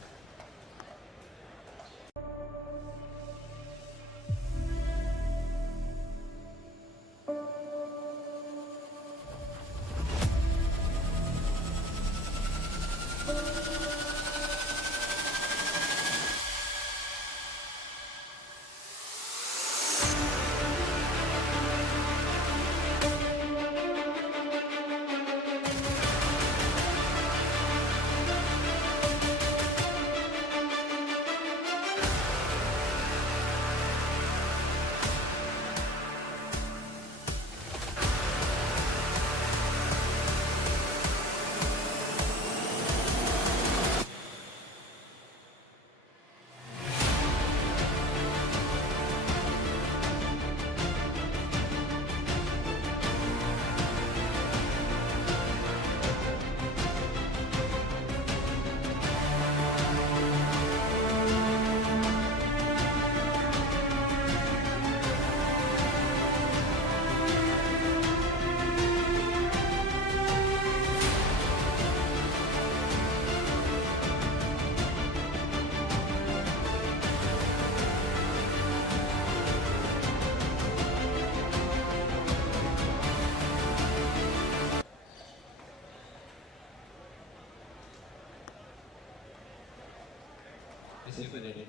ready.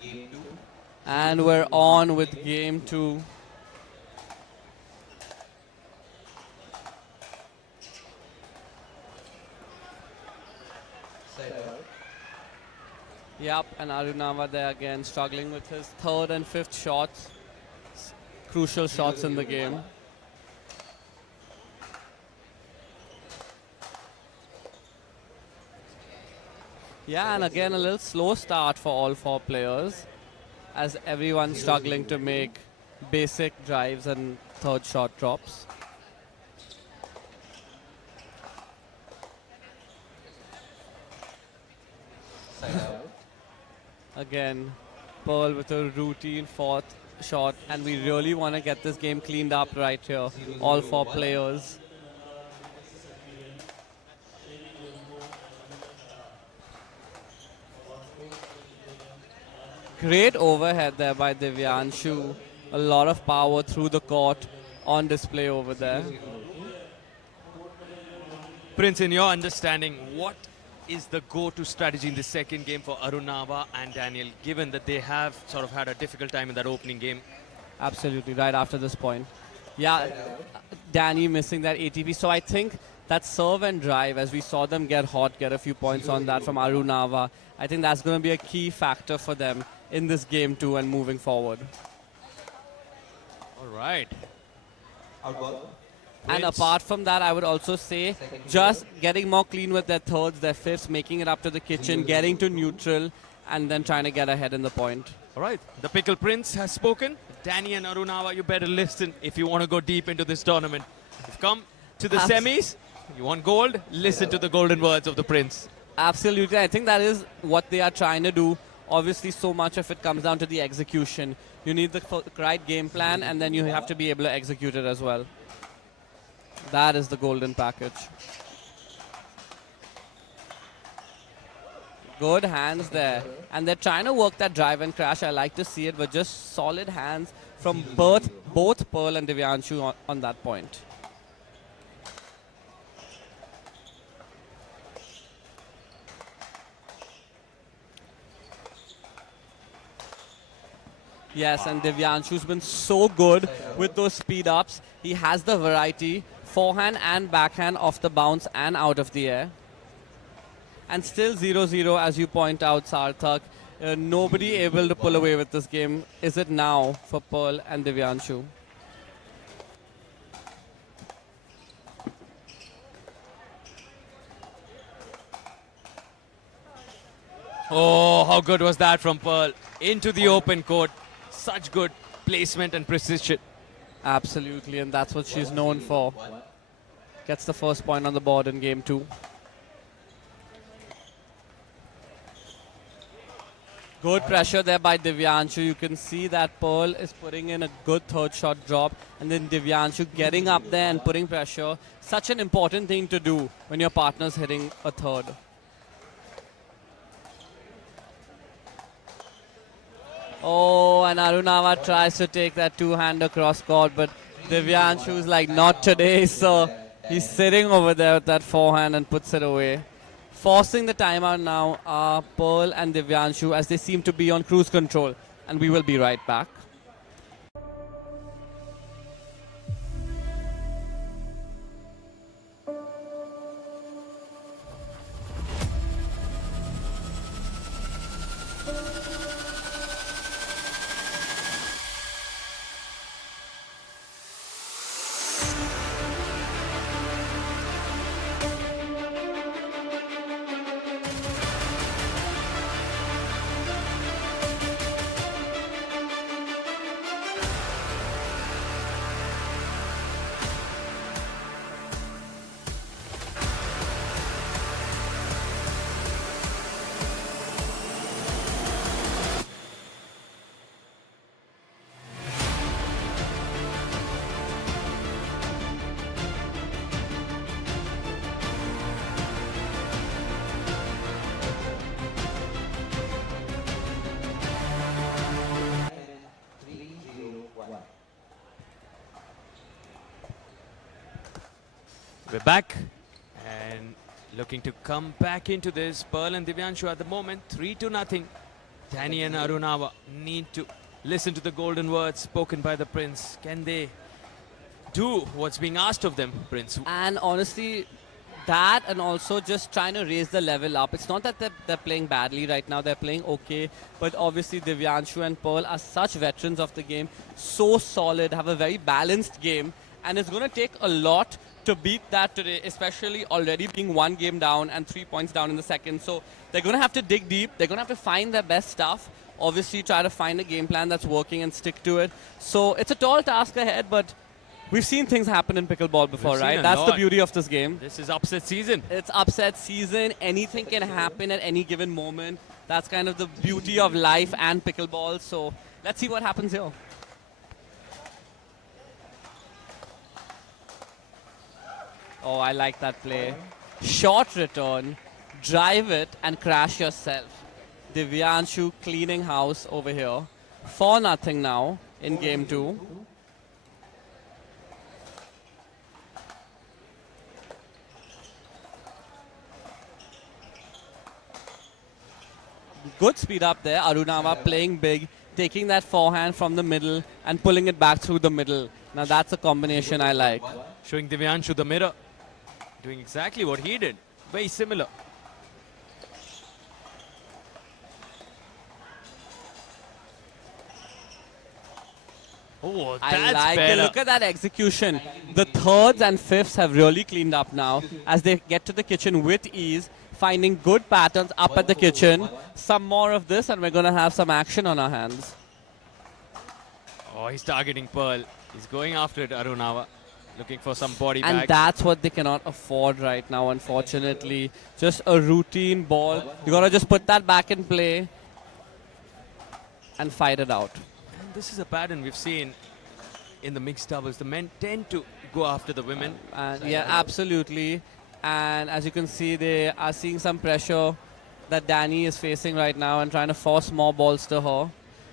Game 2. And we're on with game 2. Side out. Yep, and Arunava there again struggling with his third and fifth shots. Crucial shots in the game. Yeah, and again a little slow start for all 4 players as everyone's struggling to make basic drives and third shot drops. Side out. Again, Pearl with a routine fourth shot, and we really want to get this game cleaned up right here. All 4 players. Great overhead there by Divyanshu. A lot of power through the court on display over there. Prince, in your understanding, what is the go-to strategy in the second game for Arunava and Daniel, given that they have sort of had a difficult time in that opening game? Absolutely, right after this point. Yeah, Danny missing that ATP. So I think that serve and drive, as we saw them get hot, get a few points on that from Arunava, I think that's going to be a key factor for them in this game too and moving forward. All right. Out ball. And apart from that, I would also say just getting more clean with their thirds, their fifths, making it up to the kitchen, getting to neutral, and then trying to get ahead in the point. All right. The Pickle Prince has spoken. Danny and Arunava, you better listen if you want to go deep into this tournament. You've come to the semis. You want gold? Listen to the golden words of the Prince. Absolutely. I think that is what they are trying to do. Obviously, so much of it comes down to the execution. You need the right game plan, and then you have to be able to execute it as well. That is the golden package. Good hands there. And they're trying to work that drive and crash. I like to see it, but just solid hands from both Pearl and Divyanshu on that point. Yes, and Divyanshu's been so good with those speed ups. He has the variety, forehand and backhand off the bounce and out of the air. And still 0-0 as you point out, Sarthak. Nobody able to pull away with this game. Is it now for Pearl and Divyanshu? Oh, how good was that from Pearl? Into the open court. Such good placement and precision. Absolutely, and that's what she's known for. Gets the first point on the board in game 2. Good pressure there by Divyanshu. You can see that Pearl is putting in a good third shot drop, and then Divyanshu getting up there and putting pressure. Such an important thing to do when your partner's hitting a third. Oh, and Arunava tries to take that two-hand across court, but Divyanshu's like, not today, so he's sitting over there with that forehand and puts it away. Forcing the timeout now are Pearl and Divyanshu as they seem to be on cruise control, and we will be right back. We're back, and looking to come back into this. Pearl and Divyanshu at the moment 3-0. Danny and Arunava need to listen to the golden words spoken by the Prince. Can they do what's being asked of them, Prince? And honestly, that and also just trying to raise the level up. It's not that they're playing badly right now, they're playing okay, but obviously Divyanshu and Pearl are such veterans of the game, so solid, have a very balanced game, and it's going to take a lot to beat that today, especially already being 1 game down and 3 points down in the second. So they're going to have to dig deep, they're going to have to find their best stuff, obviously try to find a game plan that's working and stick to it. So it's a tall task ahead, but we've seen things happen in pickleball before, right? That's the beauty of this game. This is upset season. It's upset season. Anything can happen at any given moment. That's kind of the beauty of life and pickleball. So let's see what happens here. Oh, I like that play. Short return, drive it and crash yourself. Divyanshu cleaning house over here. 4-0 now in game 2. Good speed up there. Arunava playing big, taking that forehand from the middle and pulling it back through the middle. Now that's a combination I like. Showing Divyanshu the mirror. Doing exactly what he did. Very similar. Oh, that's I like better. it. Look at that execution. The thirds and fifths have really cleaned up now as they get to the kitchen with ease, finding good patterns up at the kitchen. Some more of this and we're going to have some action on our hands. Oh, he's targeting Pearl. He's going after it, Arunava. Looking for some body bag. And that's what they cannot afford right now, unfortunately. Just a routine ball. You got to just put that back in play and fight it out. And this is a pattern we've seen in the mixed doubles. The men tend to go after the women. Yeah, absolutely. And as you can see, they are seeing some pressure that Danny is facing right now and trying to force more balls to her.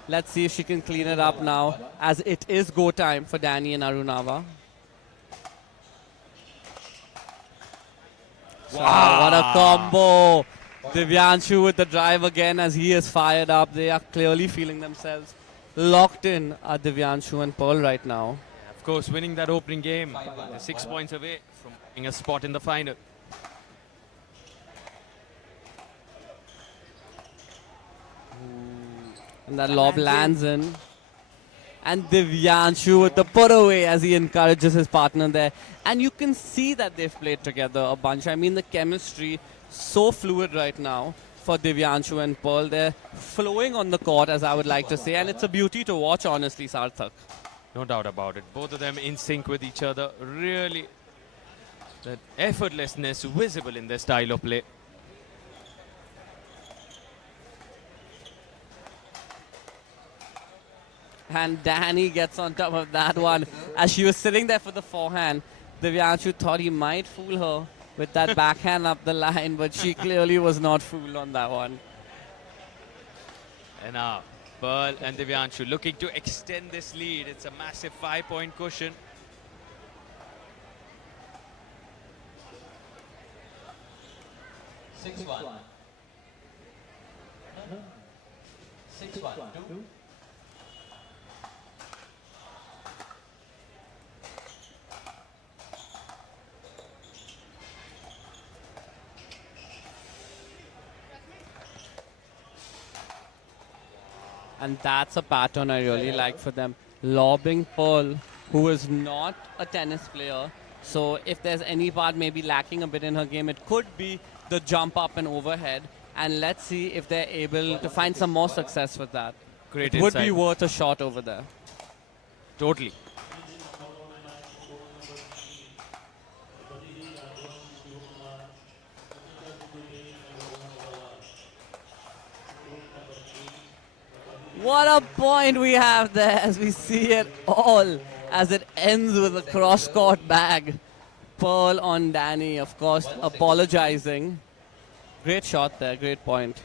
Let's see if she can clean it up now, as it is go time for Danny and Arunava. Wow, what a combo. Divyanshu with the drive again as he is fired up. They are clearly feeling themselves locked in at Divyanshu and Pearl right now. Of course, winning that opening game. They're 6 points away from getting a spot in the final. And that lob lands in. And Divyanshu with the put away as he encourages his partner there. And you can see that they've played together a bunch. I mean, the chemistry so fluid right now for Divyanshu and Pearl. They're flowing on the court, as I would like to say. And it's a beauty to watch, honestly, Sarthak. No doubt about it. Both of them in sync with each other. Really, that effortlessness visible in their style of play. And Danny gets on top of that one. As she was sitting there for the forehand, Divyanshu thought he might fool her with that backhand up the line, but she clearly was not fooled on that one. And now, Pearl and Divyanshu looking to extend this lead. It's a massive 5-point cushion. Six one. 6-1. And that's a pattern I really like for them. Lobbing Pearl, who is not a tennis player. So if there's any part maybe lacking a bit in her game, it could be the jump up and overhead. And let's see if they're able to find some more success with that. Great It would be insight. worth a shot over there. Totally. What a point we have there as we see it all as it ends with a cross-court bag. Pearl on Danny, of course, apologizing. Great shot there, great point.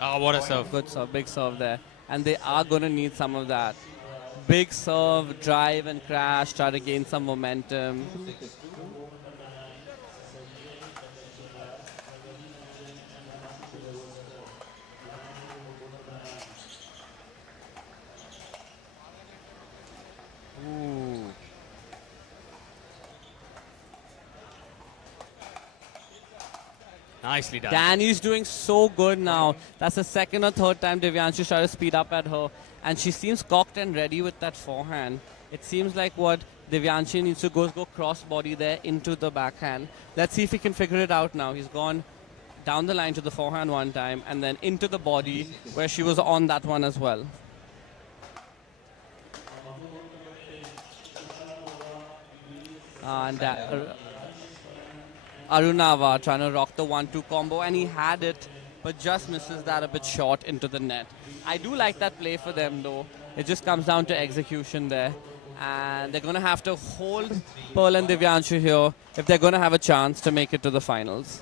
Oh, what a serve. Good serve, big serve there. And they are going to need some of that. Big serve, drive and crash, try to gain some momentum. Nicely done. Danny's doing so good now. That's the second or third time Divyanshu tried to speed up at her. And she seems cocked and ready with that forehand. It seems like what Divyanshu needs to go cross body there into the backhand. Let's see if he can figure it out now. He's gone down the line to the forehand one time and then into the body where she was on that one as well. And Arunava trying to rock the 1-2 combo, and he had it, but just misses that a bit short into the net. I do like that play for them, though. It just comes down to execution there. And they're going to have to hold Pearl and Divyanshu here if they're going to have a chance to make it to the finals.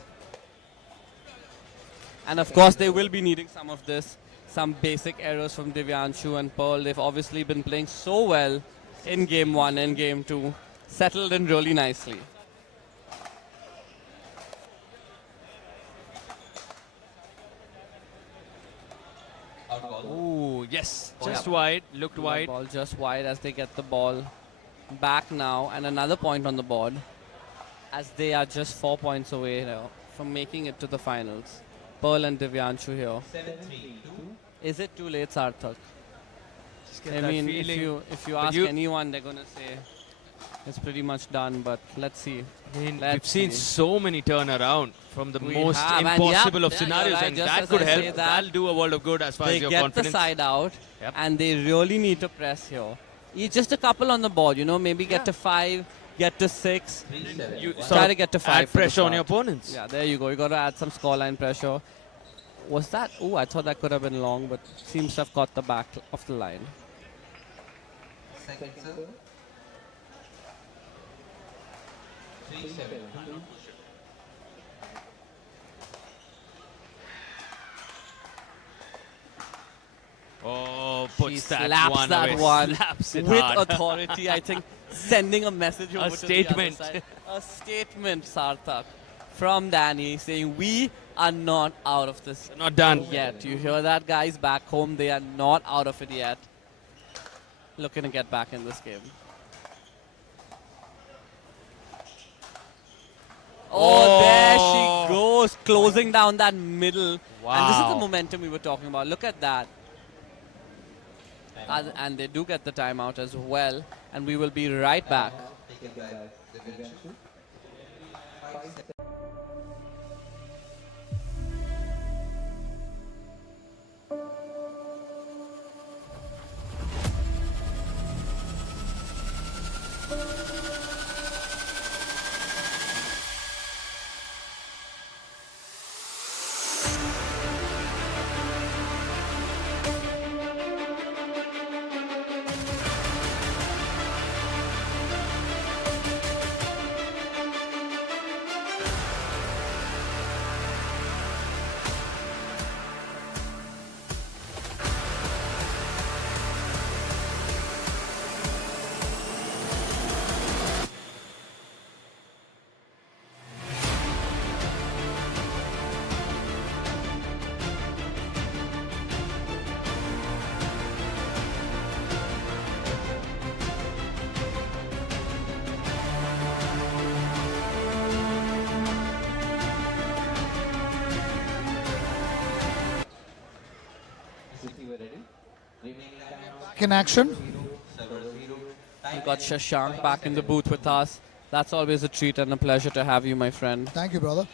And of course, they will be needing some of this, some basic errors from Divyanshu and Pearl. They've obviously been playing so well in Game 1 and Game 2. Settled in really nicely. Ooh, yes, just wide, looked wide. Ball just wide as they get the ball back now, and another point on the board as they are just 4 points away now from making it to the finals. Pearl and Divyanshu here. 7-3, 2. Is it too late, Sarthak? Just get I that mean, feeling. if you ask anyone, they're going to say it's pretty much done, but let's see. I mean, Let's we've seen see. so many turnaround from the We most have, and impossible yep, of yeah, scenarios, you're right, and just that as could I say help. that, That'll do a world of good as far they as your get confidence. the side out, Yep. and they really need to press here. Just a couple on the board, maybe get to 5, get to 6. You Try to get to 5. add for the pressure on start. your opponents. Yeah, there you go. You got to add some scoreline pressure. Was that? Oh, I thought that could have been long, but seems to have caught the back of the line. Second serve. 3-7, 2. Oh, She puts that slaps one that away. one Slaps it with hard. authority. I think sending a message over to statement. the other side. A statement, Sarthak, from Danny saying we are not out of this Not done yet. You hear that, guys? Back home, they are not out of it yet. Looking to get back in this game. Oh, there she goes, closing down that middle. And this is the Wow. momentum we were talking about. Look at that. And they do get the timeout as well. And we will be right back. Taken by Divyanshu. 5-7. Back in action. We got Shashank back in the booth with us. That's always a treat and a pleasure to have you, my friend. Thank you, brother.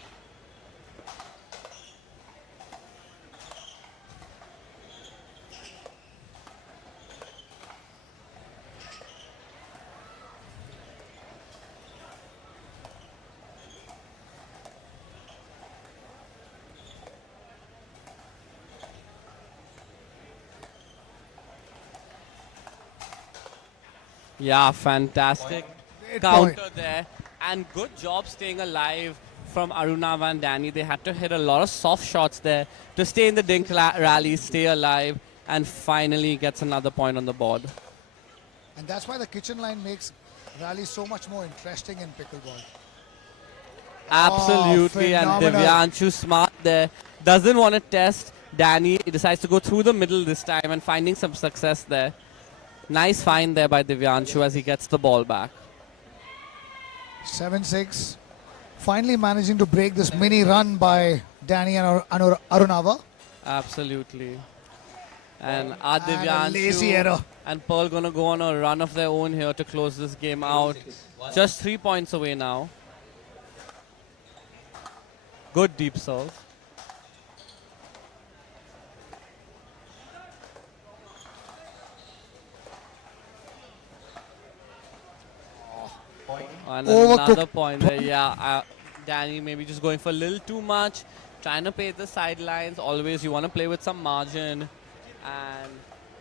Yeah, fantastic Great counter point. there. And good job staying alive from Arunava and Danny. They had to hit a lot of soft shots there to stay in the dink rally, stay alive, and finally gets another point on the board. And that's why the kitchen line makes rally so much more interesting in pickleball. Absolutely, and phenomenal. Divyanshu smart there. Doesn't want to test Danny. He decides to go through the middle this time and finding some success there. Nice find there by Divyanshu as he gets the ball back. 7-6. finally managing to break this mini run by Danny and Arunava. Absolutely. And And a lazy error. Divyanshu and Pearl gonna go on a run of their own here to close this game out. Just 3 points away now. Good deep serve. And Overcooked. another point there, yeah. Danny maybe just going for a little too much, trying to play the sidelines. Always you want to play with some margin, and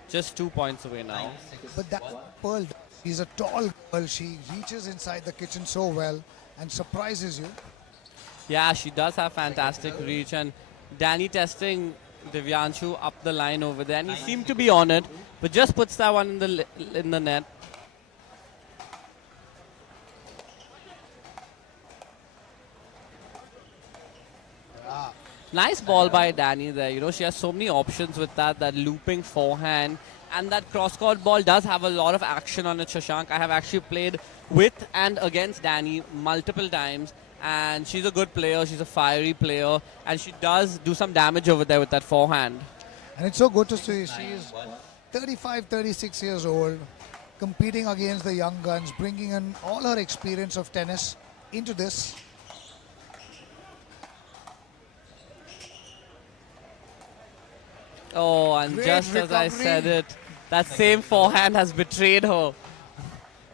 just 2 points away now. But that Pearl, she's a tall girl. She reaches inside the kitchen so well and surprises you. Yeah, she does have fantastic reach, and Danny testing Divyanshu up the line over there, and he seemed to be on it, but just puts that one in the net. Nice ball by Danny there. You know, she has so many options with that looping forehand. And that cross-court ball does have a lot of action on it, Shashank. I have actually played with and against Danny multiple times. And she's a good player. She's a fiery player. And she does do some damage over there with that forehand. And it's so good to see she is 35, 36 years old, competing against the young guns, bringing in all her experience of tennis into this. Oh, and Great just as I recovery. said it, that same forehand has betrayed her.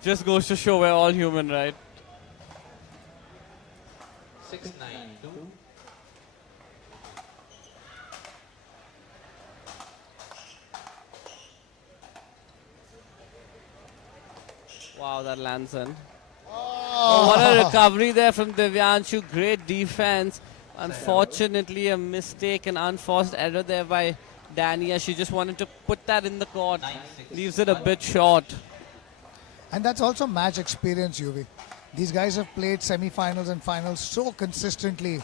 Just goes to show we're all human, right? 6-9-2. Wow, that lands in. Oh, what a recovery there from Divyanshu. Great defense. Unfortunately, a mistake, an unforced error there by Dania. She just wanted to put that in the court. Leaves it a bit short. And that's also match experience, UV. These guys have played semi-finals and finals so consistently.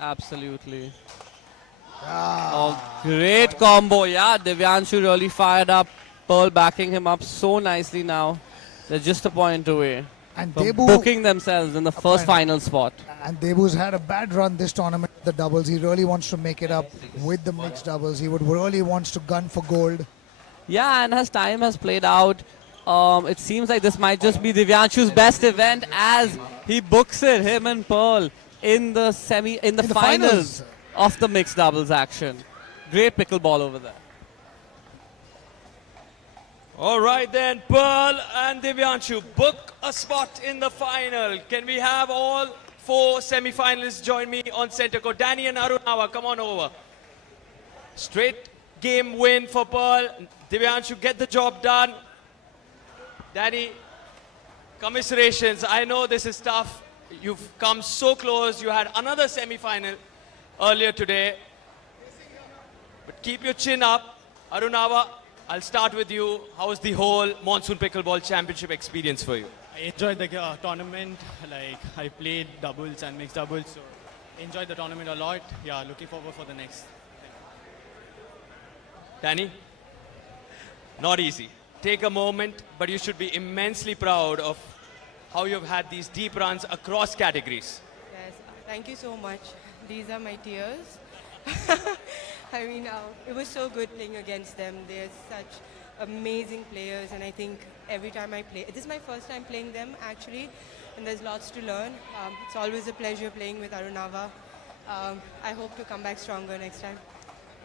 Absolutely. Oh, great combo. Yeah, Divyanshu really fired up. Pearl backing him up so nicely now. They're just a point away And from Debu, booking themselves in the first final. final spot. and Debu's had a bad run this tournament with the doubles. He really wants to make it up with the mixed doubles. He would really wants to gun for gold. Yeah, and as time has played out, it seems like this might just be Divyanshu's best event as he books it, him and Pearl, in the the finals of the mixed doubles action. Great pickleball over there. All right then, Pearl and Divyanshu book a spot in the final. Can we have all 4 semi-finalists join me on center court? Danny and Arunawa, come on over. Straight game win for Pearl. Divyanshu, get the job done. Danny, commiserations. I know this is tough. You've come so close. You had another semi-final earlier today. But keep your chin up. Arunawa, I'll start with you. How was the whole Monsoon Pickleball Championship experience for you? I enjoyed the tournament. Like, I played doubles and mixed doubles, so enjoyed the tournament a lot. Yeah, looking forward for the next. Danny? Not easy. Take a moment, but you should be immensely proud of how you've had these deep runs across categories. Yes, thank you so much. These are my tears. I mean, it was so good playing against them. They're such amazing players, and I think every time I play, this is my first time playing them actually, and there's lots to learn. It's always a pleasure playing with Arunava. I hope to come back stronger next time.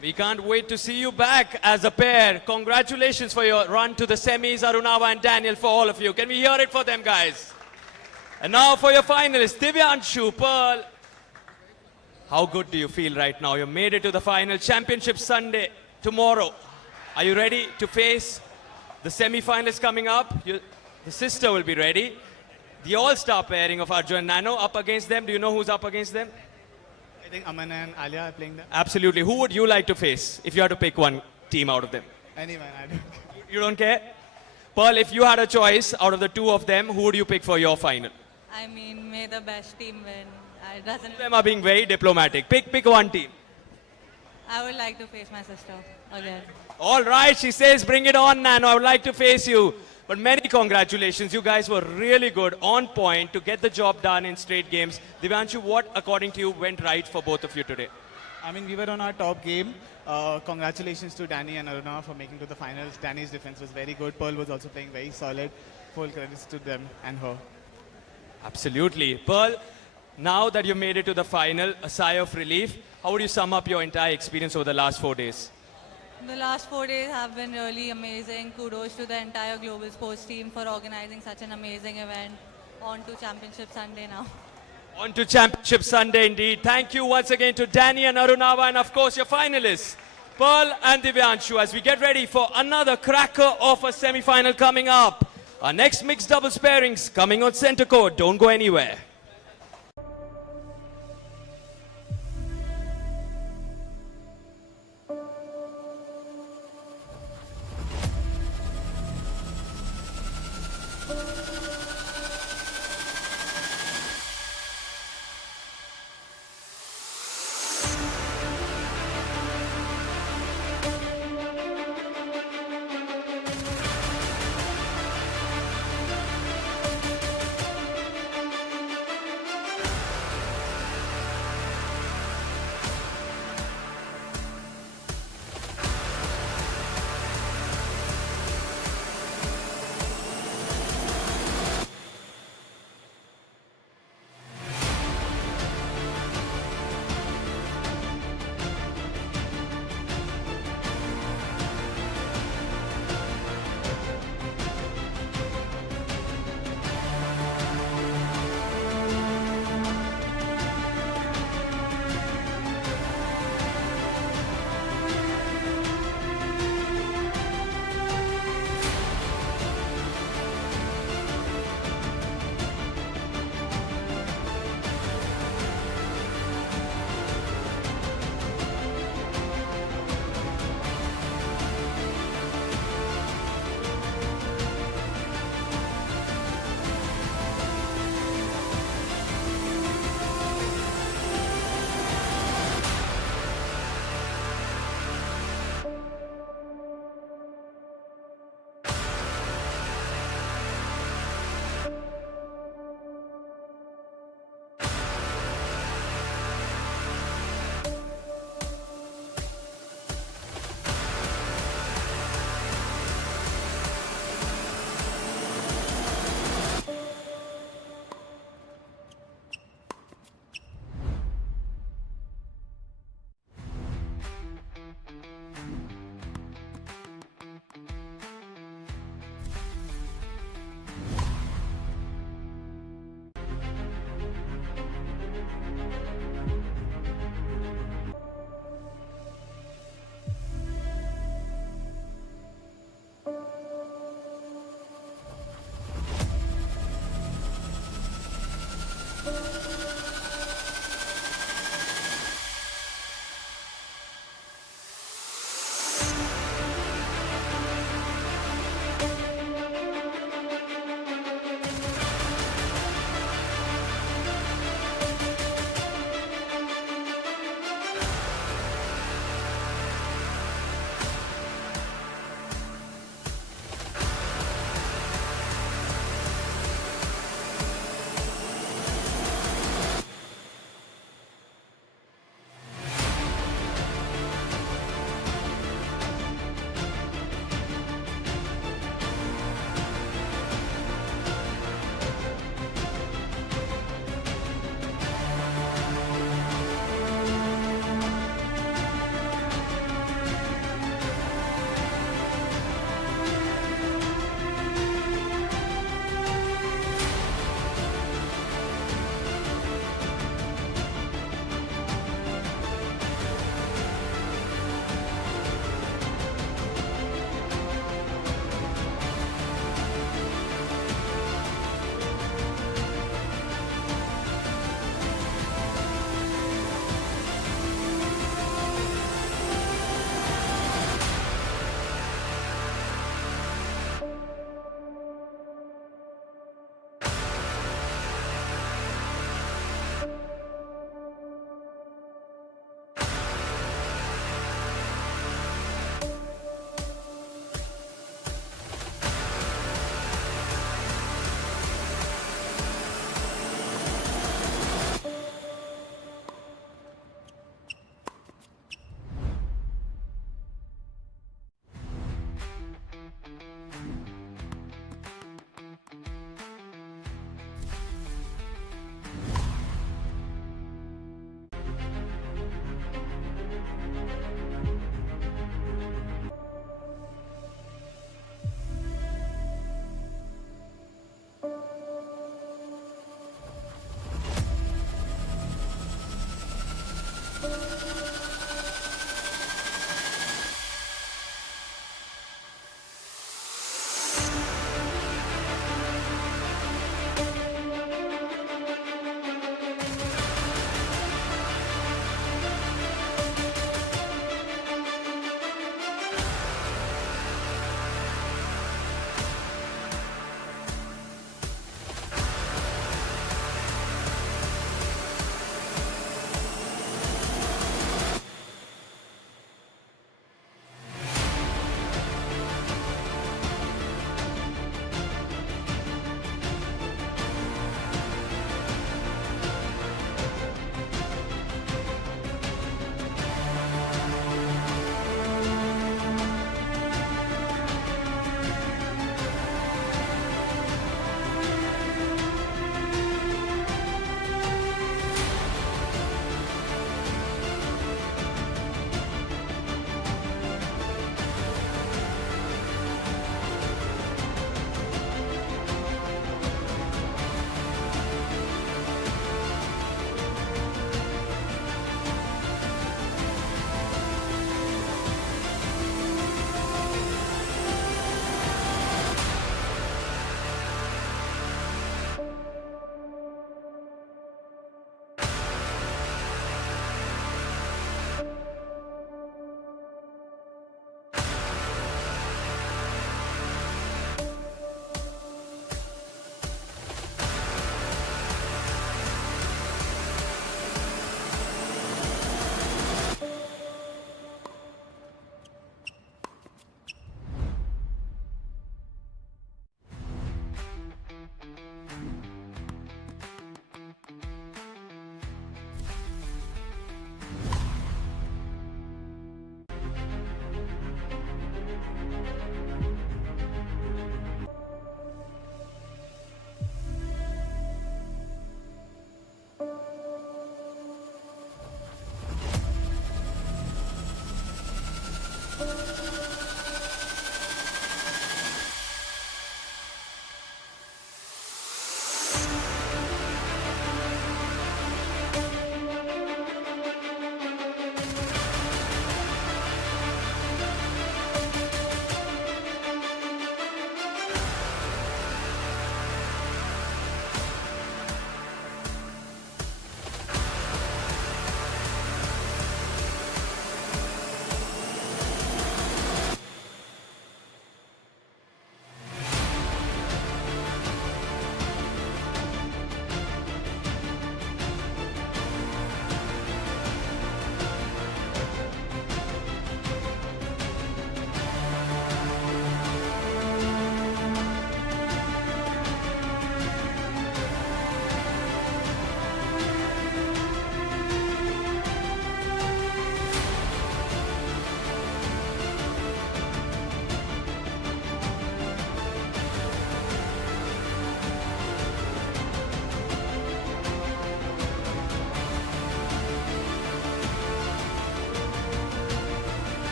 We can't wait to see you back as a pair. Congratulations for your run to the semis, Arunava and Daniel, for all of you. Can we hear it for them, guys? And now for your finalists, Divyanshu, Pearl. How good do you feel right now? You made it to the final. Championship Sunday, tomorrow. Are you ready to face the semi-finalists coming up? The sister will be ready. The all-star pairing of Arjun and Nano up against them. Do you know who's up against them? I think Aman and Alia are playing them. Absolutely. Who would you like to face if you had to pick one team out of them? Anyone, I don't. You don't care? Pearl, if you had a choice out of the two of them, who would you pick for your final? I mean, may the best team win. It doesn't. Them are being very diplomatic. Pick one team. I would like to face my sister again. All right, she says, bring it on, Nano. I would like to face you. But many congratulations. You guys were really good, on point to get the job done in straight games. Divyanshu, what, according to you, went right for both of you today? I mean, we were on our top game. Congratulations to Danny and Aruna for making to the finals. Danny's defense was very good. Pearl was also playing very solid. Full credits to them and her. Absolutely. Pearl, now that you made it to the final, a sigh of relief. How would you sum up your entire experience over the last 4 days? The last 4 days have been really amazing. Kudos to the entire global sports team for organizing such an amazing event. On to Championship Sunday now. On to Championship Sunday indeed. Thank you once again to Danny and Arunava and of course your finalists, Pearl and Divyanshu, as we get ready for another cracker of a semi-final coming up. Our next mixed doubles pairings coming on Centre Court. Don't go anywhere.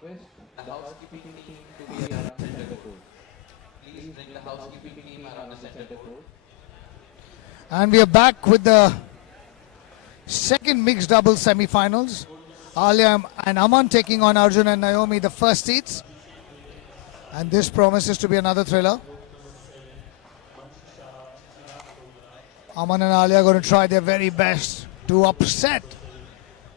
request the housekeeping team to be around center court. Please bring the housekeeping team around the center court. And we are back with the second mixed doubles semi-finals. Alia and Aman taking on Arjun and Naomi, the first seeds. And this promises to be another thriller. Aman and Alia are going to try their very best to upset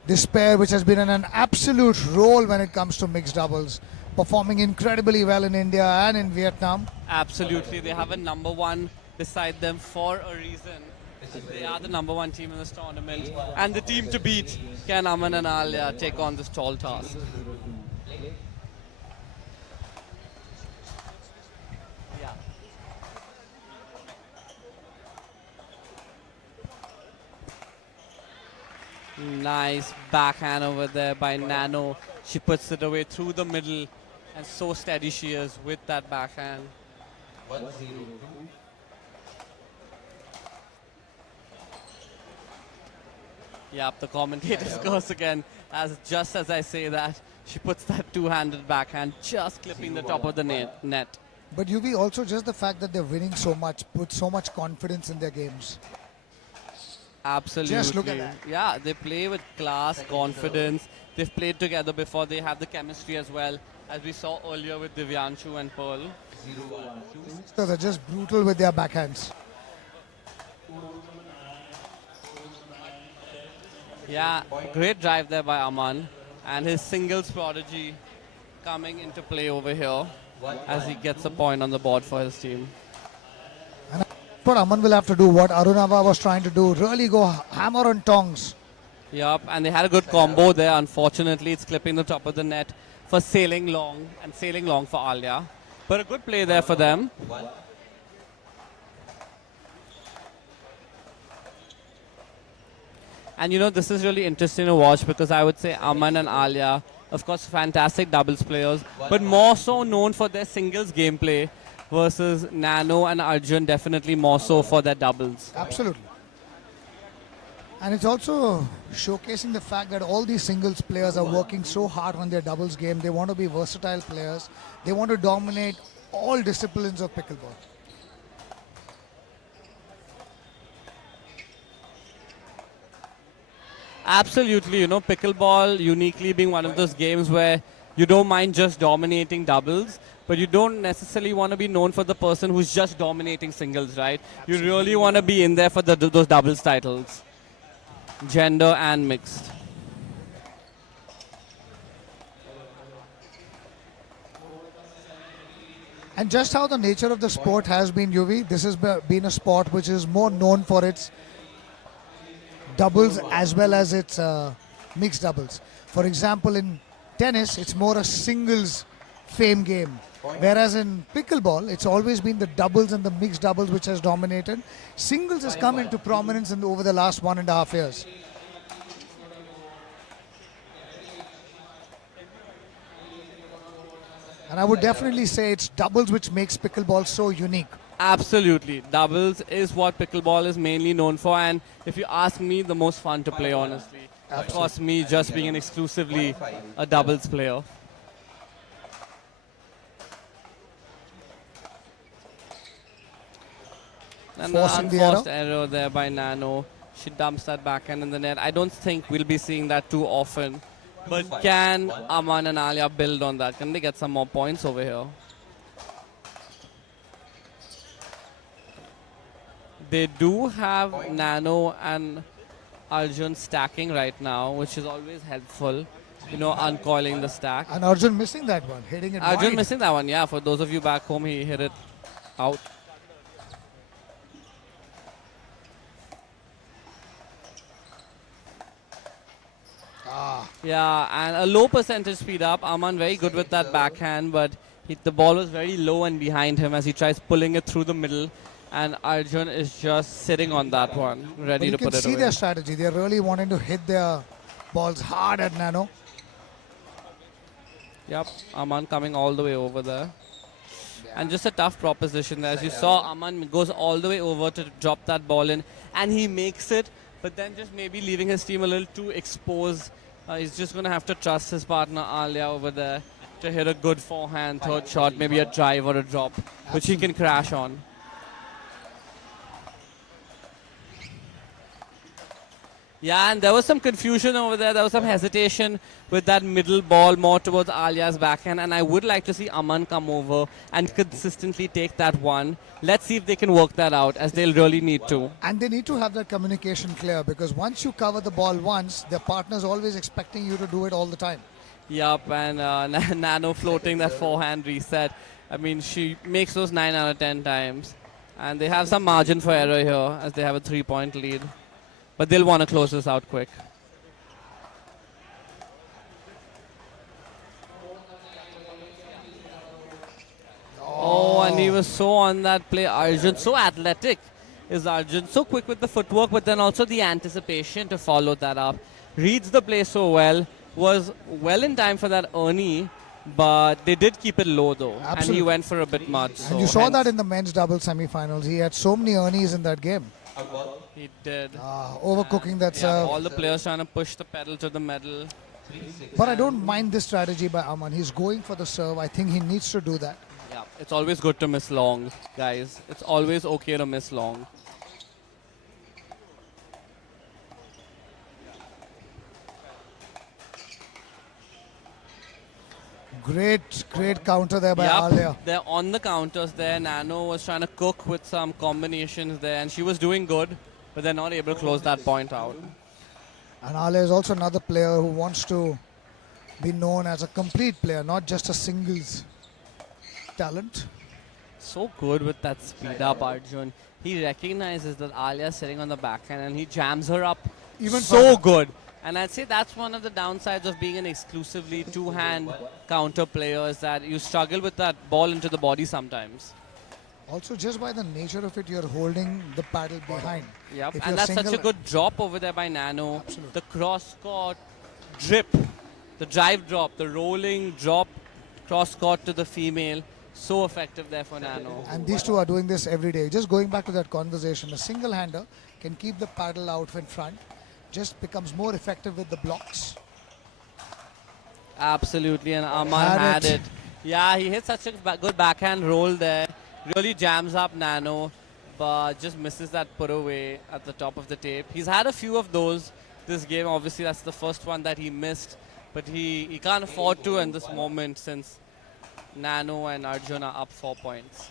this pair, which has been in an absolute roll when it comes to mixed doubles, performing incredibly well in India and in Vietnam. Absolutely, they have a number one beside them for a reason. They are the number one team in this tournament, and the team to beat. Can Aman and Alia take on this tall task? Yeah. Nice backhand over there by Nano. She puts it away through the middle, and so steady she is with that backhand. 1-0. Yep, the commentators goes again. Just as I say that, she puts that two-handed backhand, just clipping the top of the net. But UV, also just the fact that they're winning so much, puts so much confidence in their games. Absolutely. Just look at that. Yeah, they play with class, confidence. They've played together before. They have the chemistry as well, as we saw earlier with Divyanshu and Pearl. So they're just brutal with their backhands. Yeah, great drive there by Aman. And his singles prodigy coming into play over here as he gets a point on the board for his team. And what Aman will have to do, what Arunava was trying to do, really go hammer on tongs. Yup, and they had a good combo there. Unfortunately, it's clipping the top of the net for sailing long and sailing long for Alia. But a good play there for them. And you know, this is really interesting to watch because I would say Aman and Alia, of course, fantastic doubles players, but more so known for their singles gameplay versus Nano and Arjun, definitely more so for their doubles. Absolutely. And it's also showcasing the fact that all these singles players are working so hard on their doubles game. They want to be versatile players. They want to dominate all disciplines of pickleball. Absolutely, you know, pickleball uniquely being one of those games where you don't mind just dominating doubles, but you don't necessarily want to be known for the person who's just dominating singles, right? You really want to be in there for those doubles titles, gender and mixed. And just how the nature of the sport has been, UV, this has been a sport which is more known for its doubles as well as its mixed doubles. For example, in tennis, it's more a singles fame game. Whereas in pickleball, it's always been the doubles and the mixed doubles which has dominated. Singles has come into prominence over the last 1.5 years. And I would definitely say it's doubles which makes pickleball so unique. Absolutely. Doubles is what pickleball is mainly known for, and if you ask me, the most fun to play, honestly. Of course, me just being exclusively a doubles player. And Forcing the the unforced error there by Nano. She dumps that backhand in the net. I don't think we'll be seeing that too often. But can Aman and Alia build on that? Can they get some more points over here? They do have Nano and Arjun stacking right now, which is always helpful. You know, uncoiling the stack. And Arjun missing that one, hitting it Arjun wide. missing that one, yeah. For those of you back home, he hit it out. Yeah, and a low percentage speed up. Aman very good with that backhand, but the ball was very low and behind him as he tries pulling it through the middle. And Arjun is just sitting on that one, ready to put it away. You can see their strategy. They're really wanting to hit their balls hard at Nano. Yep, Aman coming all the way over there. And just a tough proposition there. As you saw, Aman goes all the way over to drop that ball in. And he makes it, but then just maybe leaving his team a little too exposed He's just going to have to trust his partner Alia over there to hit a good forehand, third shot, maybe a drive or a drop, which he can crash on. Yeah, and there was some confusion over there. There was some hesitation with that middle ball more towards Alia's backhand. And I would like to see Aman come over and consistently take that one. Let's see if they can work that out, as they'll really need to. And they need to have that communication clear, because once you cover the ball once, their partner's always expecting you to do it all the time. Yup, and Nano floating that forehand reset. I mean, she makes those 9 out of 10 times. And they have some margin for error here, as they have a 3-point lead. But they'll want to close this out quick. Oh, and he was so on that play. Arjun, so athletic is Arjun. So quick with the footwork, but then also the anticipation to follow that up. Reads the play so well. Was well in time for that Ernie, but they did keep it low though. Absolutely. And he went for a bit much. And you saw that in the men's doubles semi-finals. He had so many Ernies in that game. He did. Overcooking that serve. All the players trying to push the pedal to the metal. But I don't mind this strategy by Aman. He's going for the serve. I think he needs to do that. Yeah, it's always good to miss long, guys. It's always okay to miss long. Great counter there by Alia. They're on the counters there. Nano was trying to cook with some combinations there, and she was doing good, but they're not able to close that point out. And Alia is also another player who wants to be known as a complete player, not just a singles talent. So good with that speed up, Arjun. He recognizes that Alia is sitting on the backhand, and he jams her up Even so further. good. And I'd say that's one of the downsides of being an exclusively two-hand counter player, is that you struggle with that ball into the body sometimes. Also, just by the nature of it, you're holding the paddle behind. Yep, If and you're that's such a single- good drop over there by Nano. Absolutely. The cross-court drip, the drive drop, the rolling drop, cross-court to the female. So effective there for Nano. And these two are doing this every day. Just going back to that conversation, a single-hander can keep the paddle out in front, just becomes more effective with the blocks. Absolutely, and Aman had it. Yeah, he hit such a good backhand roll there. Really jams up Nano, but just misses that put away at the top of the tape. He's had a few of those this game. Obviously, that's the first one that he missed, but he can't afford to in this moment, since Nano and Arjun are up 4 points.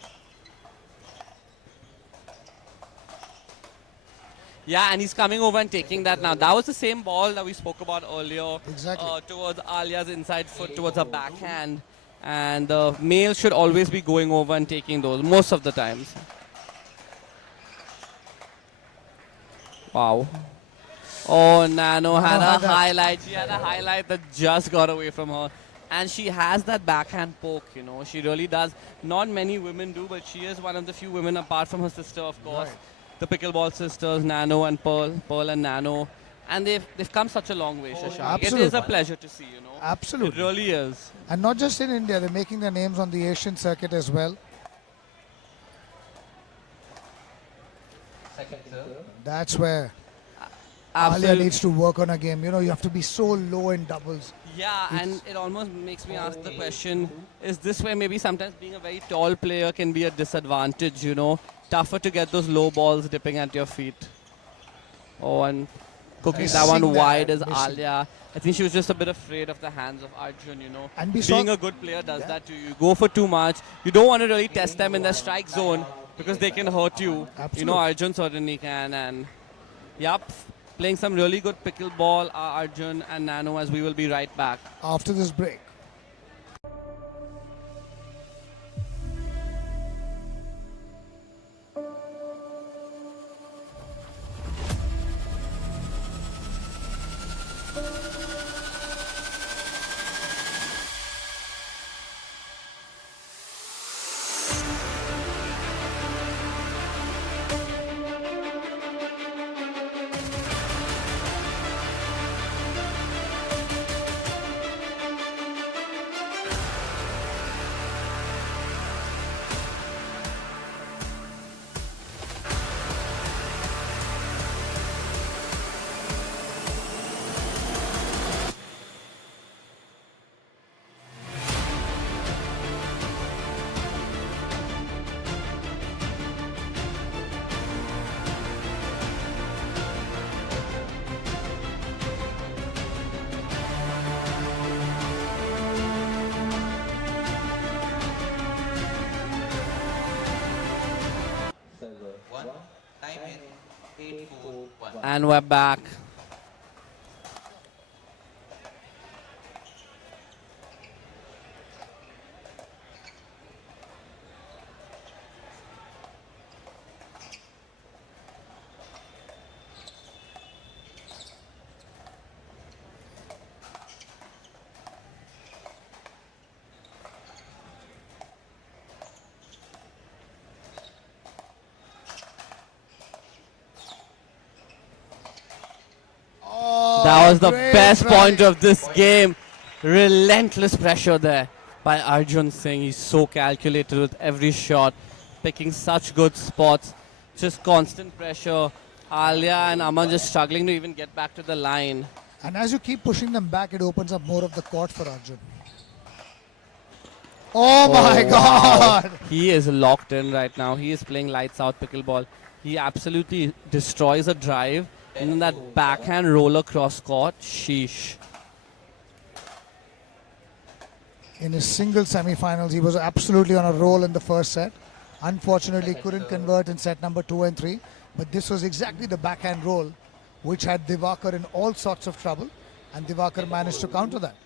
Yeah, and he's coming over and taking that now. That was the same ball that we spoke about earlier. Exactly. Towards Alia's inside foot, towards her backhand. And the male should always be going over and taking those, most of the times. Wow. Oh, Nano had a highlight. She had a highlight that just got away from her. And she has that backhand poke, you know. She really does. Not many women do, but she is one of the few women, apart from her sister, of course. Right. The Pickleball sisters, Nano and Pearl and Nano. And they've come such a long way, Shashank. Absolutely. It is a pleasure to see, you know. Absolutely. It really is. And not just in India, they're making their names on the Asian circuit as well. That's where Alia needs to work on a game. You know, you have to be so low in doubles. Yeah, and it almost makes me ask the question, is this where maybe sometimes being a very tall player can be a disadvantage, you know? Tougher to get those low balls dipping at your feet. Oh, and cooking that one wide is Alia. I think she was just a bit afraid of the hands of Arjun, you know. And being a good player does that to you. You go for too much. You don't want to really test them in the strike zone because they can hurt you. Absolutely. You know, Arjun certainly can. And, yep, playing some really good pickleball are Arjun and Nano, as we will be right back. After this break. Time in 8-4-1. And we're back. That was the best point of this game. Relentless pressure there by Arjun Singh. He's so calculated with every shot, picking such good spots. Just constant pressure. Alia and Aman just struggling to even get back to the line. And as you keep pushing them back, it opens up more of the court for Arjun. Oh my God! He is locked in right now. He is playing lights out pickleball. He absolutely destroys a drive. And then that backhand roll across court. Sheesh. In his single semi-finals, he was absolutely on a roll in the first set. Unfortunately, couldn't convert in set number 2 and 3. But this was exactly the backhand roll which had Divakar in all sorts of trouble. And Divakar managed to counter that.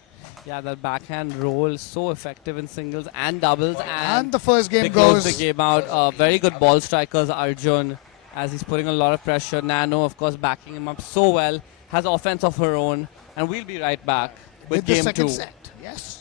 Yeah, that backhand roll so effective in singles and doubles. And the first game they goes. close the game out. Very good ball strikers, Arjun, as he's putting a lot of pressure. Nano, of course, backing him up so well. Has offense of her own. And we'll be right back with the game second 2. set. Yes.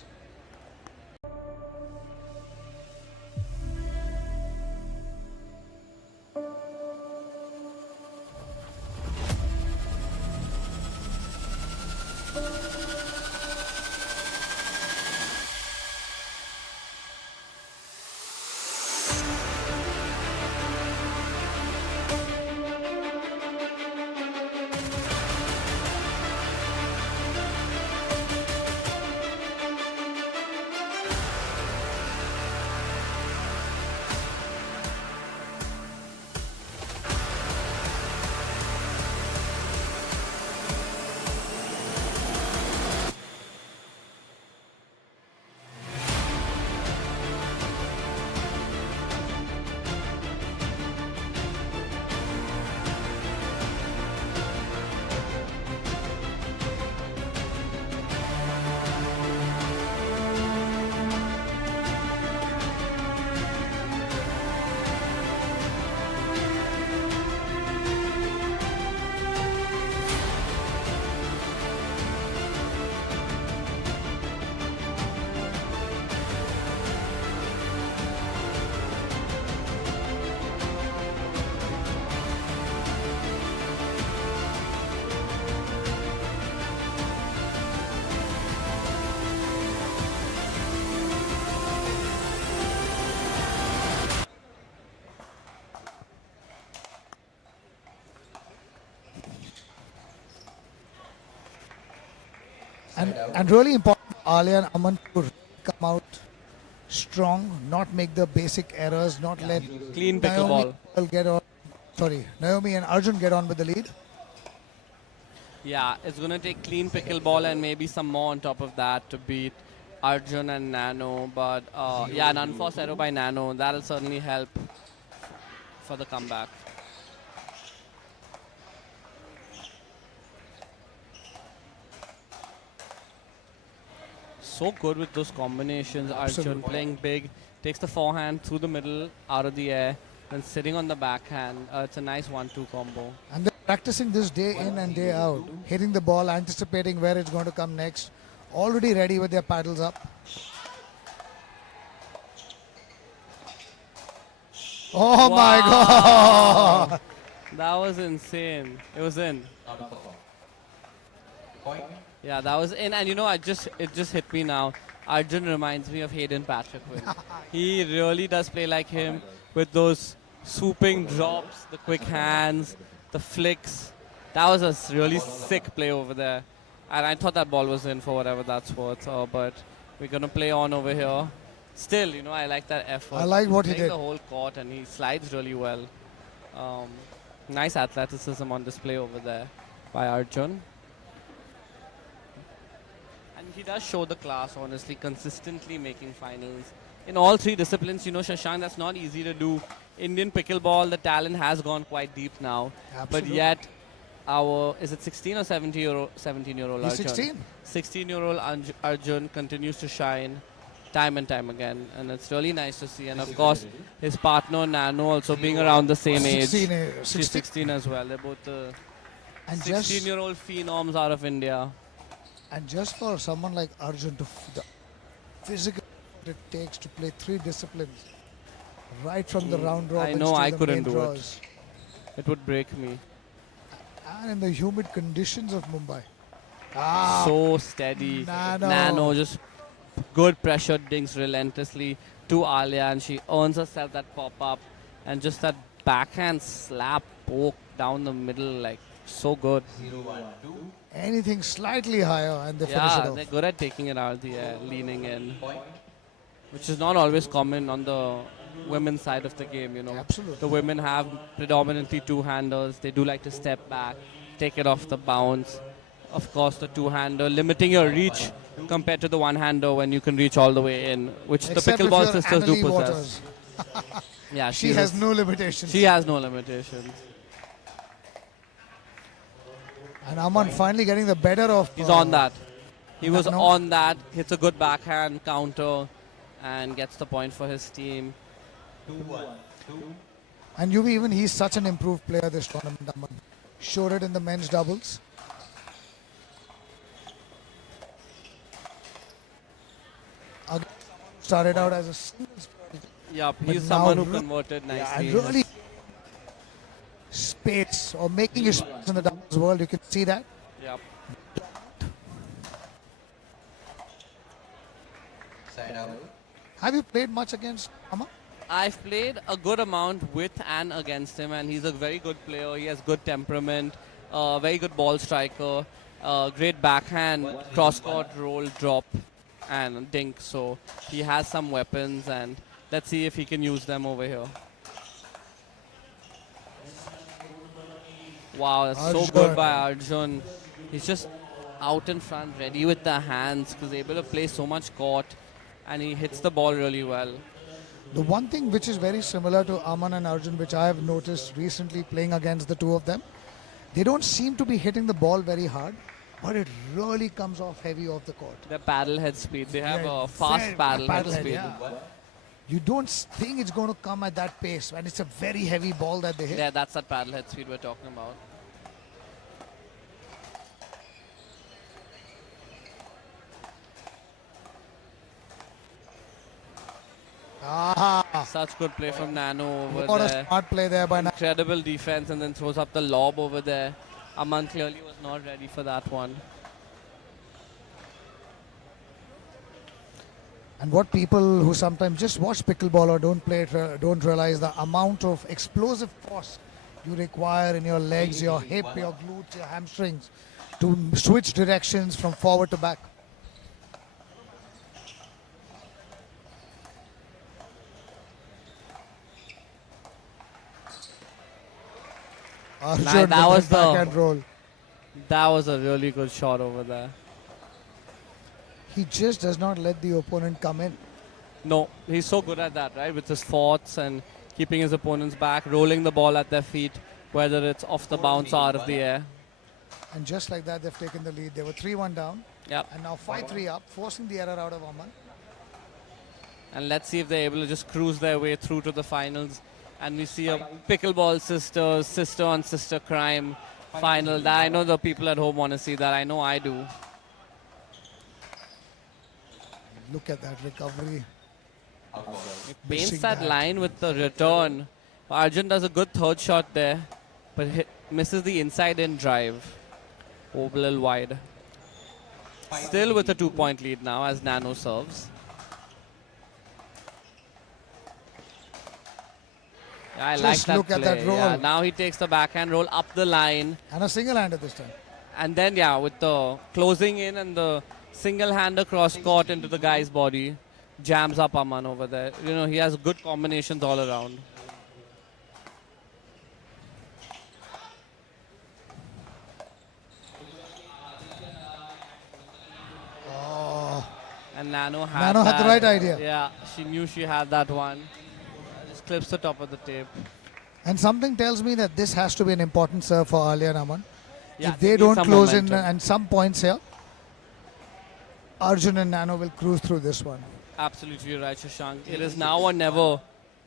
And really important, Alia and Aman to come out strong, not make the basic errors, not let Clean pickleball. get on. Sorry, Naomi and Arjun get on with the lead. Yeah, it's going to take clean pickleball and maybe some more on top of that to beat Arjun and Nano. But yeah, an unforced error by Nano. That'll certainly help for the comeback. So good with those combinations. Arjun Absolutely. playing big, takes the forehand through the middle, out of the air, then sitting on the backhand. It's a nice 1-2 combo. And they're practicing this day in and day out, hitting the ball, anticipating where it's going to come next, already ready with their paddles up. Oh my God! That was insane. It was in. Yeah, that was in, and you know, it just hit me now. Arjun reminds me of Hayden Patrick. He really does play like him with those swooping drops, the quick hands, the flicks. That was a really sick play over there, and I thought that ball was in for whatever that's worth. But we're gonna play on over here. Still, you know, I like that effort. I like what he He's playing did. the whole court, and he slides really well. Nice athleticism on display over there by Arjun. And he does show the class, honestly, consistently making finals. In all three disciplines, you know, Shashank, that's not easy to do. Indian pickleball, the talent has gone quite deep now. Absolutely. But yet, our, is it 16 or 17-year-old He's Arjun? 16. 16-year-old Arjun continues to shine time and time again. And it's really nice to see. And of course, his partner Nano also being around the same age. 16, She's 16 as well. They're both And 16-year-old phenoms out of India. And just for someone like Arjun, the physical it takes to play 3 disciplines, right from the round robins I know to I the couldn't main do draws. it. It would break me. And in the humid conditions of Mumbai. So steady. Nano. Just good pressure dings relentlessly to Alia, and she earns herself that pop-up. And just that backhand slap poke down the middle, like so good. Anything slightly higher and they finish it Yeah, off. they're good at taking it out of the air, leaning in. Which is not always common on the women's side of the game, you know. Absolutely. The women have predominantly two-handers. They do like to step back, take it off the bounce. Of course, the two-hander, limiting your reach compared to the one-hander when you can reach all the way in, which Except the if pickleball you're sisters do Annalie possess. Waters. Yeah, She has no limitations. She has no limitations. And Aman finally getting the better of... He's on that. He was Nano. on that, hits a good backhand counter, and gets the point for his team. 2-1. And he's such an improved player this tournament, Aman. Showed it in the men's doubles. Again, started out as a singles player. Yep, But he's now someone who re- converted nicely. Yeah, and really space or making his space in the doubles world. You can see that. Yep. Side out. Have you played much against Aman? I've played a good amount with and against him, and he's a very good player. He has good temperament, very good ball striker, great backhand, cross-court roll, drop, and dink. So he has some weapons, and let's see if he can use them over here. Wow, that's so good by Arjun. He's just out in front, ready with the hands, because able to play so much court, and he hits the ball really well. The one thing which is very similar to Aman and Arjun, which I have noticed recently playing against the two of them, they don't seem to be hitting the ball very hard, but it really comes off heavy off the court. The paddle head speed. They have Yeah, a fast very paddle head head, speed. yeah. You don't think it's going to come at that pace, and it's a very heavy ball that they hit. Yeah, that's that paddle head speed we're talking about. Such good play from Nano over What there. a smart play there by Nano. Incredible defense, and then throws up the lob over there. Aman clearly was not ready for that one. And what people who sometimes just watch pickleball or don't play it don't realize the amount of explosive force you require in your legs, your hip, your glutes, your hamstrings to switch directions from forward to back. Arjun That with was the backhand roll. That was a really good shot over there. He just does not let the opponent come in. No, he's so good at that, right? With his forts and keeping his opponents back, rolling the ball at their feet, whether it's off the bounce or out of the air. And just like that, they've taken the lead. They were 3-1 down. Yep. And now 5-3 up, forcing the error out of Aman. And let's see if they're able to just cruise their way through to the finals. And we see a pickleball sister on sister crime final. That I know the people at home want to see that. I know I do. Look at that recovery. Paints Missing that line with the return. Arjun does a good third shot there, but misses the inside in drive. A little wide. Still with a 2-point lead now as Nano serves. Yeah, I like Just that look play. at that roll. Yeah, now he takes the backhand roll up the line. And a single-hander this time. And then, yeah, with the closing in and the single-hander cross-court into the guy's body, jams up Aman over there. You know, he has good combinations all around. Oh. And Nano Nano had the that. right idea. Yeah, she knew she had that one. Just just clips the top of the tape. And something tells me that this has to be an important serve for Alia and Aman. Yeah, If they need don't some close in momentum. and some points here, Arjun and Nano will cruise through this one. Absolutely right, Shashank. It is now or never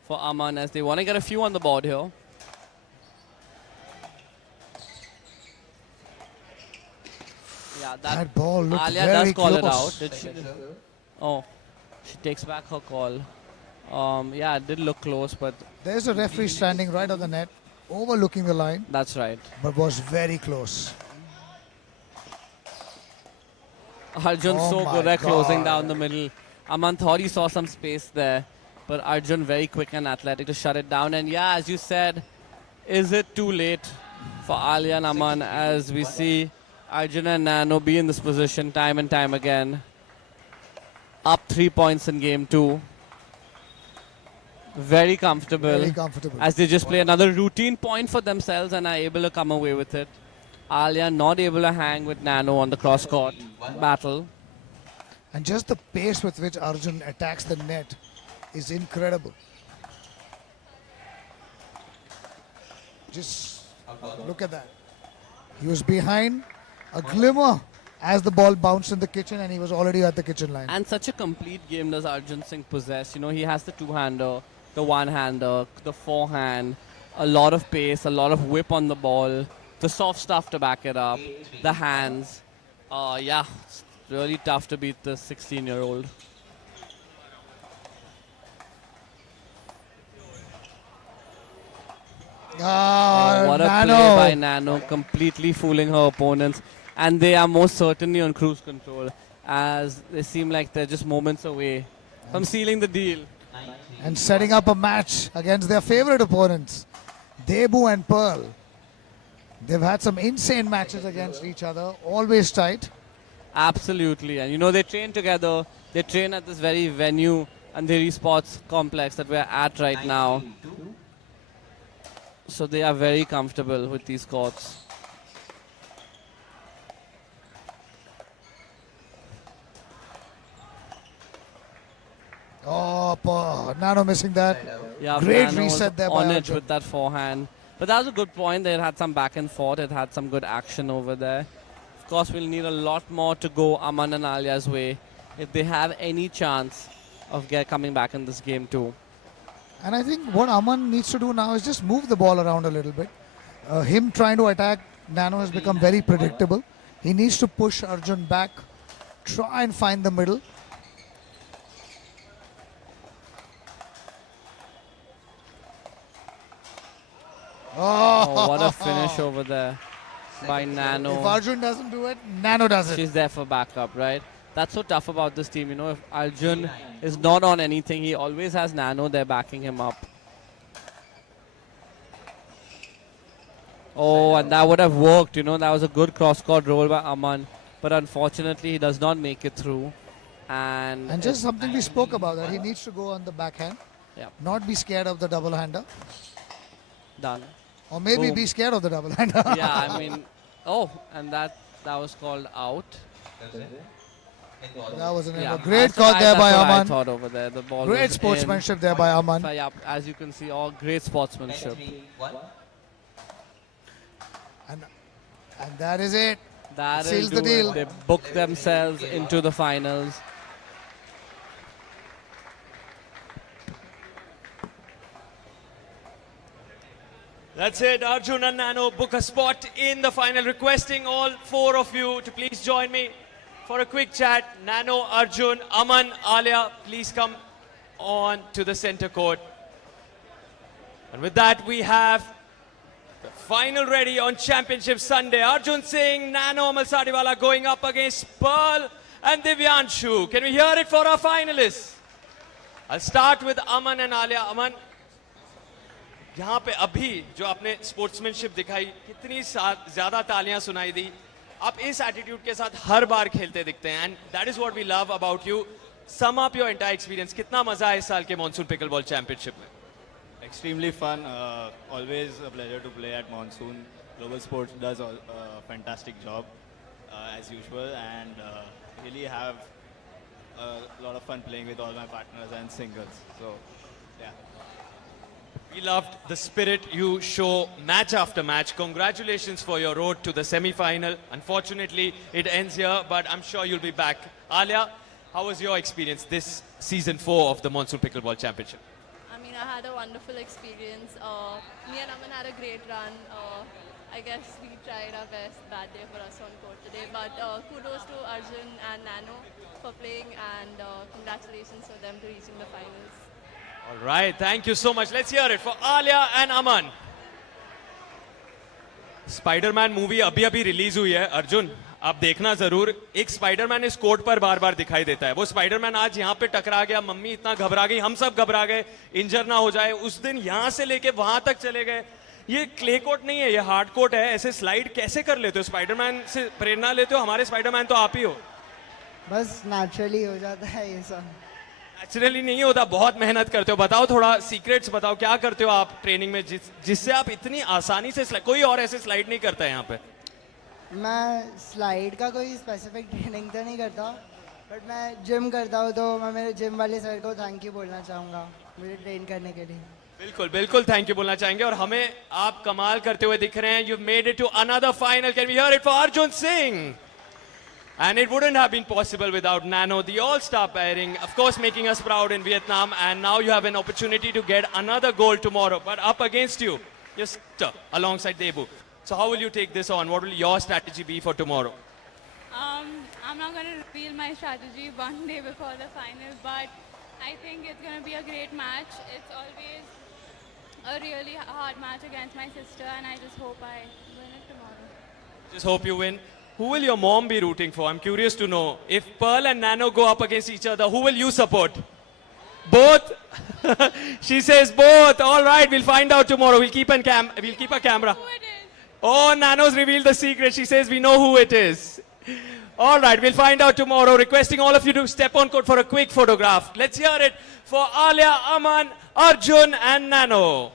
for Aman as they want to get a few on the board here. Yeah, That ball looked Alia very does call it close. out. Did she? Oh, she takes back her call. Yeah, it did look close, but There's a referee standing right on the net, overlooking the line, that's right. but was very close. Arjun Oh so my good at closing God. down the middle. Aman thought he saw some space there, but Arjun very quick and athletic to shut it down. And yeah, as you said, is it too late for Alia and Aman as we see Arjun and Nano be in this position time and time again? Up 3 points in game 2. Very comfortable. Very comfortable. As they just play another routine point for themselves and are able to come away with it. Alia not able to hang with Nano on the cross-court battle. And just the pace with which Arjun attacks the net is incredible. Just look at that. He was behind, a glimmer as the ball bounced in the kitchen, and he was already at the kitchen line. And such a complete game does Arjun Singh possess. You know, he has the two-hander, the one-hander, the forehand, a lot of pace, a lot of whip on the ball, the soft stuff to back it up, the hands. Yeah, it's really tough to beat this 16-year-old. What a Nano. play by Nano, completely fooling her opponents. And they are most certainly on cruise control, as they seem like they're just moments away from sealing the deal. And setting up a match against their favorite opponents, Debu and Pearl. They've had some insane matches against each other, always tight. Absolutely. And you know, they train together. They train at this very venue, Andheri Sports Complex that we're at right now. So they are very comfortable with these courts. Oh, Nano missing that. Yeah, Great Nano was reset there by on it Arjun. with that forehand. But that was a good point. They had some back and forth. It had some good action over there. Of course, we'll need a lot more to go Aman and Alia's way if they have any chance of coming back in this game too. And I think what Aman needs to do now is just move the ball around a little bit. Him trying to attack Nano has become very predictable. He needs to push Arjun back, try and find the middle. Oh, what a finish over there by Nano. If Arjun doesn't do it, Nano does it. She's there for backup, right? That's so tough about this team. You know, if Arjun is not on anything, he always has Nano there backing him up. Oh, and that would have worked. You know, that was a good cross-court roll by Aman. But unfortunately, he does not make it through. And just something we spoke about, that he needs to go on the backhand. Yeah. Not be scared of the double-hander. Done. Or maybe Boom. be scared of the double-hander. Yeah, I mean, oh, and that was called out. That was an Yeah, error. Great that's call what there by that's what I Aman. thought over there. The ball Great was sportsmanship in. there by Aman. So, yeah, as you can see, all great sportsmanship. And that is it. That'll Seals do the deal. it. They book themselves into the finals. That's it. Arjun and Nano book a spot in the final. Requesting all four of you to please join me for a quick chat. Nano, Arjun, Aman, Alia, please come on to the center court. And with that, we have the final ready on Championship Sunday. Arjun Singh, Nano Malsadiwala going up against Pearl and Divyanshu. Can we hear it for our finalists? I'll start with Aman and Alia. Aman, यहाँ पे अभी जो आपने sportsmanship दिखाई, कितनी ज्यादा तालियां सुनाई दी. आप इस एटीट्यूड के साथ हर बार खेलते दिखते हैं, and that is what we love about you. Sum up your entire experience. कितना मजा है इस साल के Monsoon Pickleball Championship में? Extremely fun. Always a pleasure to play at Monsoon. Global Sports does a fantastic job as usual, and really have a lot of fun playing with all my partners and singles. So, yeah. We loved the spirit you show match after match. Congratulations for your road to the semi-final. Unfortunately, it ends here, but I'm sure you'll be back. Alia, how was your experience this season 4 of the Monsoon Pickleball Championship? I mean, I had a wonderful experience. Me and Aman had a great run. I guess we tried our best. Bad day for us on court today. But kudos to Arjun and Nano for playing, and congratulations for them to reaching the finals. All right, thank you so much. Let's hear it for Alia and Aman. Spiderman movie अभी अभी release हुई है अर्जुन, आप देखना जरूर. एक Spiderman इस court पर बार बार दिखाई देता है. वो स्पाइडरमैन आज यहाँ पे टकरा गया, मम्मी इतना घबरा गई, हम सब घबरा गए, इंजर ना हो जाए. उस दिन यहाँ से लेके वहां तक चले गए. ये क्ले कोर्ट नहीं है, ये हार्ड कोर्ट है. ऐसे स्लाइड कैसे कर लेते हो? स्पाइडरमैन से प्रेरणा लेते हो? हमारे स्पाइडरमैन तो आप ही हो. बस नेचुरली हो जाता है ये सब. नेचुरली नहीं होता, बहुत मेहनत करते हो. बताओ थोड़ा सीक्रेट्स बताओ, क्या करते हो आप ट्रेनिंग में जिससे आप इतनी आसानी से कोई और ऐसे स्लाइड नहीं करता है यहाँ पे. मैं स्लाइड का कोई स्पेसिफिक ट्रेनिंग तो नहीं करता, बट मैं जिम करता हूँ, तो मैं मेरे जिम वाले सर को थैंक यू बोलना चाहूँगा मुझे ट्रेन करने के लिए. बिल्कुल बिल्कुल थैंक यू बोलना चाहेंगे. और हमें आप कमाल करते हुए दिख रहे हैं. You made it to another final. Can we hear it for Arjun Singh? And it wouldn't have been possible without Nano, the all-star pairing, of course making us proud in Vietnam, and now you have an opportunity to get another gold tomorrow, but up against you, your sister, alongside Debu. So how will you take this on? What will your strategy be for tomorrow? I'm not going to reveal my strategy one day before the final, but I think it's going to be a great match. It's always a really hard match against my sister, and I just hope I win it tomorrow. Just hope you win. Who will your mom be rooting for? I'm curious to know. If Pearl and Nano go up against each other, who will you support? Both? She says both. All right, we'll find out tomorrow. We'll keep a camera. Who it is? Oh, Nano's revealed the secret. She says we know who it is. All right, we'll find out tomorrow. Requesting all of you to step on court for a quick photograph. Let's hear it for Alia, Aman, Arjun and Nano.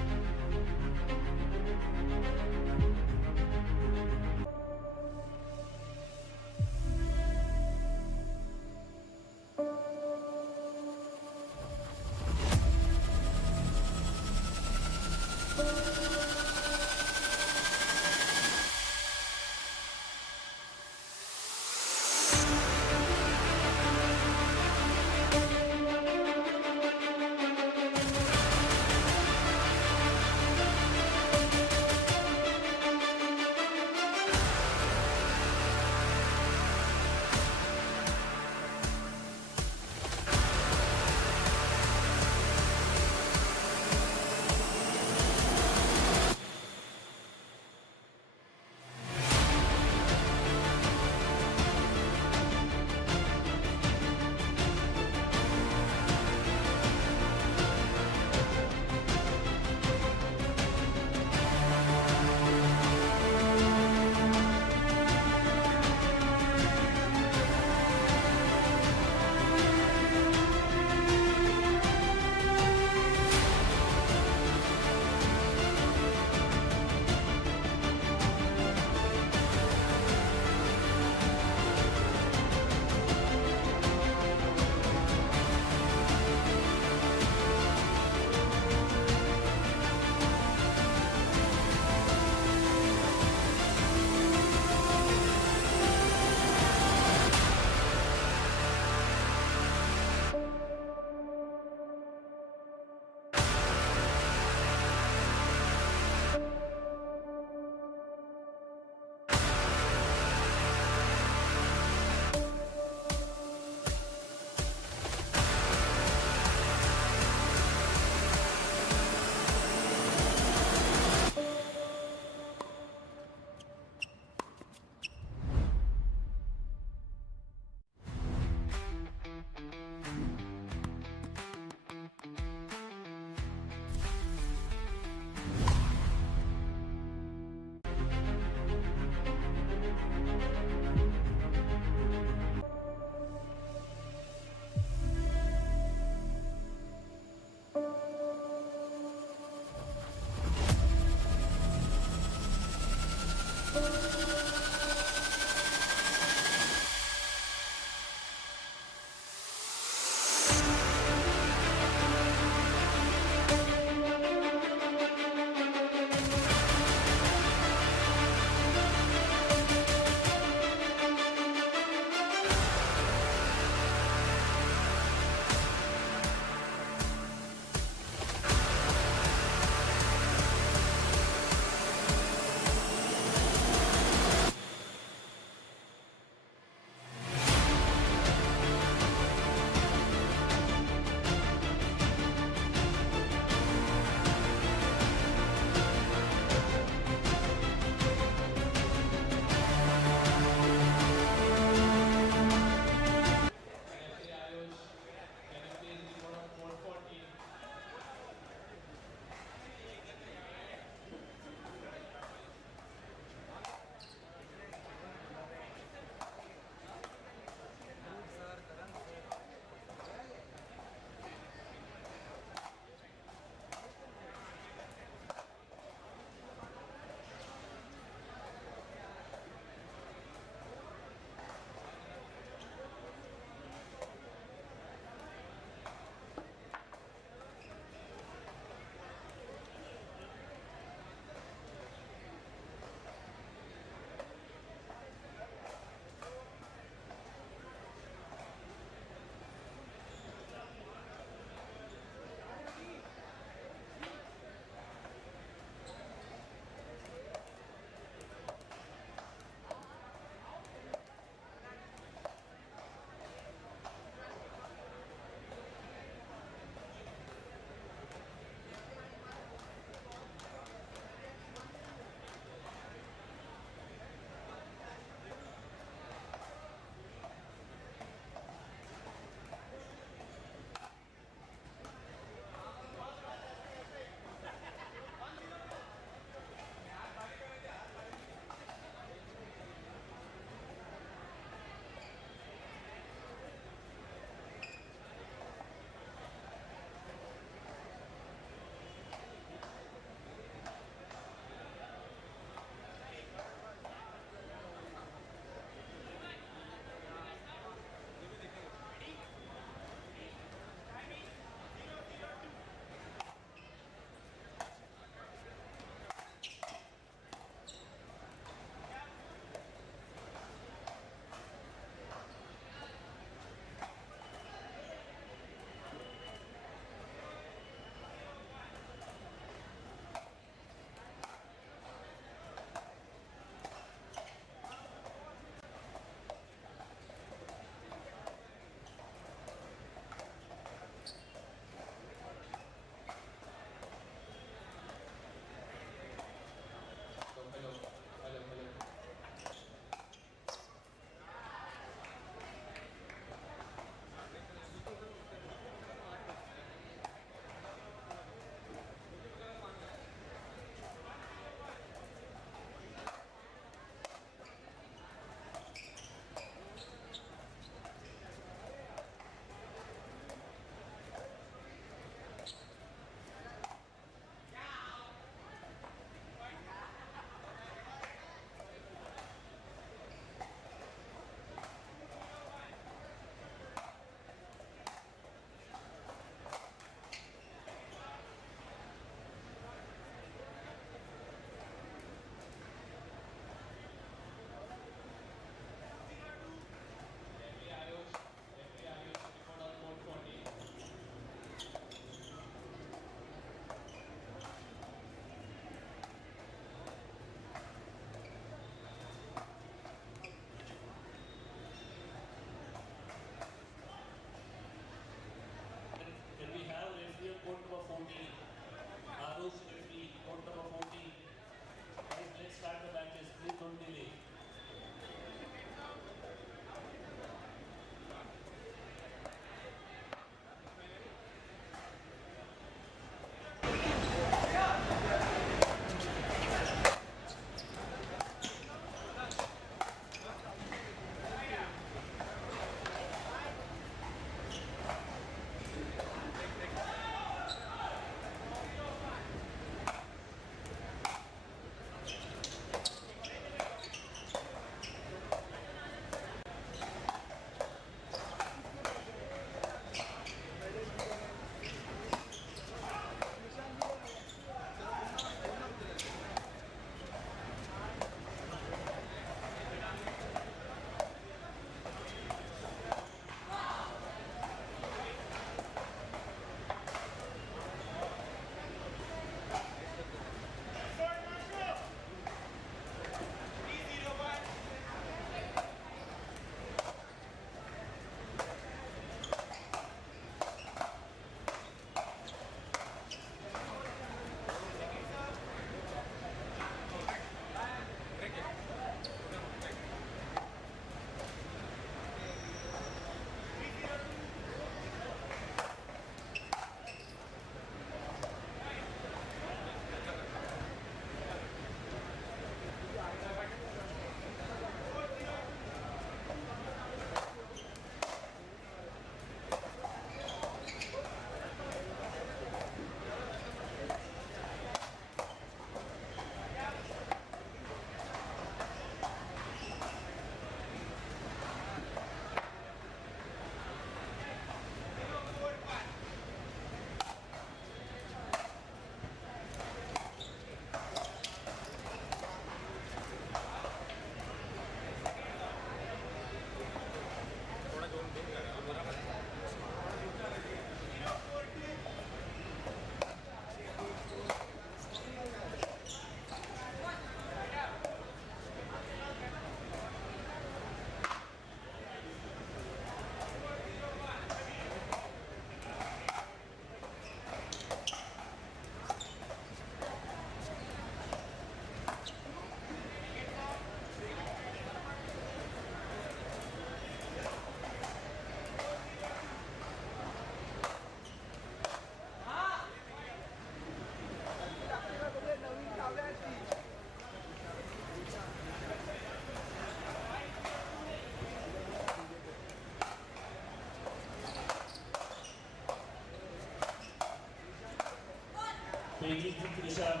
Waiting for Krisha.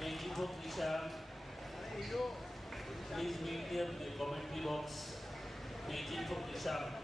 Waiting for Krisha. Please meet them in the commentary box. Waiting for Krisha.